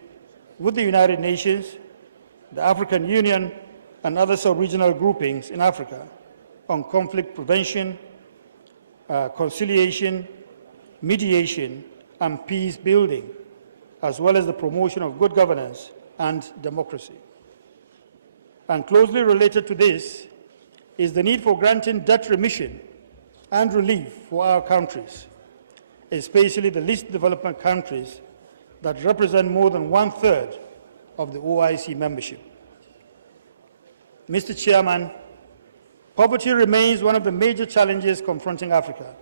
with the United Nations, the African Union, and other sub-regional groupings in Africa on conflict prevention, conciliation, mediation, and peace building, as well as the promotion of good governance and democracy. And closely related to this is the need for granting debt remission and relief for our countries, especially the least developed countries that represent more than 1/3 of the OIC membership. Mr. Chairman, poverty remains one of the major challenges confronting Africa,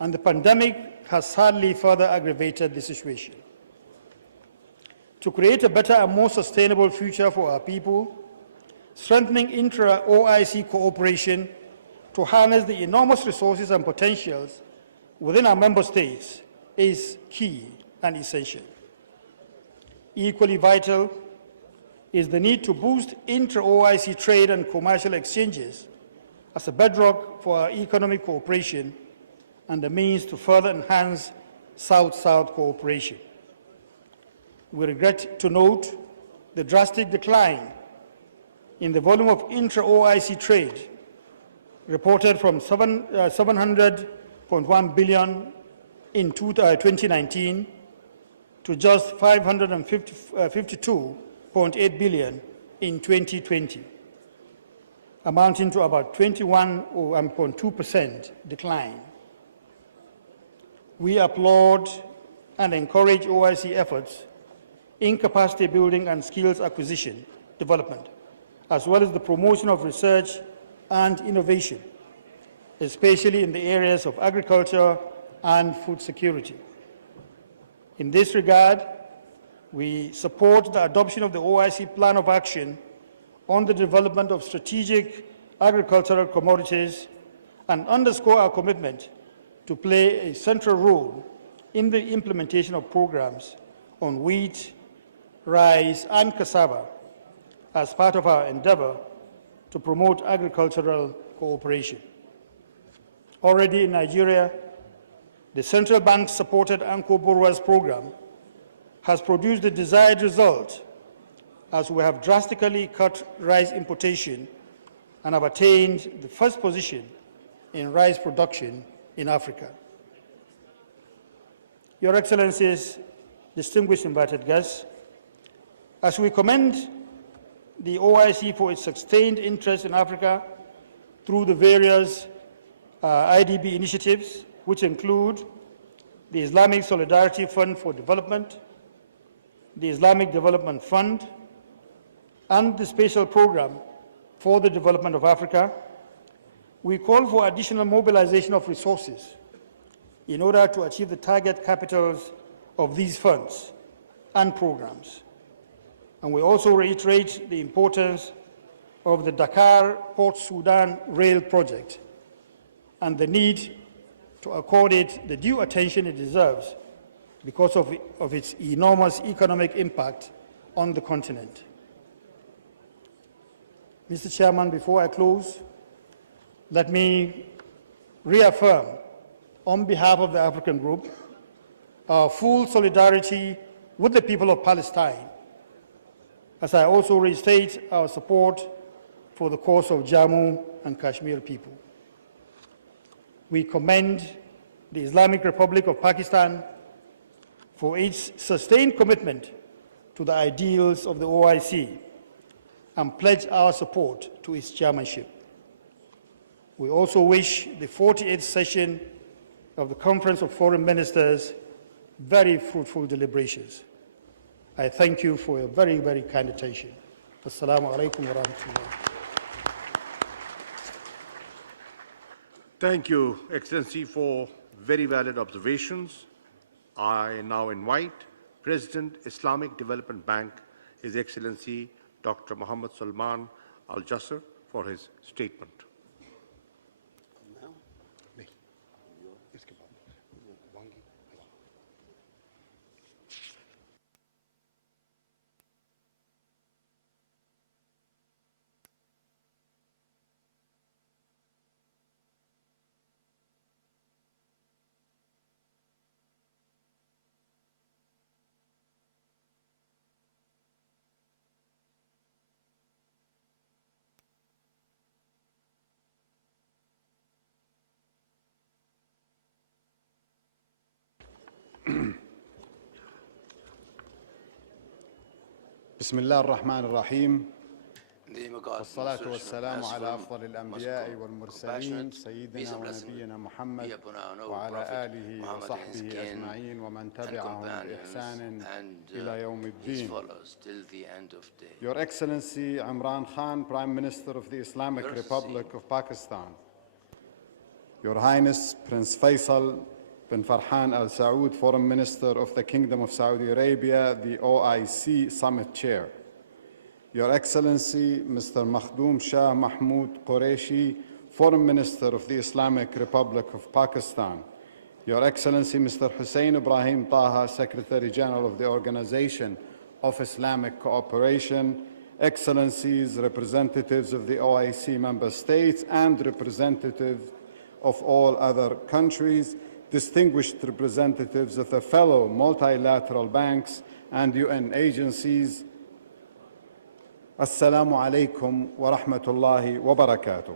and the pandemic has sadly further aggravated the situation. To create a better and more sustainable future for our people, strengthening intra-OIC cooperation to harness the enormous resources and potentials within our member states is key and essential. Equally vital is the need to boost intra-OIC trade and commercial exchanges as a bedrock for our economic cooperation and the means to further enhance South-South cooperation. We regret to note the drastic decline in the volume of intra-OIC trade, reported from 700.1 billion in 2019 to just 552.8 billion in 2020, amounting to about 21.2% decline. We applaud and encourage OIC efforts in capacity building and skills acquisition development, as well as the promotion of research and innovation, especially in the areas of agriculture and food security. In this regard, we support the adoption of the OIC Plan of Action on the development of strategic agricultural commodities and underscore our commitment to play a central role in the implementation of programs on wheat, rice, and cassava as part of our endeavor to promote agricultural cooperation. Already in Nigeria, the central bank-supported Anko Borrower's program has produced the desired result, as we have drastically cut rice importation and have attained the first position in rice production in Africa. Your Excellencies, distinguished invited guests, as we commend the OIC for its sustained interest in Africa through the various IDB initiatives, which include the Islamic Solidarity Fund for Development, the Islamic Development Fund, and the Special Program for the Development of Africa, we call for additional mobilization of resources in order to achieve the target capitals of these funds and programs. And we also reiterate the importance of the Dakar-Port Sudan rail project and the need to accord it the due attention it deserves because of its enormous economic impact on the continent. Mr. Chairman, before I close, let me reaffirm on behalf of the African Group our full solidarity with the people of Palestine, as I also restate our support for the cause of Jammu and Kashmir people. We commend the Islamic Republic of Pakistan for its sustained commitment to the ideals of the OIC and pledge our support to its chairmanship. We also wish the 48th session of the Conference of Foreign Ministers very fruitful deliberations. I thank you for your very, very kind attention. Assalamu alaikum wa rahmatullah. Thank you, Excellency, for very valid observations. I now invite President, Islamic Development Bank, His Excellency Dr. Muhammad Salman Al-Jasser, for his statement. بسم الله الرحمن الرحيم والصلاة والسلام على أفضل الأنبياء والمرسلين سيدنا ونبينا محمد وعلى آله وصحبه أجمعين ومن تبعهم بإحسان إلى يوم الدين. Your Excellency Imran Khan, Prime Minister of the Islamic Republic of Pakistan, Your Highness Prince Faisal bin Farhan Al Saud, Foreign Minister of the Kingdom of Saudi Arabia, the OIC Summit Chair, Your Excellency Mr. Shah Mahmood Qureshi, Foreign Minister of the Islamic Republic of Pakistan, Your Excellency Mr. Hussein Ibrahim Taha, Secretary General of the Organization of Islamic Cooperation, Excellencies, representatives of the OIC member states and representatives of all other countries, distinguished representatives of the fellow multilateral banks and UN agencies, Assalamu alaikum wa rahmatullahi wa barakatuh.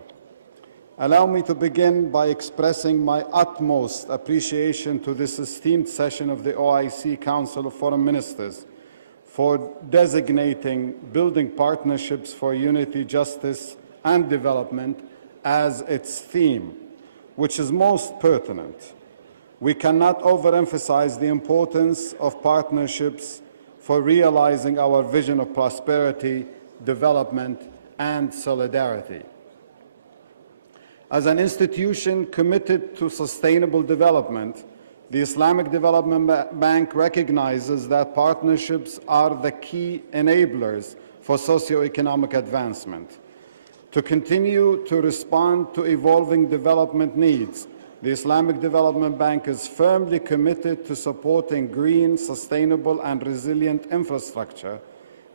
Allow me to begin by expressing my utmost appreciation to this esteemed session of the OIC Council of Foreign Ministers for designating building partnerships for unity, justice, and development as its theme, which is most pertinent. We cannot overemphasize the importance of partnerships for realizing our vision of prosperity, development, and solidarity. As an institution committed to sustainable development, the Islamic Development Bank recognizes that partnerships are the key enablers for socio-economic advancement. To continue to respond to evolving development needs, the Islamic Development Bank is firmly committed to supporting green, sustainable, and resilient infrastructure,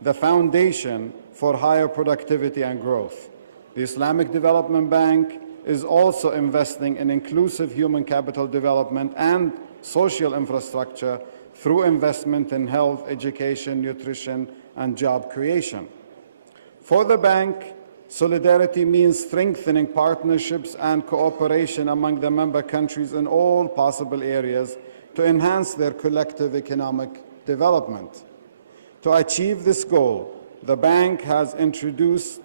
the foundation for higher productivity and growth. The Islamic Development Bank is also investing in inclusive human capital development and social infrastructure through investment in health, education, nutrition, and job creation. For the bank, solidarity means strengthening partnerships and cooperation among the member countries in all possible areas to enhance their collective economic development. To achieve this goal, the bank has introduced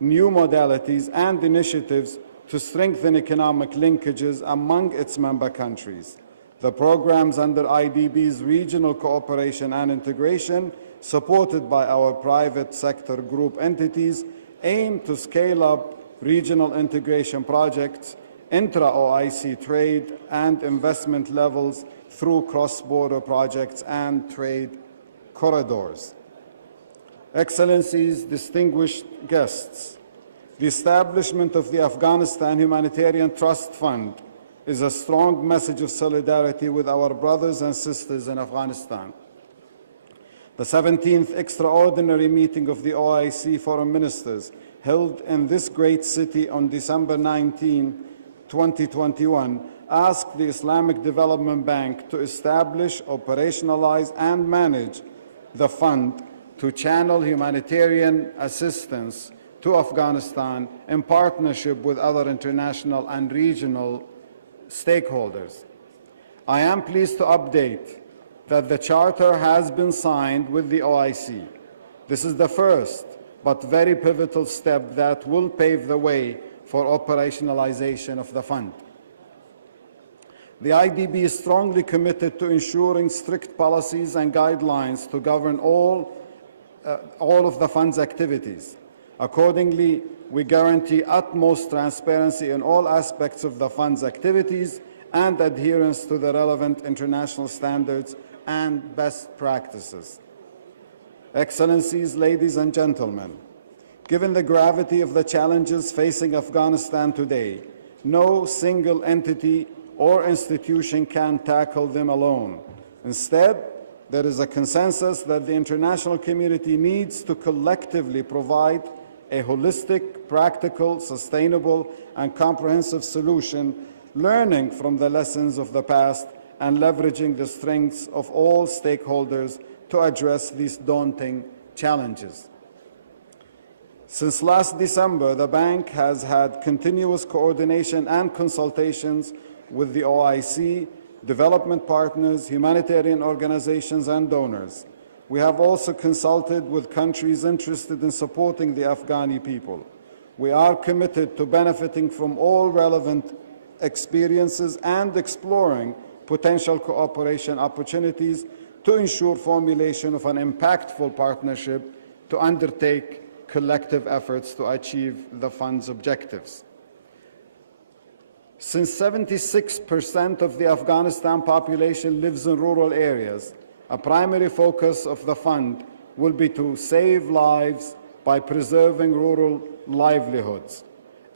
new modalities and initiatives to strengthen economic linkages among its member countries. The programs under IDB's regional cooperation and integration, supported by our private sector group entities, aim to scale up regional integration projects, intra-OIC trade and investment levels through cross-border projects and trade corridors. Excellencies, distinguished guests, the establishment of the Afghanistan Humanitarian Trust Fund is a strong message of solidarity with our brothers and sisters in Afghanistan. The 17th extraordinary meeting of the OIC Foreign Ministers, held in this great city on December 19, 2021, asked the Islamic Development Bank to establish, operationalize, and manage the fund to channel humanitarian assistance to Afghanistan in partnership with other international and regional stakeholders. I am pleased to update that the charter has been signed with the OIC. This is the first but very pivotal step that will pave the way for operationalization of the fund. The IDB is strongly committed to ensuring strict policies and guidelines to govern all of the fund's activities. Accordingly, we guarantee utmost transparency in all aspects of the fund's activities and adherence to the relevant international standards and best practices. Excellencies, ladies and gentlemen, given the gravity of the challenges facing Afghanistan today, no single entity or institution can tackle them alone. Instead, there is a consensus that the international community needs to collectively provide a holistic, practical, sustainable, and comprehensive solution, learning from the lessons of the past and leveraging the strengths of all stakeholders to address these daunting challenges. Since last December, the bank has had continuous coordination and consultations with the OIC, development partners, humanitarian organizations, and donors. We have also consulted with countries interested in supporting the Afghani people. We are committed to benefiting from all relevant experiences and exploring potential cooperation opportunities to ensure formulation of an impactful partnership to undertake collective efforts to achieve the fund's objectives. Since 76% of the Afghanistan population lives in rural areas, a primary focus of the fund will be to save lives by preserving rural livelihoods.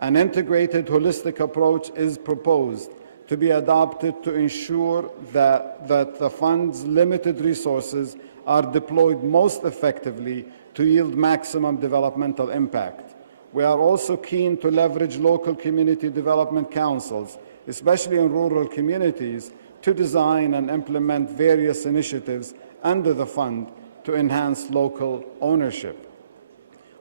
An integrated, holistic approach is proposed to be adopted to ensure that the fund's limited resources are deployed most effectively to yield maximum developmental impact. We are also keen to leverage local community development councils, especially in rural communities, to design and implement various initiatives under the fund to enhance local ownership.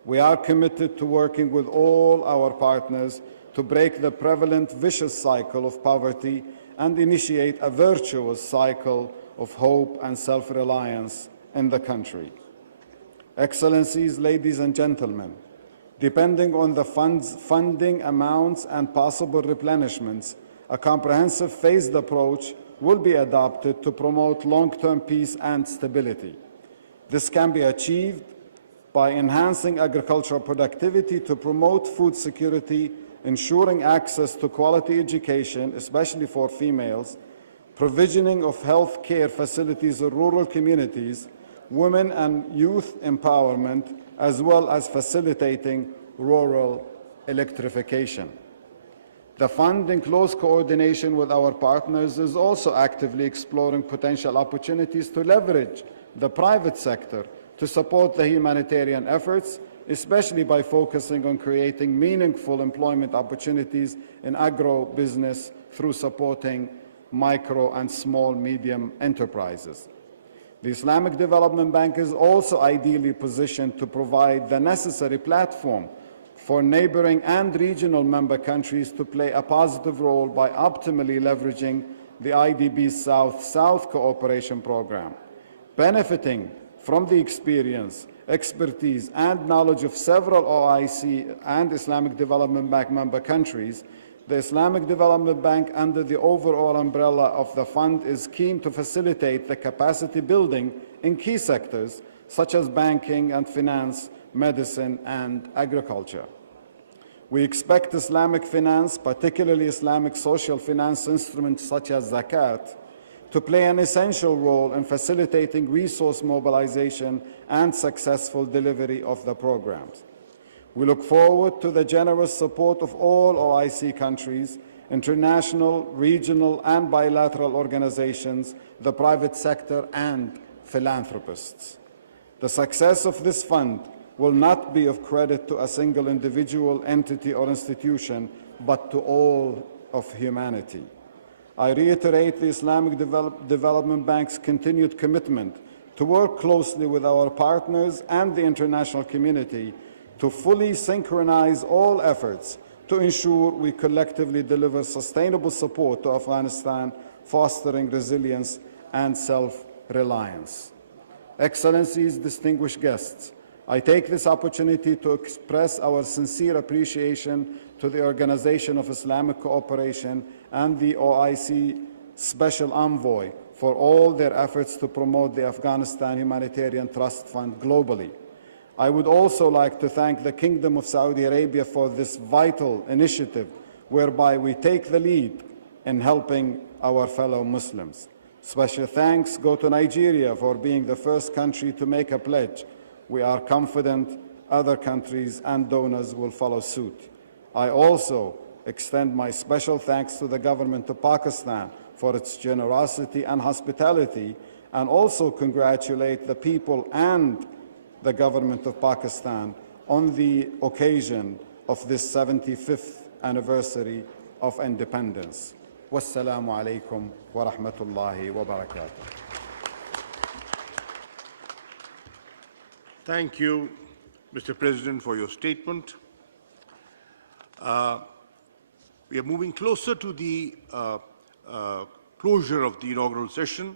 We are committed to working with all our partners to break the prevalent vicious cycle of poverty and initiate a virtuous cycle of hope and self-reliance in the country. Excellencies, ladies and gentlemen, depending on the fund's funding amounts and possible replenishments, a comprehensive phased approach will be adopted to promote long-term peace and stability. This can be achieved by enhancing agricultural productivity to promote food security, ensuring access to quality education, especially for females, provisioning of health care facilities in rural communities, women and youth empowerment, as well as facilitating rural electrification. The fund, in close coordination with our partners, is also actively exploring potential opportunities to leverage the private sector to support the humanitarian efforts, especially by focusing on creating meaningful employment opportunities in agro-business through supporting micro and small-medium enterprises. The Islamic Development Bank is also ideally positioned to provide the necessary platform for neighboring and regional member countries to play a positive role by optimally leveraging the IDB's South-South cooperation program. Benefiting from the experience, expertise, and knowledge of several OIC and Islamic Development Bank member countries, the Islamic Development Bank, under the overall umbrella of the fund, is keen to facilitate the capacity building in key sectors such as banking and finance, medicine, and agriculture. We expect Islamic finance, particularly Islamic social finance instruments such as zakat, to play an essential role in facilitating resource mobilization and successful delivery of the programs. We look forward to the generous support of all OIC countries, international, regional, and bilateral organizations, the private sector, and philanthropists. The success of this fund will not be of credit to a single individual, entity, or institution, but to all of humanity. I reiterate the Islamic Development Bank's continued commitment to work closely with our partners and the international community to fully synchronize all efforts to ensure we collectively deliver sustainable support to Afghanistan, fostering resilience and self-reliance. Excellencies, distinguished guests, I take this opportunity to express our sincere appreciation to the Organization of Islamic Cooperation and the OIC Special Envoy for all their efforts to promote the Afghanistan Humanitarian Trust Fund globally. I would also like to thank the Kingdom of Saudi Arabia for this vital initiative whereby we take the lead in helping our fellow Muslims. Special thanks go to Nigeria for being the first country to make a pledge. We are confident other countries and donors will follow suit. I also extend my special thanks to the government of Pakistan for its generosity and hospitality, and also congratulate the people and the government of Pakistan on the occasion of this 75th anniversary of independence. Wassalamu alaikum wa rahmatullahi wa barakatuh. Thank you, Mr. President, for your statement. We are moving closer to the closure of the inaugural session.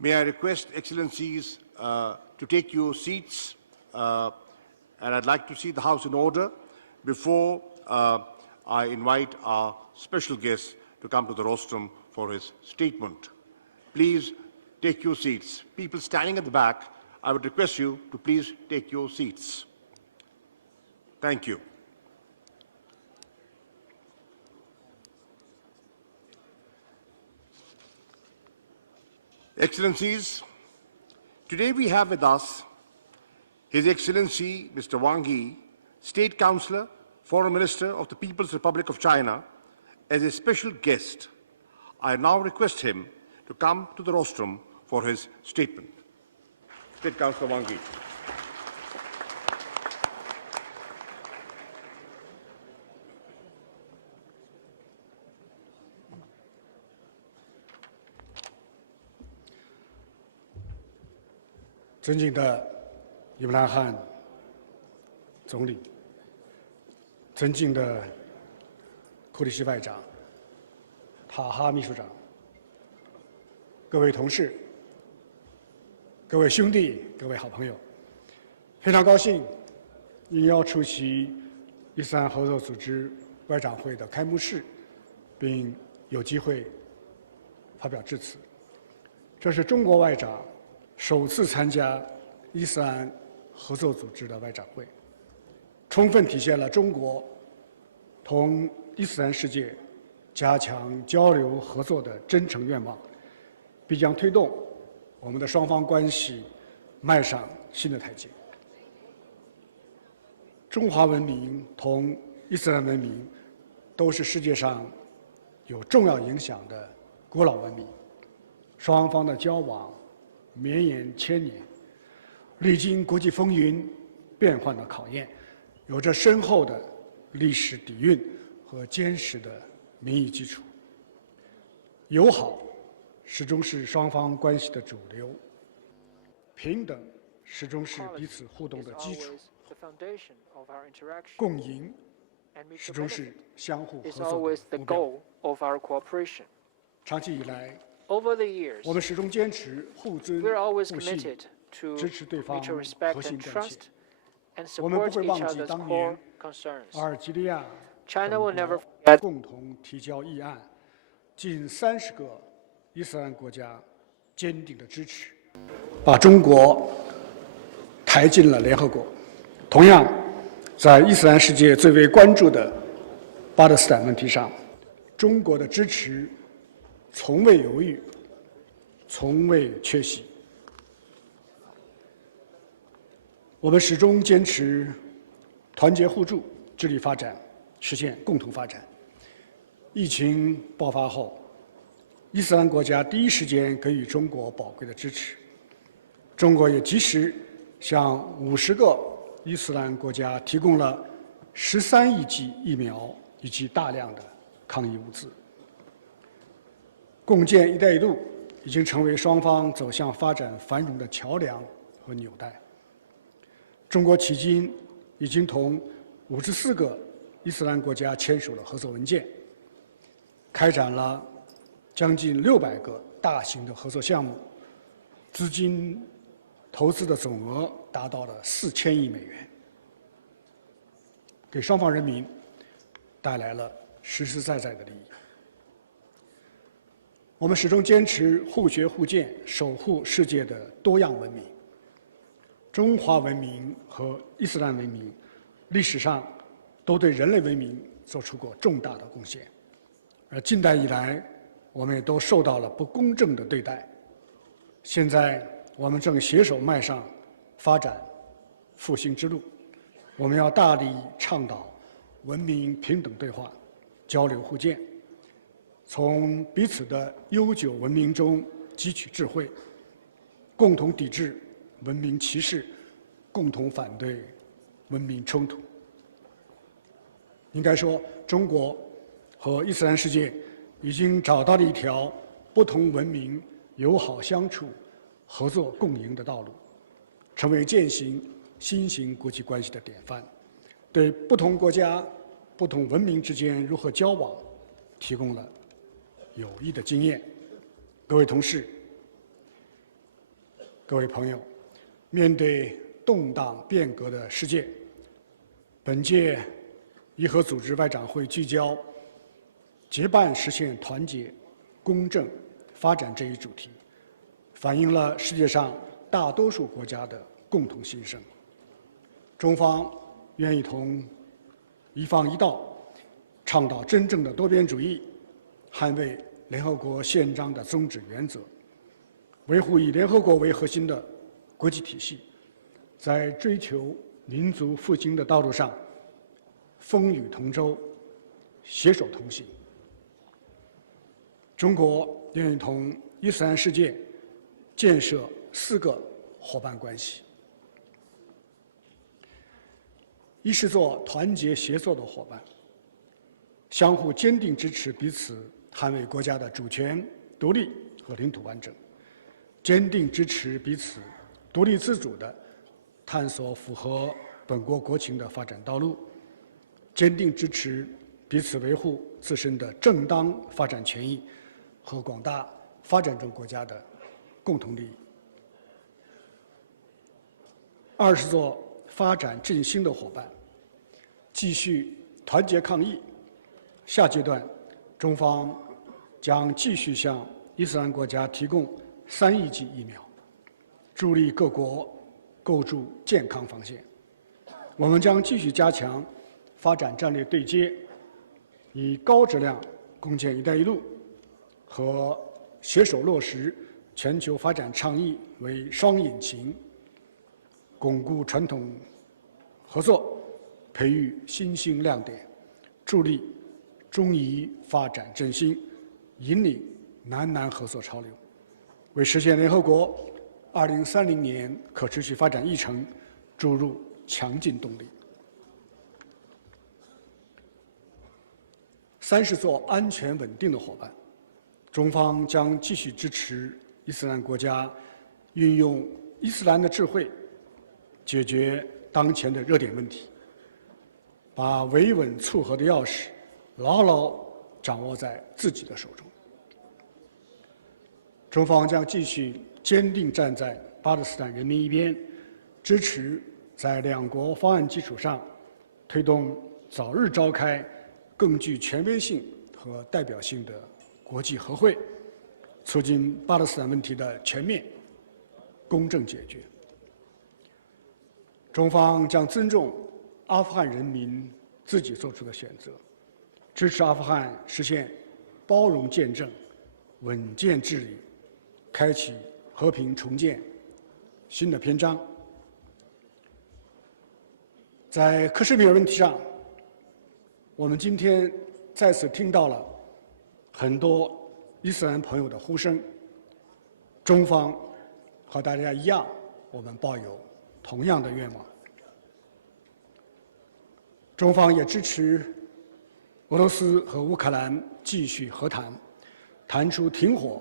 May I request Excellencies to take your seats, and I'd like to see the House in order before I invite our special guest to come to the rostrum for his statement. Please take your seats. People standing at the back, I would request you to please take your seats. Thank you. Excellencies, today we have with us His Excellency Mr. Wang Yi, State Councillor, Foreign Minister of the People's Republic of China, as a special guest. I now request him to come to the rostrum for his statement. State Councillor Wang Yi.尊敬的伊姆兰汗总理，尊敬的库里希外长、塔哈秘书长，各位同事、各位兄弟、各位好朋友，非常高兴应邀出席伊斯兰合作组织外长会的开幕式，并有机会发表致辞。这是中国外长首次参加伊斯兰合作组织的外长会，充分体现了中国同伊斯兰世界加强交流合作的真诚愿望，必将推动我们的双方关系迈上新的台阶。中华文明同伊斯兰文明都是世界上有重要影响的古老文明，双方的交往绵延千年，历经国际风云变幻的考验，有着深厚的历史底蕴和坚实的民意基础。友好始终是双方关系的主流，平等始终是彼此互动的基础，共赢始终是相互合作的目标。长期以来，我们始终坚持互尊互信，支持对方核心关切。我们不会忘记当年阿尔及利亚等共同提交议案，近30个伊斯兰国家坚定的支持，把中国抬进了联合国。同样，在伊斯兰世界最为关注的巴勒斯坦问题上，中国的支持从未犹豫，从未缺席。我们始终坚持团结互助，致力发展，实现共同发展。疫情爆发后，伊斯兰国家第一时间给予中国宝贵的支持，中国也及时向50个伊斯兰国家提供了13亿剂疫苗以及大量的抗疫物资。共建“一带一路”已经成为双方走向发展繁荣的桥梁和纽带。中国迄今已经同54个伊斯兰国家签署了合作文件，开展了将近600个大型的合作项目，资金投资的总额达到了4000亿美元，给双方人民带来了实实在在的利益。我们始终坚持互学互鉴，守护世界的多样文明。中华文明和伊斯兰文明历史上都对人类文明做出过重大的贡献，而近代以来，我们也都受到了不公正的对待。现在，我们正携手迈上发展复兴之路。我们要大力倡导文明平等对话、交流互鉴，从彼此的悠久文明中汲取智慧，共同抵制文明歧视，共同反对文明冲突。应该说，中国和伊斯兰世界已经找到了一条不同文明友好相处、合作共赢的道路，成为践行新型国际关系的典范，对不同国家、不同文明之间如何交往提供了有益的经验。各位同事、各位朋友，面对动荡变革的世界，本届伊核组织外长会聚焦结伴实现团结、公正、发展这一主题，反映了世界上大多数国家的共同心声。中方愿意同一方一道，倡导真正的多边主义，捍卫联合国宪章的宗旨原则，维护以联合国为核心的国际体系，在追求民族复兴的道路上风雨同舟，携手同行。中国愿意同伊斯兰世界建设4个伙伴关系：一是做团结协作的伙伴，相互坚定支持彼此捍卫国家的主权、独立和领土完整，坚定支持彼此独立自主地探索符合本国国情的发展道路，坚定支持彼此维护自身的正当发展权益和广大发展中国家的共同利益。二是做发展振兴的伙伴，继续团结抗疫。下阶段，中方将继续向伊斯兰国家提供3亿剂疫苗，助力各国构筑健康防线。我们将继续加强发展战略对接，以高质量共建“一带一路”和携手落实全球发展倡议为双引擎，巩固传统合作，培育新兴亮点，助力中伊发展振兴，引领南合作潮流，为实现联合国2030年可持续发展议程注入强劲动力。三是做安全稳定的伙伴，中方将继续支持伊斯兰国家运用伊斯兰的智慧，解决当前的热点问题，把维稳促和的钥匙牢牢掌握在自己的手中。中方将继续坚定站在巴勒斯坦人民一边，支持在两国方案基础上推动早日召开更具权威性和代表性的国际和会，促进巴勒斯坦问题的全面公正解决。中方将尊重阿富汗人民自己做出的选择，支持阿富汗实现包容建政、稳健治理，开启和平重建新的篇章。在克什米尔问题上，我们今天再次听到了很多伊斯兰朋友的呼声。中方和大家一样，我们抱有同样的愿望。中方也支持俄罗斯和乌克兰继续和谈，谈出停火，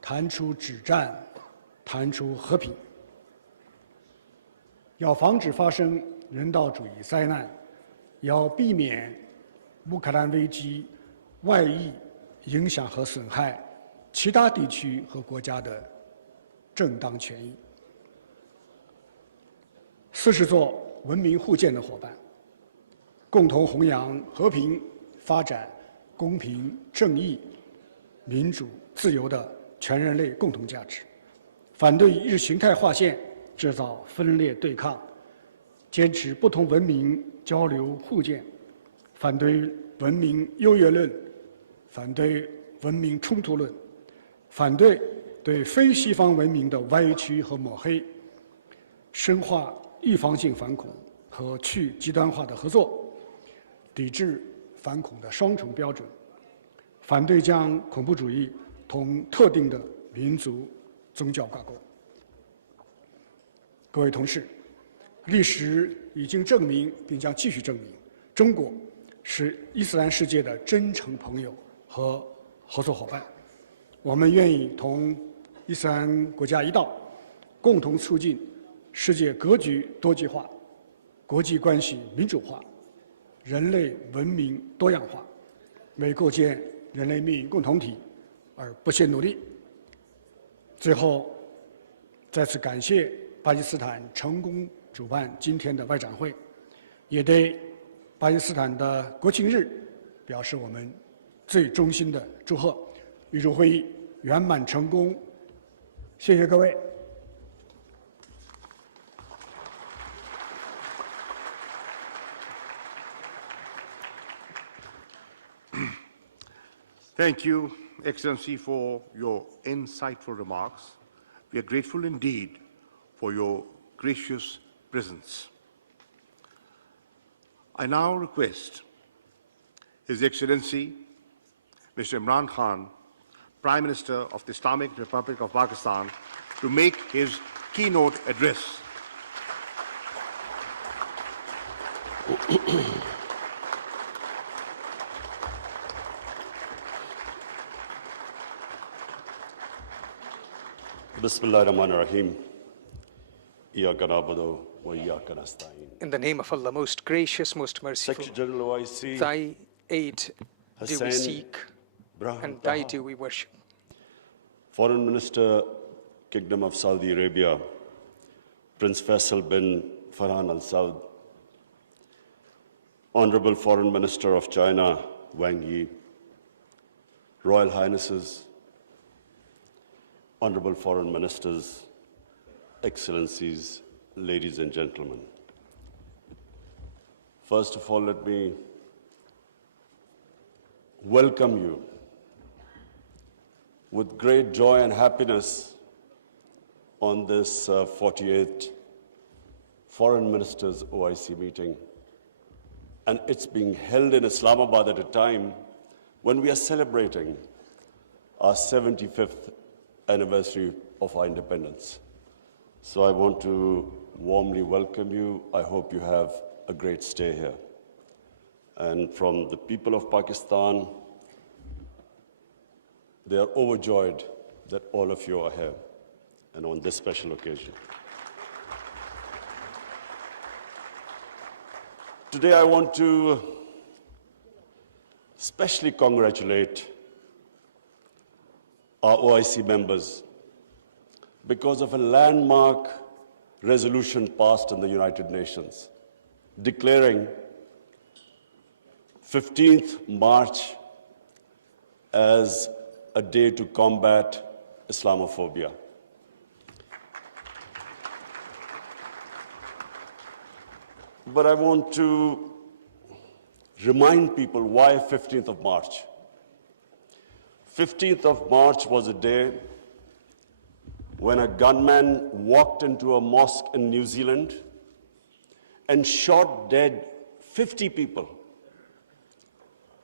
谈出止战，谈出和平。要防止发生人道主义灾难，要避免乌克兰危机外溢影响和损害其他地区和国家的正当权益。四是做文明互鉴的伙伴，共同弘扬和平、发展、公平、正义、民主、自由的全人类共同价值，反对意识形态划线，制造分裂对抗，坚持不同文明交流互鉴，反对文明优越论，反对文明冲突论，反对对非西方文明的歪曲和抹黑，深化预防性反恐和去极端化的合作，抵制反恐的双重标准，反对将恐怖主义同特定的民族、宗教挂钩。各位同事，历史已经证明，并将继续证明，中国是伊斯兰世界的真诚朋友和合作伙伴。我们愿意同伊斯兰国家一道，共同促进世界格局多极化、国际关系民主化、人类文明多样化，为构建人类命运共同体而不懈努力。最后，再次感谢巴基斯坦成功主办今天的外长会，也对巴基斯坦的国庆日表示我们最衷心的祝贺。预祝会议圆满成功，谢谢各位。Thank you, Excellency, for your insightful remarks. We are grateful indeed for your gracious presence. I now request His Excellency, Mr. Imran Khan, Prime Minister of the Islamic Republic of Pakistan, to make his keynote address. Bismillahirrahmanirrahim. In the name of Allah, most gracious, most merciful, Secretary General OIC, Thy aid do we seek, and Thy do we worship. Foreign Minister, Kingdom of Saudi Arabia, Prince Faisal bin Farhan Al Saud, Honorable Foreign Minister of China, Wang Yi, Royal Highnesses, Honorable Foreign Ministers, Excellencies, ladies and gentlemen. First of all, let me welcome you with great joy and happiness on this 48th Foreign Ministers OIC meeting. And it's being held in Islamabad at a time when we are celebrating our 75th anniversary of our independence. So I want to warmly welcome you. I hope you have a great stay here. And from the people of Pakistan, they are overjoyed that all of you are here and on this special occasion. Today I want to especially congratulate our OIC members because of a landmark resolution passed in the United Nations declaring 15th March as a day to combat Islamophobia. But I want to remind people why 15th of March. 15th of March was a day when a gunman walked into a mosque in New Zealand and shot dead 50 people.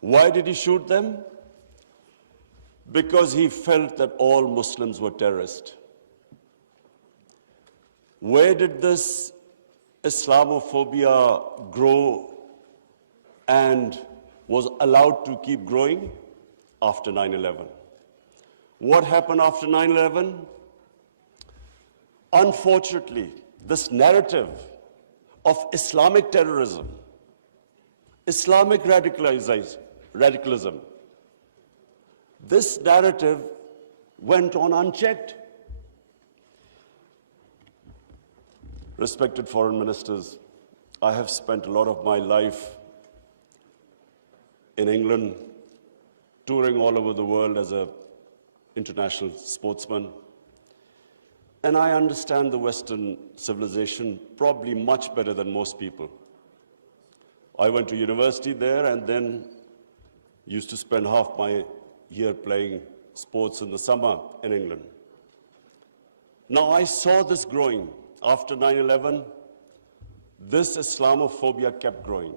Why did he shoot them? Because he felt that all Muslims were terrorists. Where did this Islamophobia grow and was allowed to keep growing? After 9/11. What happened after 9/11? Unfortunately, this narrative of Islamic terrorism, Islamic radicalism, this narrative went on unchecked. Respected foreign ministers, I have spent a lot of my life in England, touring all over the world as an international sportsman. And I understand the Western civilization probably much better than most people. I went to university there and then used to spend half my year playing sports in the summer in England. Now I saw this growing. After 9/11, this Islamophobia kept growing.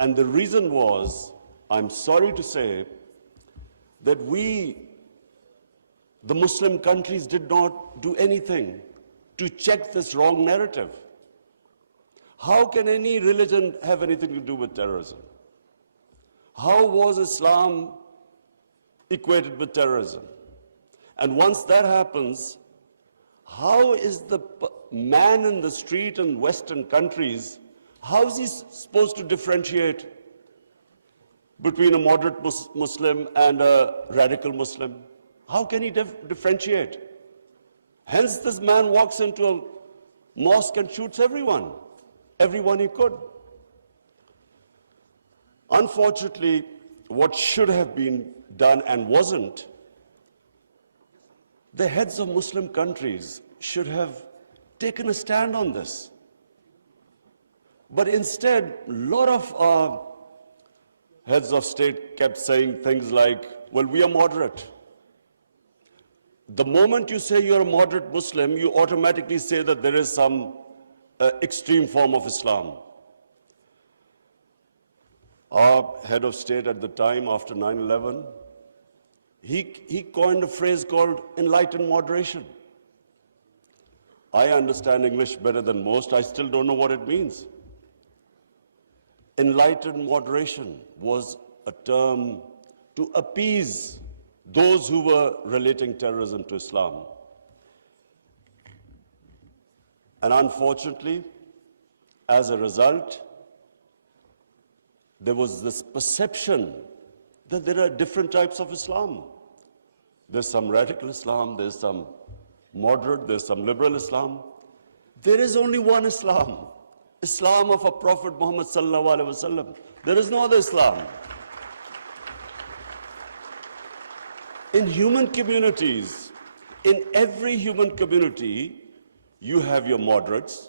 And the reason was, I'm sorry to say, that we, the Muslim countries, did not do anything to check this wrong narrative. How can any religion have anything to do with terrorism? How was Islam equated with terrorism? And once that happens, how is the man in the street in Western countries, how is he supposed to differentiate between a moderate Muslim and a radical Muslim? How can he differentiate? Hence, this man walks into a mosque and shoots everyone he could. Unfortunately, what should have been done and wasn't, the heads of Muslim countries should have taken a stand on this. But instead, a lot of our heads of state kept saying things like, well, we are moderate. The moment you say you're a moderate Muslim, you automatically say that there is some extreme form of Islam. Our head of state at the time, after 9/11, he coined a phrase called Enlightened Moderation. I understand English better than most. I still don't know what it means. Enlightened moderation was a term to appease those who were relating terrorism to Islam. And unfortunately, as a result, there was this perception that there are different types of Islam. There's some radical Islam, there's some moderate, there's some liberal Islam. There is only one Islam, Islam of our Prophet Muhammad sallallahu alaihi wasallam. There is no other Islam. In human communities, in every human community, you have your moderates,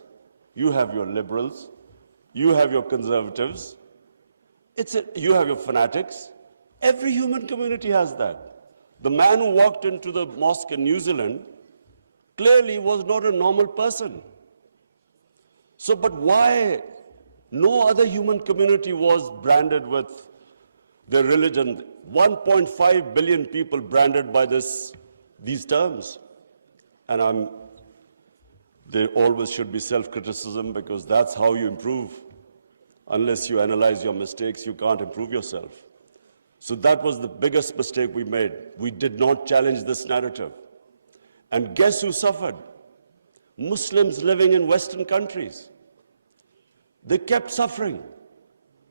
you have your liberals, you have your conservatives, you have your fanatics. Every human community has that. The man who walked into the mosque in New Zealand clearly was not a normal person. So, but why no other human community was branded with their religion? 1.5 billion people branded by these terms. And there always should be self-criticism, because that's how you improve. Unless you analyze your mistakes, you can't improve yourself. So that was the biggest mistake we made. We did not challenge this narrative. And guess who suffered? Muslims living in Western countries. They kept suffering,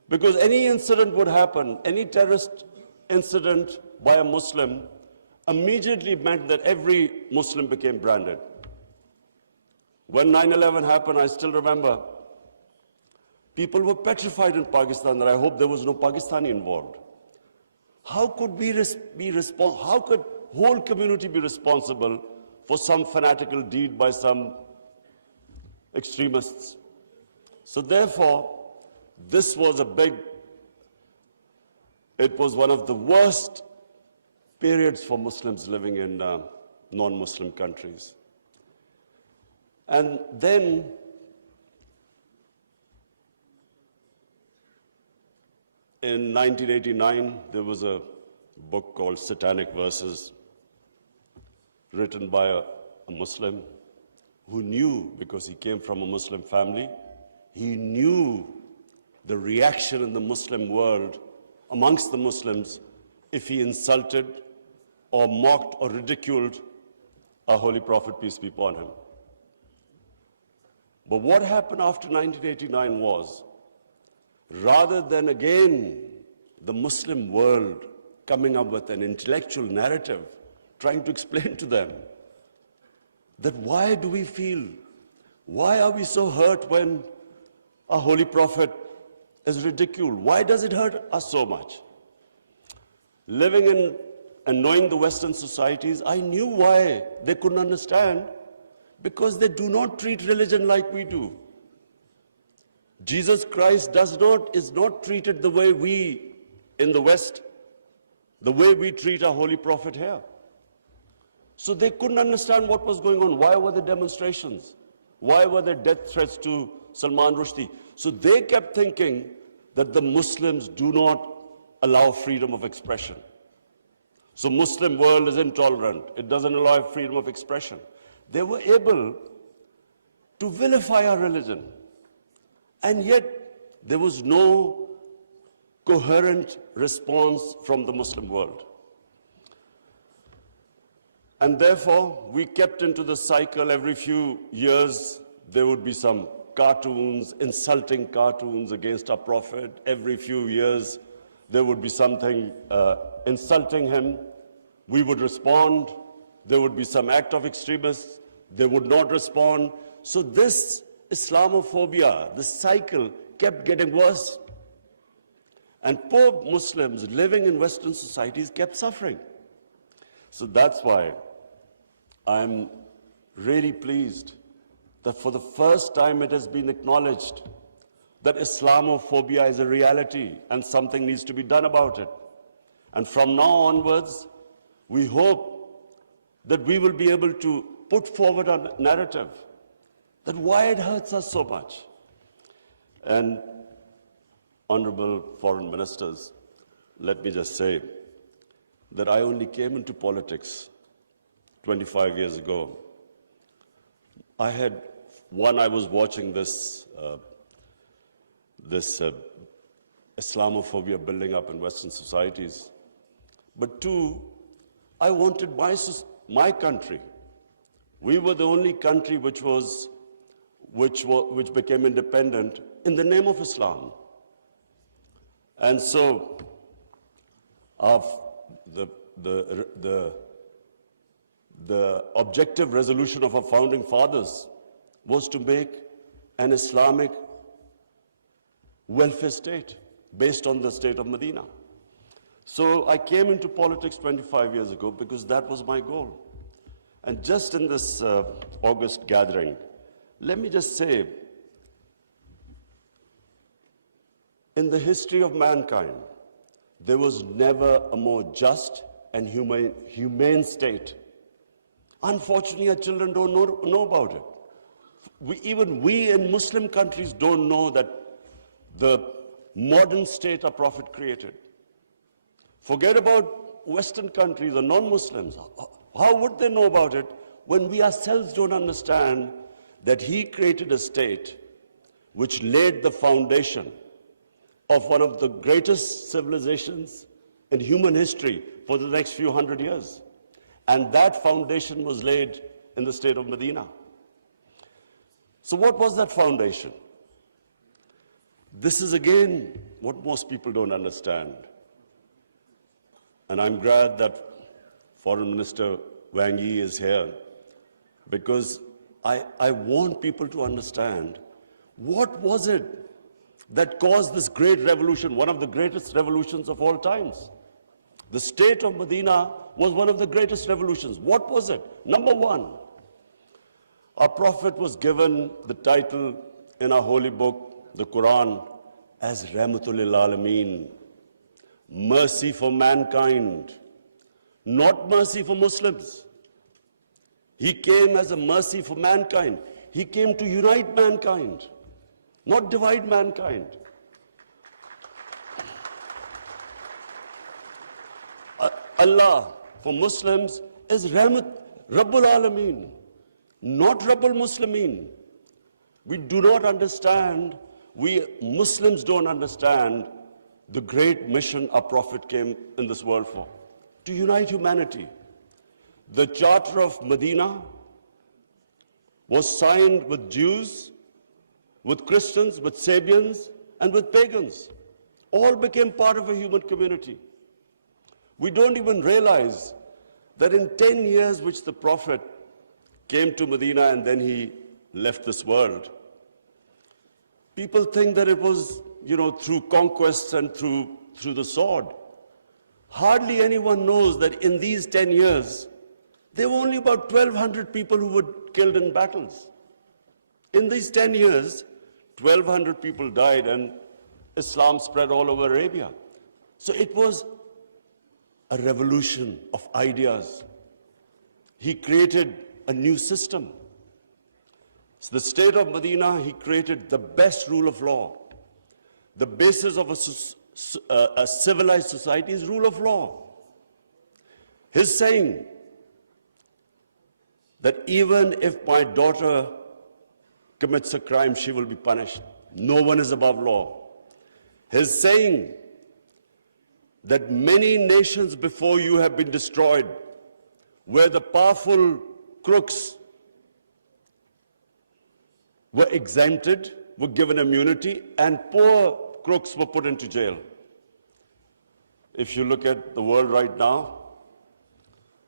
because any incident would happen, any terrorist incident by a Muslim immediately meant that every Muslim became branded. When 9/11 happened, I still remember, people were petrified in Pakistan that I hope there was no Pakistani involved. How could how could whole community be responsible for some fanatical deed by some extremists? So therefore, this was it was one of the worst periods for Muslims living in non-Muslim countries. And then in 1989, there was a book called Satanic Verses, written by a Muslim who knew, because he came from a Muslim family, he knew the reaction in the Muslim world, amongst the Muslims, if he insulted or mocked or ridiculed our Holy Prophet, peace be upon him. But what happened after 1989 was, rather than again the Muslim world coming up with an intellectual narrative, trying to explain to them that why do we feel, why are we so hurt when our Holy Prophet is ridiculed? Why does it hurt us so much? Living in and knowing the Western societies, I knew why they couldn't understand, because they do not treat religion like we do. Jesus Christ is not treated the way we in the West, the way we treat our Holy Prophet here. So they couldn't understand what was going on. Why were there demonstrations? Why were there death threats to Salman Rushdie? So they kept thinking that the Muslims do not allow freedom of expression. So Muslim world is intolerant. It doesn't allow freedom of expression. They were able to vilify our religion. And yet there was no coherent response from the Muslim world. And therefore, we kept into the cycle. Every few years, there would be some cartoons, insulting cartoons against our Prophet. Every few years, there would be something insulting him. we would respond, there would be some act of extremists, they would not respond. So this Islamophobia, this cycle kept getting worse. And poor Muslims living in Western societies kept suffering. So that's why I'm really pleased that for the first time it has been acknowledged that Islamophobia is a reality and something needs to be done about it. And from now onwards, we hope that we will be able to put forward a narrative that why it hurts us so much. And honorable foreign ministers, let me just say that I only came into politics 25 years ago. I was watching this Islamophobia building up in Western societies. But two, I wanted my country. We were the only country which became independent in the name of Islam. And so, the objective resolution of our founding fathers was to make an Islamic welfare state based on the state of Medina. So I came into politics 25 years ago because that was my goal. And just in this August gathering, let me just say, in the history of mankind, there was never a more just and humane state. Unfortunately, our children don't know about it. Even we in Muslim countries don't know that the modern state our Prophet created. Forget about Western countries or non-Muslims. How would they know about it when we ourselves don't understand that he created a state which laid the foundation of one of the greatest civilizations in human history for the next few hundred years. And that foundation was laid in the state of Medina. So what was that foundation? This is again what most people don't understand. And I'm glad that Foreign Minister Wang Yi is here, because I want people to understand what was it that caused this great revolution, one of the greatest revolutions of all times. The state of Medina was one of the greatest revolutions. What was it? Number one, our Prophet was given the title in our holy book, the Quran, as Rahmatul lil Alameen, mercy for mankind, not mercy for Muslims. He came as a mercy for mankind. He came to unite mankind, not divide mankind. Allah for Muslims is Rahmat, Rabbul Alameen, not Rabbul Muslimeen. We do not understand, we Muslims don't understand the great mission our Prophet came in this world for, to unite humanity. The Charter of Medina was signed with Jews, with Christians, with Sabians, and with pagans. All became part of a human community. We don't even realize that in 10 years which the Prophet came to Medina and then he left this world, people think that it was, through conquests and through the sword. Hardly anyone knows that in these 10 years, there were only about 1,200 people who were killed in battles. In these 10 years, 1,200 people died and Islam spread all over Arabia. So it was a revolution of ideas. He created a new system. So the state of Medina, he created the best rule of law. The basis of a civilized society is rule of law. His saying that even if my daughter commits a crime, she will be punished. No one is above law. His saying that many nations before you have been destroyed, where the powerful crooks were exempted, were given immunity, and poor crooks were put into jail. If you look at the world right now,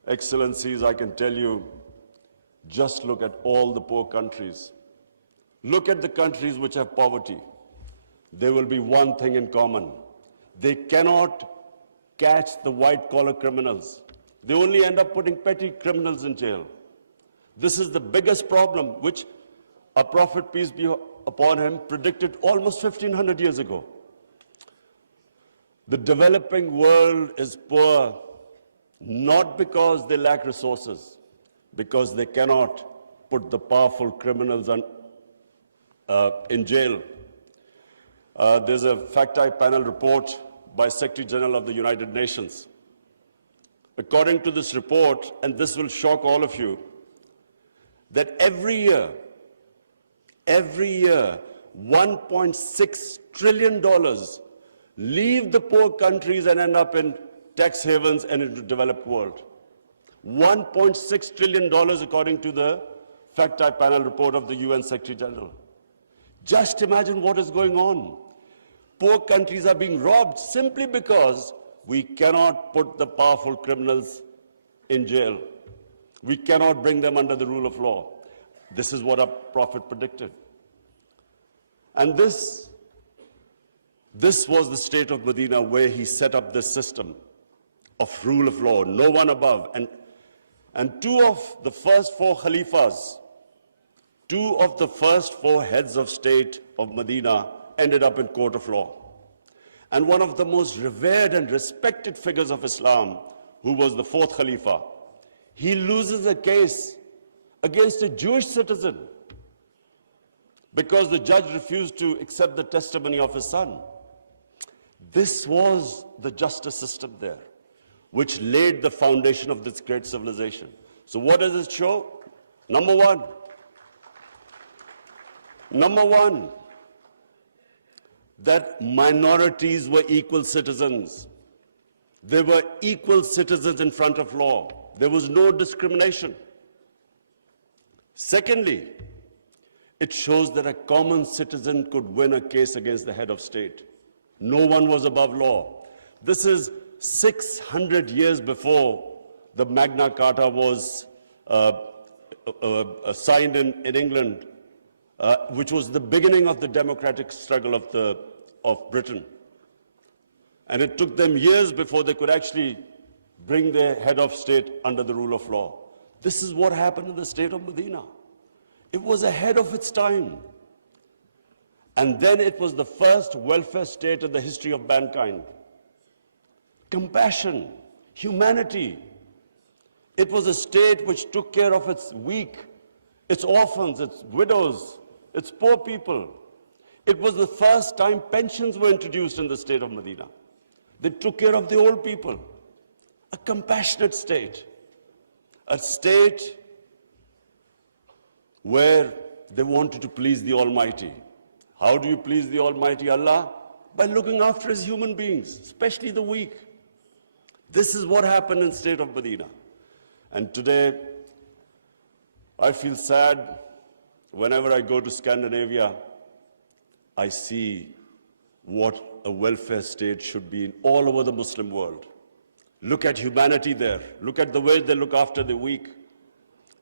Excellencies, I can tell you, just look at all the poor countries. Look at the countries which have poverty. There will be one thing in common. They cannot catch the white-collar criminals. They only end up putting petty criminals in jail. This is the biggest problem which our Prophet, peace be upon him, predicted almost 1500 years ago. The developing world is poor not because they lack resources, because they cannot put the powerful criminals in jail. There's a fact-type panel report by Secretary General of the United Nations. According to this report, and this will shock all of you, that every year, $1.6 trillion leave the poor countries and end up in tax havens and in the developed world. $1.6 trillion according to the fact-type panel report of the UN Secretary General. Just imagine what is going on. Poor countries are being robbed simply because we cannot put the powerful criminals in jail. We cannot bring them under the rule of law. This is what our Prophet predicted. And this was the state of Medina, where he set up this system of rule of law, no one above. And two of the first four Khalifas, two of the first four heads of state of Medina ended up in court of law. And one of the most revered and respected figures of Islam, who was the fourth Khalifa, he loses a case against a Jewish citizen because the judge refused to accept the testimony of his son. This was the justice system there, which laid the foundation of this great civilization. So what does it show? Number one, that minorities were equal citizens. They were equal citizens in front of law. There was no discrimination. Secondly, it shows that a common citizen could win a case against the head of state. No one was above law. This is 600 years before the Magna Carta was signed in England, which was the beginning of the democratic struggle of Britain. And it took them years before they could actually bring their head of state under the rule of law. This is what happened in the state of Medina. It was ahead of its time. And then it was the first welfare state in the history of mankind. Compassion, humanity. It was a state which took care of its weak, its orphans, its widows, its poor people. It was the first time pensions were introduced in the state of Medina. They took care of the old people. A compassionate state. A state where they wanted to please the Almighty. How do you please the Almighty Allah? By looking after His human beings, especially the weak. This is what happened in the state of Medina. And today, I feel sad whenever I go to Scandinavia. I see what a welfare state should be in all over the Muslim world. Look at humanity there. Look at the way they look after the weak.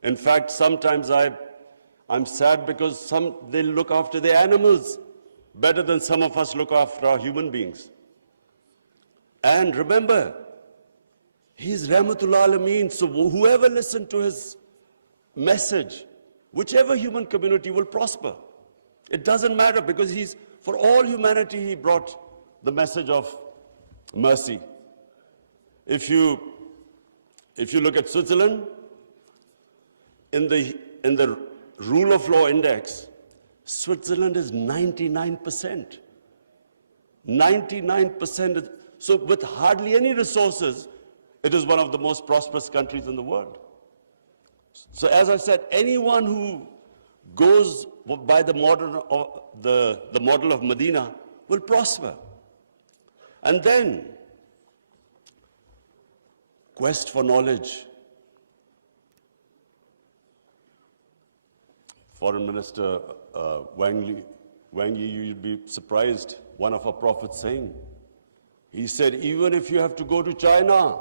In fact, sometimes I'm sad because they look after the animals better than some of us look after our human beings. And remember, He's Rahmatul Alameen, so whoever listened to His message, whichever human community will prosper. It doesn't matter because for all humanity, He brought the message of mercy. If you look at Switzerland, in the rule of law index, Switzerland is 99%. 99%. So with hardly any resources, it is one of the most prosperous countries in the world. So as I said, anyone who goes by the model of Medina will prosper. And then, quest for knowledge. Foreign Minister Wang Yi, you'd be surprised, one of our prophets saying, he said, even if you have to go to China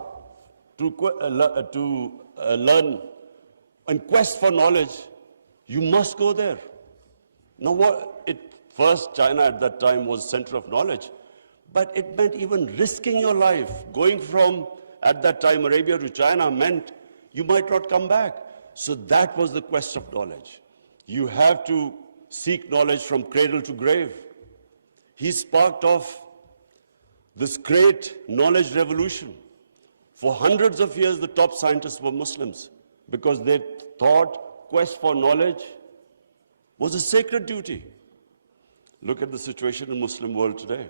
to learn and quest for knowledge, you must go there. Now, first China at that time was center of knowledge, but it meant even risking your life. Going from, at that time, Arabia to China meant you might not come back. So that was the quest of knowledge. You have to seek knowledge from cradle to grave. He sparked off this great knowledge revolution. For hundreds of years, the top scientists were Muslims because they thought quest for knowledge was a sacred duty. Look at the situation in the Muslim world today.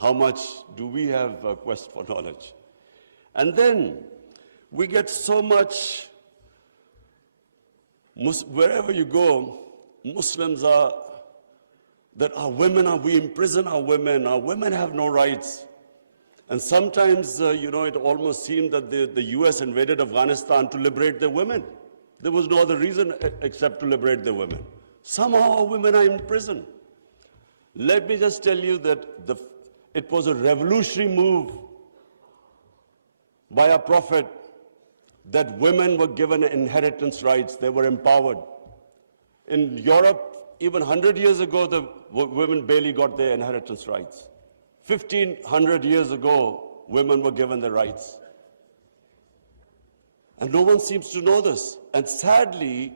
How much do we have a quest for knowledge? And then we get so much, wherever you go, Muslims are, that we imprison our women have no rights. And sometimes, it almost seemed that the US invaded Afghanistan to liberate their women. There was no other reason except to liberate their women. Somehow our women are in prison. Let me just tell you that it was a revolutionary move by our Prophet that women were given inheritance rights. They were empowered. In Europe, even 100 years ago, the women barely got their inheritance rights. 1,500 years ago, women were given their rights. And no one seems to know this. And sadly,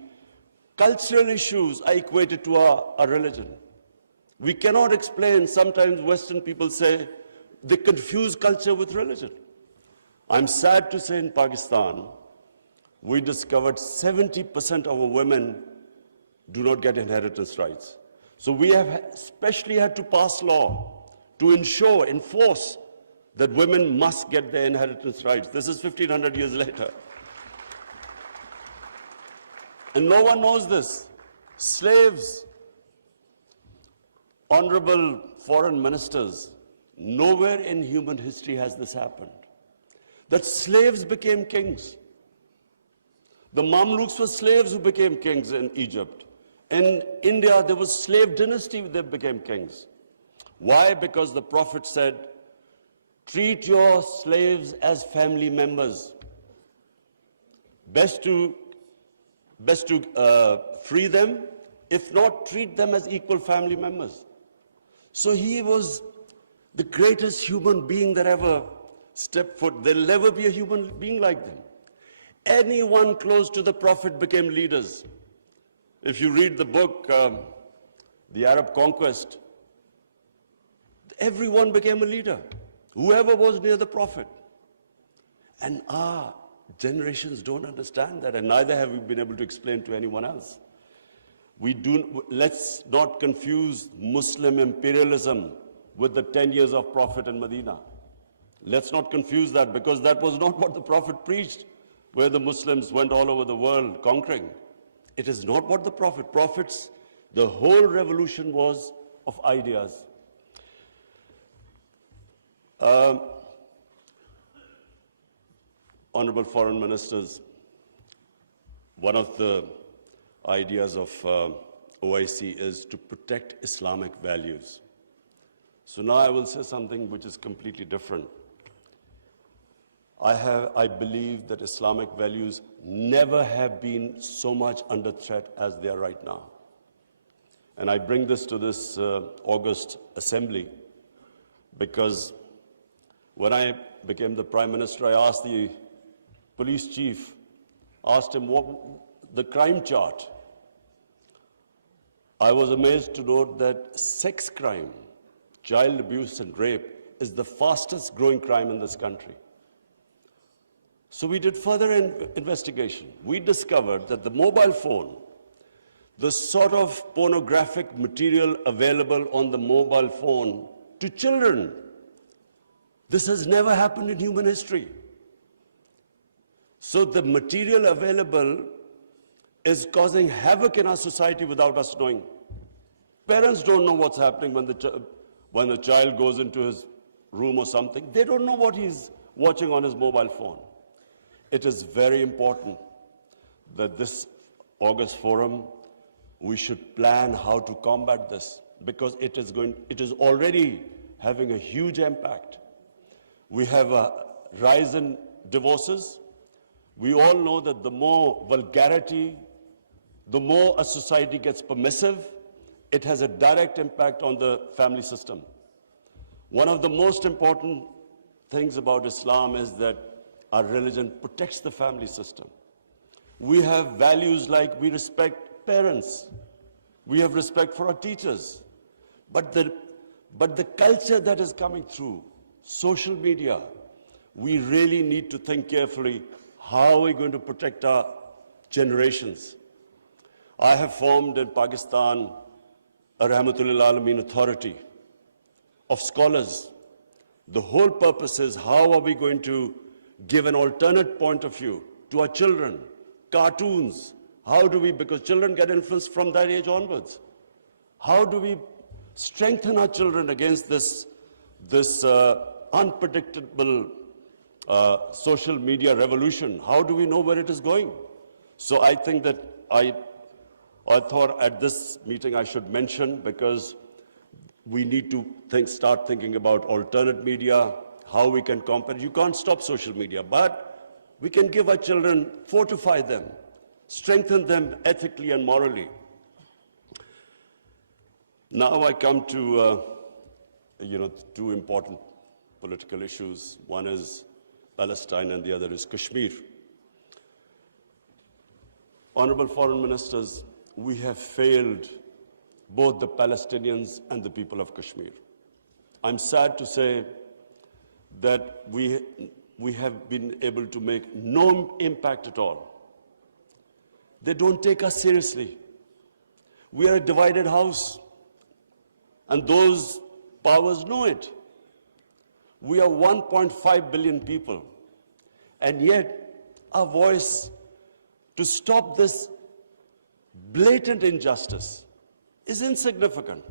cultural issues are equated to our religion. We cannot explain, sometimes Western people say, they confuse culture with religion. I'm sad to say in Pakistan, we discovered 70% of our women do not get inheritance rights. So we have especially had to pass law to enforce that women must get their inheritance rights. This is 1,500 years later. And no one knows this. Slaves, honorable foreign ministers, nowhere in human history has this happened. That slaves became kings. The Mamluks were slaves who became kings in Egypt. In India, there was slave dynasty that became kings. Why? Because the Prophet said, treat your slaves as family members. Best to free them, if not, treat them as equal family members. So he was the greatest human being that ever stepped foot. There'll never be a human being like them. Anyone close to the Prophet became leaders. If you read the book, The Arab Conquest, everyone became a leader, whoever was near the Prophet. And our generations don't understand that, and neither have we been able to explain to anyone else. Let's not confuse Muslim imperialism with the 10 years of Prophet in Medina. Let's not confuse that, because that was not what the Prophet preached, where the Muslims went all over the world conquering. It is not what the Prophets, the whole revolution was of ideas. Honorable foreign ministers, one of the ideas of OIC is to protect Islamic values. So now I will say something which is completely different. I believe that Islamic values never have been so much under threat as they are right now. And I bring this to this August assembly because when I became the Prime Minister, I asked the police chief, asked him what the crime chart. I was amazed to note that sex crime, child abuse and rape is the fastest growing crime in this country. So we did further investigation. We discovered that the mobile phone, the sort of pornographic material available on the mobile phone to children, this has never happened in human history. So the material available is causing havoc in our society without us knowing. Parents don't know what's happening when the child goes into his room or something. They don't know what he's watching on his mobile phone. It is very important that this August forum, we should plan how to combat this, because it is already having a huge impact. We have a rise in divorces. We all know that the more vulgarity, the more a society gets permissive, it has a direct impact on the family system. One of the most important things about Islam is that our religion protects the family system. We have values like we respect parents, we have respect for our teachers, but the culture that is coming through, social media, we really need to think carefully, how are we going to protect our generations? I have formed in Pakistan a Rahmatul Alameen authority of scholars. The whole purpose is how are we going to give an alternate point of view to our children, cartoons. How do we, because children get influenced from that age onwards. How do we strengthen our children against this unpredictable social media revolution? How do we know where it is going? So I think that I thought at this meeting I should mention, because we need to start thinking about alternate media, how we can combat. You can't stop social media, but we can give our children, fortify them, strengthen them ethically and morally. Now I come to, two important political issues. One is Palestine and the other is Kashmir. Honorable Foreign Ministers, we have failed both the Palestinians and the people of Kashmir. I'm sad to say that we have been able to make no impact at all. They don't take us seriously. We are a divided house, and those powers know it. We are 1.5 billion people, and yet our voice to stop this blatant injustice is insignificant.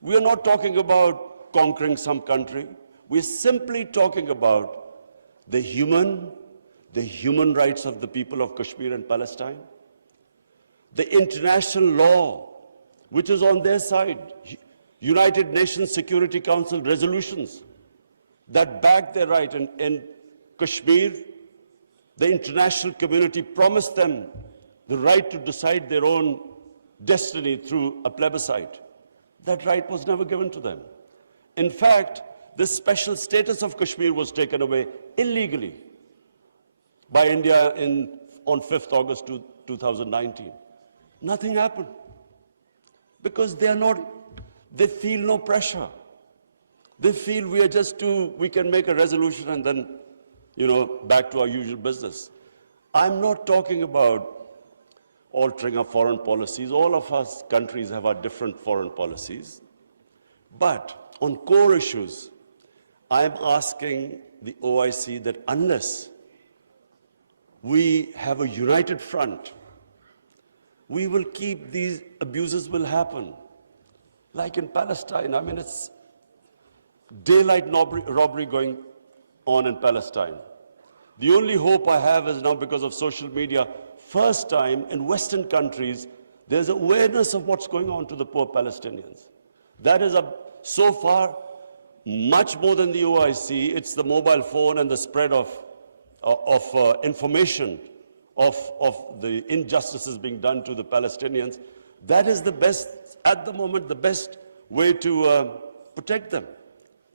We are not talking about conquering some country. We're simply talking about the human rights of the people of Kashmir and Palestine, the international law, which is on their side, United Nations Security Council resolutions that back their right. In Kashmir, the international community promised them the right to decide their own destiny through a plebiscite. That right was never given to them. In fact, this special status of Kashmir was taken away illegally by India on 5th August 2019. Nothing happened because they feel no pressure. They feel we can make a resolution and then, back to our usual business. I'm not talking about altering our foreign policies. All of us countries have our different foreign policies. But on core issues, I'm asking the OIC that unless we have a united front, we will keep these abuses will happen. Like in Palestine, it's daylight robbery going on in Palestine. The only hope I have is now because of social media, first time in Western countries, there's awareness of what's going on to the poor Palestinians. That is so far much more than the OIC. It's the mobile phone and the spread of information of the injustices being done to the Palestinians. That is the best, at the moment, the best way to protect them,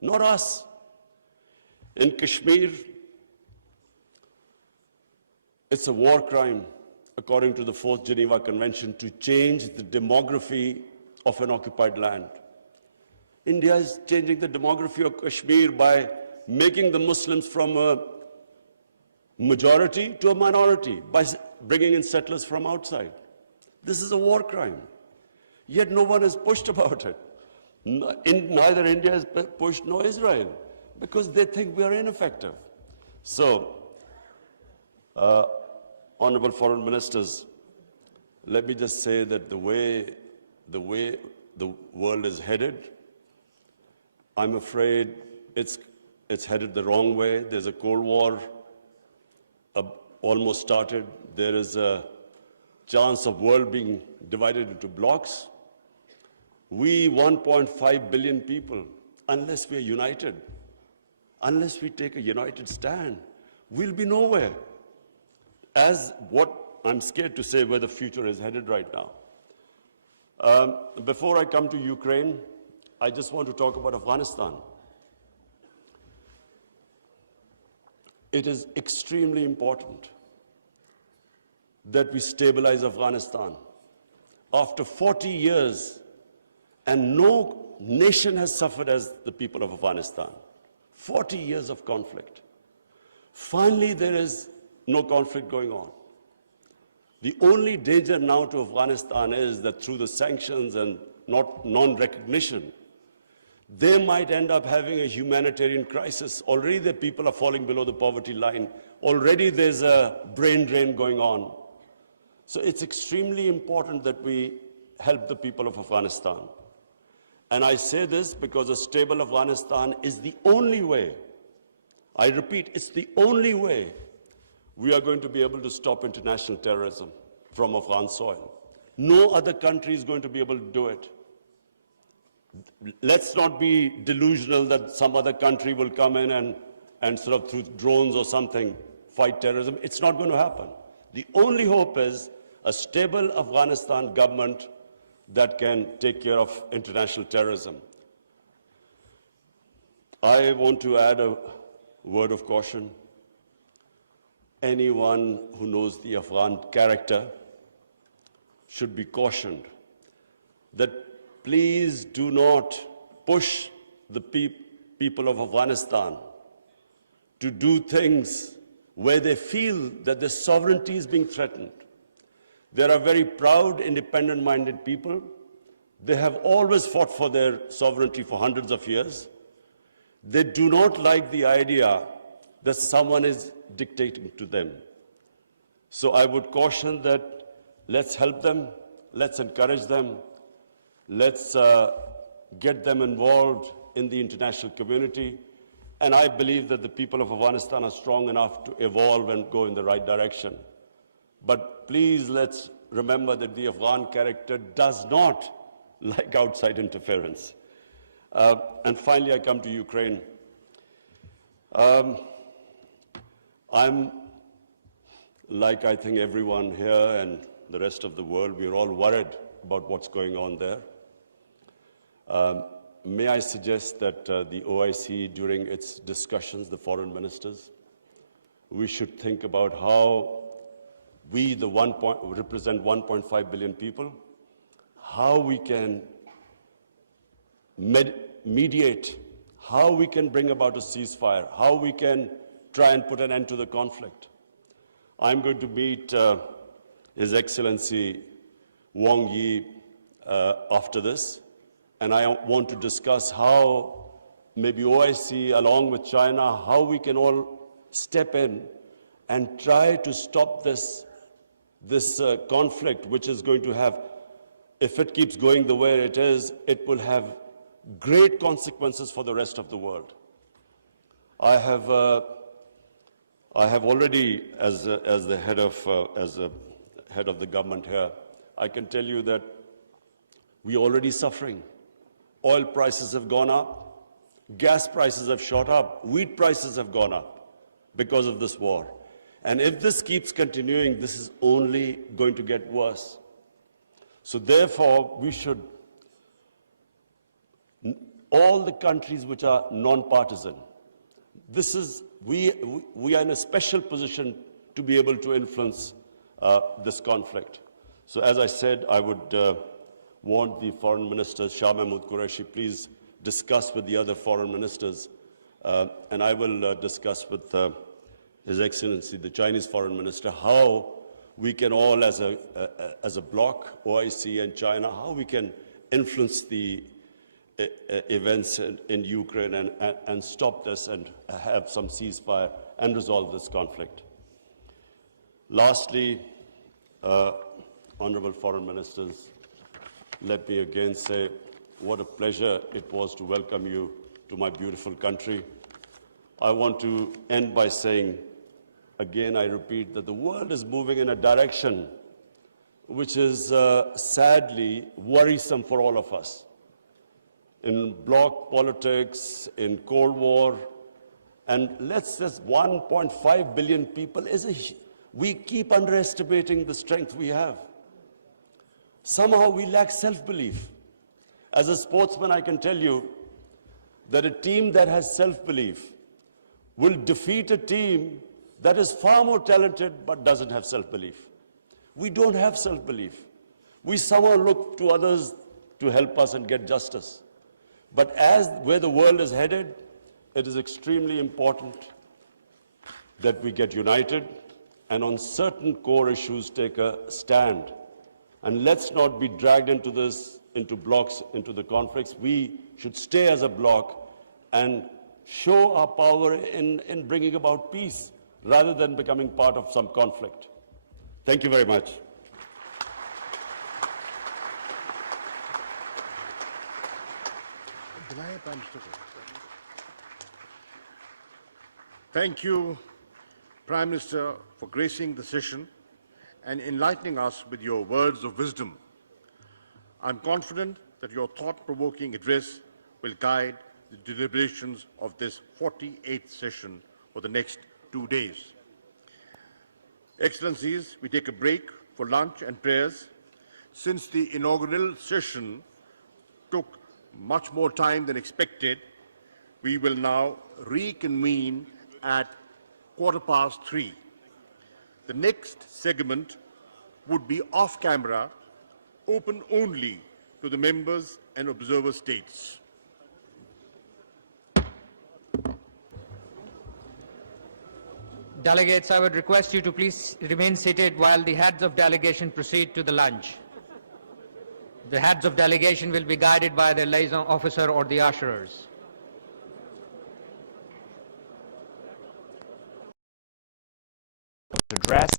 not us. In Kashmir, it's a war crime, according to the 4th Geneva Convention, to change the demography of an occupied land. India is changing the demography of Kashmir by making the Muslims from a majority to a minority, by bringing in settlers from outside. This is a war crime. Yet no one has pushed about it. Neither India has pushed nor Israel, because they think we are ineffective. So, Honorable Foreign Ministers, let me just say that the way the world is headed, I'm afraid it's headed the wrong way. There's a Cold War almost started. There is a chance of world being divided into blocks. We 1.5 billion people, unless we are united, unless we take a united stand, we'll be nowhere. As what I'm scared to say where the future is headed right now. Before I come to Ukraine, I just want to talk about Afghanistan. It is extremely important that we stabilize Afghanistan. After 40 years, and no nation has suffered as the people of Afghanistan. 40 years of conflict. Finally, there is no conflict going on. The only danger now to Afghanistan is that through the sanctions and non-recognition, they might end up having a humanitarian crisis. Already the people are falling below the poverty line. Already there's a brain drain going on. So it's extremely important that we help the people of Afghanistan. And I say this because a stable Afghanistan is the only way, I repeat, it's the only way we are going to be able to stop international terrorism from Afghan soil. No other country is going to be able to do it. Let's not be delusional that some other country will come in and sort of through drones or something fight terrorism. It's not going to happen. The only hope is a stable Afghanistan government that can take care of international terrorism. I want to add a word of caution. Anyone who knows the Afghan character should be cautioned that please do not push the people of Afghanistan to do things where they feel that their sovereignty is being threatened. They are very proud, independent-minded people. They have always fought for their sovereignty for hundreds of years. They do not like the idea that someone is dictating to them. So I would caution that let's help them, let's encourage them, let's get them involved in the international community. And I believe that the people of Afghanistan are strong enough to evolve and go in the right direction. But please let's remember that the Afghan character does not like outside interference. And finally, I come to Ukraine. I'm, like I think everyone here and the rest of the world, we're all worried about what's going on there. May I suggest that the OIC, during its discussions, the foreign ministers, we should think about how we, represent 1.5 billion people, how we can mediate, how we can bring about a ceasefire, how we can try and put an end to the conflict. I'm going to meet His Excellency Wang Yi after this, and I want to discuss how maybe OIC, along with China, how we can all step in and try to stop this conflict, which is going to have, if it keeps going the way it is, it will have great consequences for the rest of the world. I have already, as the head of the government here, I can tell you that we are already suffering. Oil prices have gone up, gas prices have shot up, wheat prices have gone up because of this war. And if this keeps continuing, this is only going to get worse. So therefore, we should, all the countries which are non-partisan, we are in a special position to be able to influence this conflict. So as I said, I would want the foreign minister, Shah Mahmood Qureshi, please discuss with the other foreign ministers, and I will discuss with His Excellency, the Chinese foreign minister, how we can all, as a bloc, OIC and China, how we can influence the events in Ukraine and stop this and have some ceasefire and resolve this conflict. Lastly, honorable foreign ministers, let me again say what a pleasure it was to welcome you to my beautiful country. I want to end by saying, again, I repeat, that the world is moving in a direction which is sadly worrisome for all of us. In bloc politics, in Cold War, And let's just 1.5 billion people we keep underestimating the strength we have. Somehow we lack self-belief. As a sportsman, I can tell you that a team that has self-belief will defeat a team that is far more talented but doesn't have self-belief. We don't have self-belief. We somehow look to others to help us and get justice. But as where the world is headed, it is extremely important that we get united and on certain core issues take a stand. And let's not be dragged into this, into blocks, into the conflicts. We should stay as a bloc and show our power in bringing about peace rather than becoming part of some conflict. Thank you very much. Thank you, Prime Minister, for gracing the session and enlightening us with your words of wisdom. I'm confident that your thought-provoking address will guide the deliberations of this 48th session for the next 2 days. Excellencies, we take a break for lunch and prayers. Since the inaugural session took much more time than expected, we will now reconvene at 3:15. The next segment would be off-camera, open only to the members and observer states. Delegates, I would request you to please remain seated while the heads of delegation proceed to the lunch. The heads of delegation will be guided by their liaison officer or the usherers. Address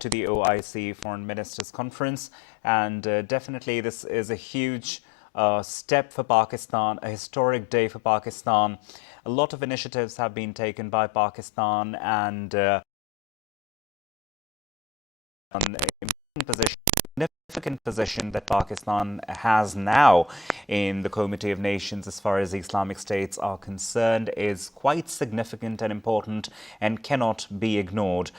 to the OIC Foreign Ministers Conference, and definitely this is a huge step for Pakistan, a historic day for Pakistan. A lot of initiatives have been taken by Pakistan, and an significant position that Pakistan has now in the Committee of Nations as far as Islamic states are concerned is quite significant and important and cannot be ignored.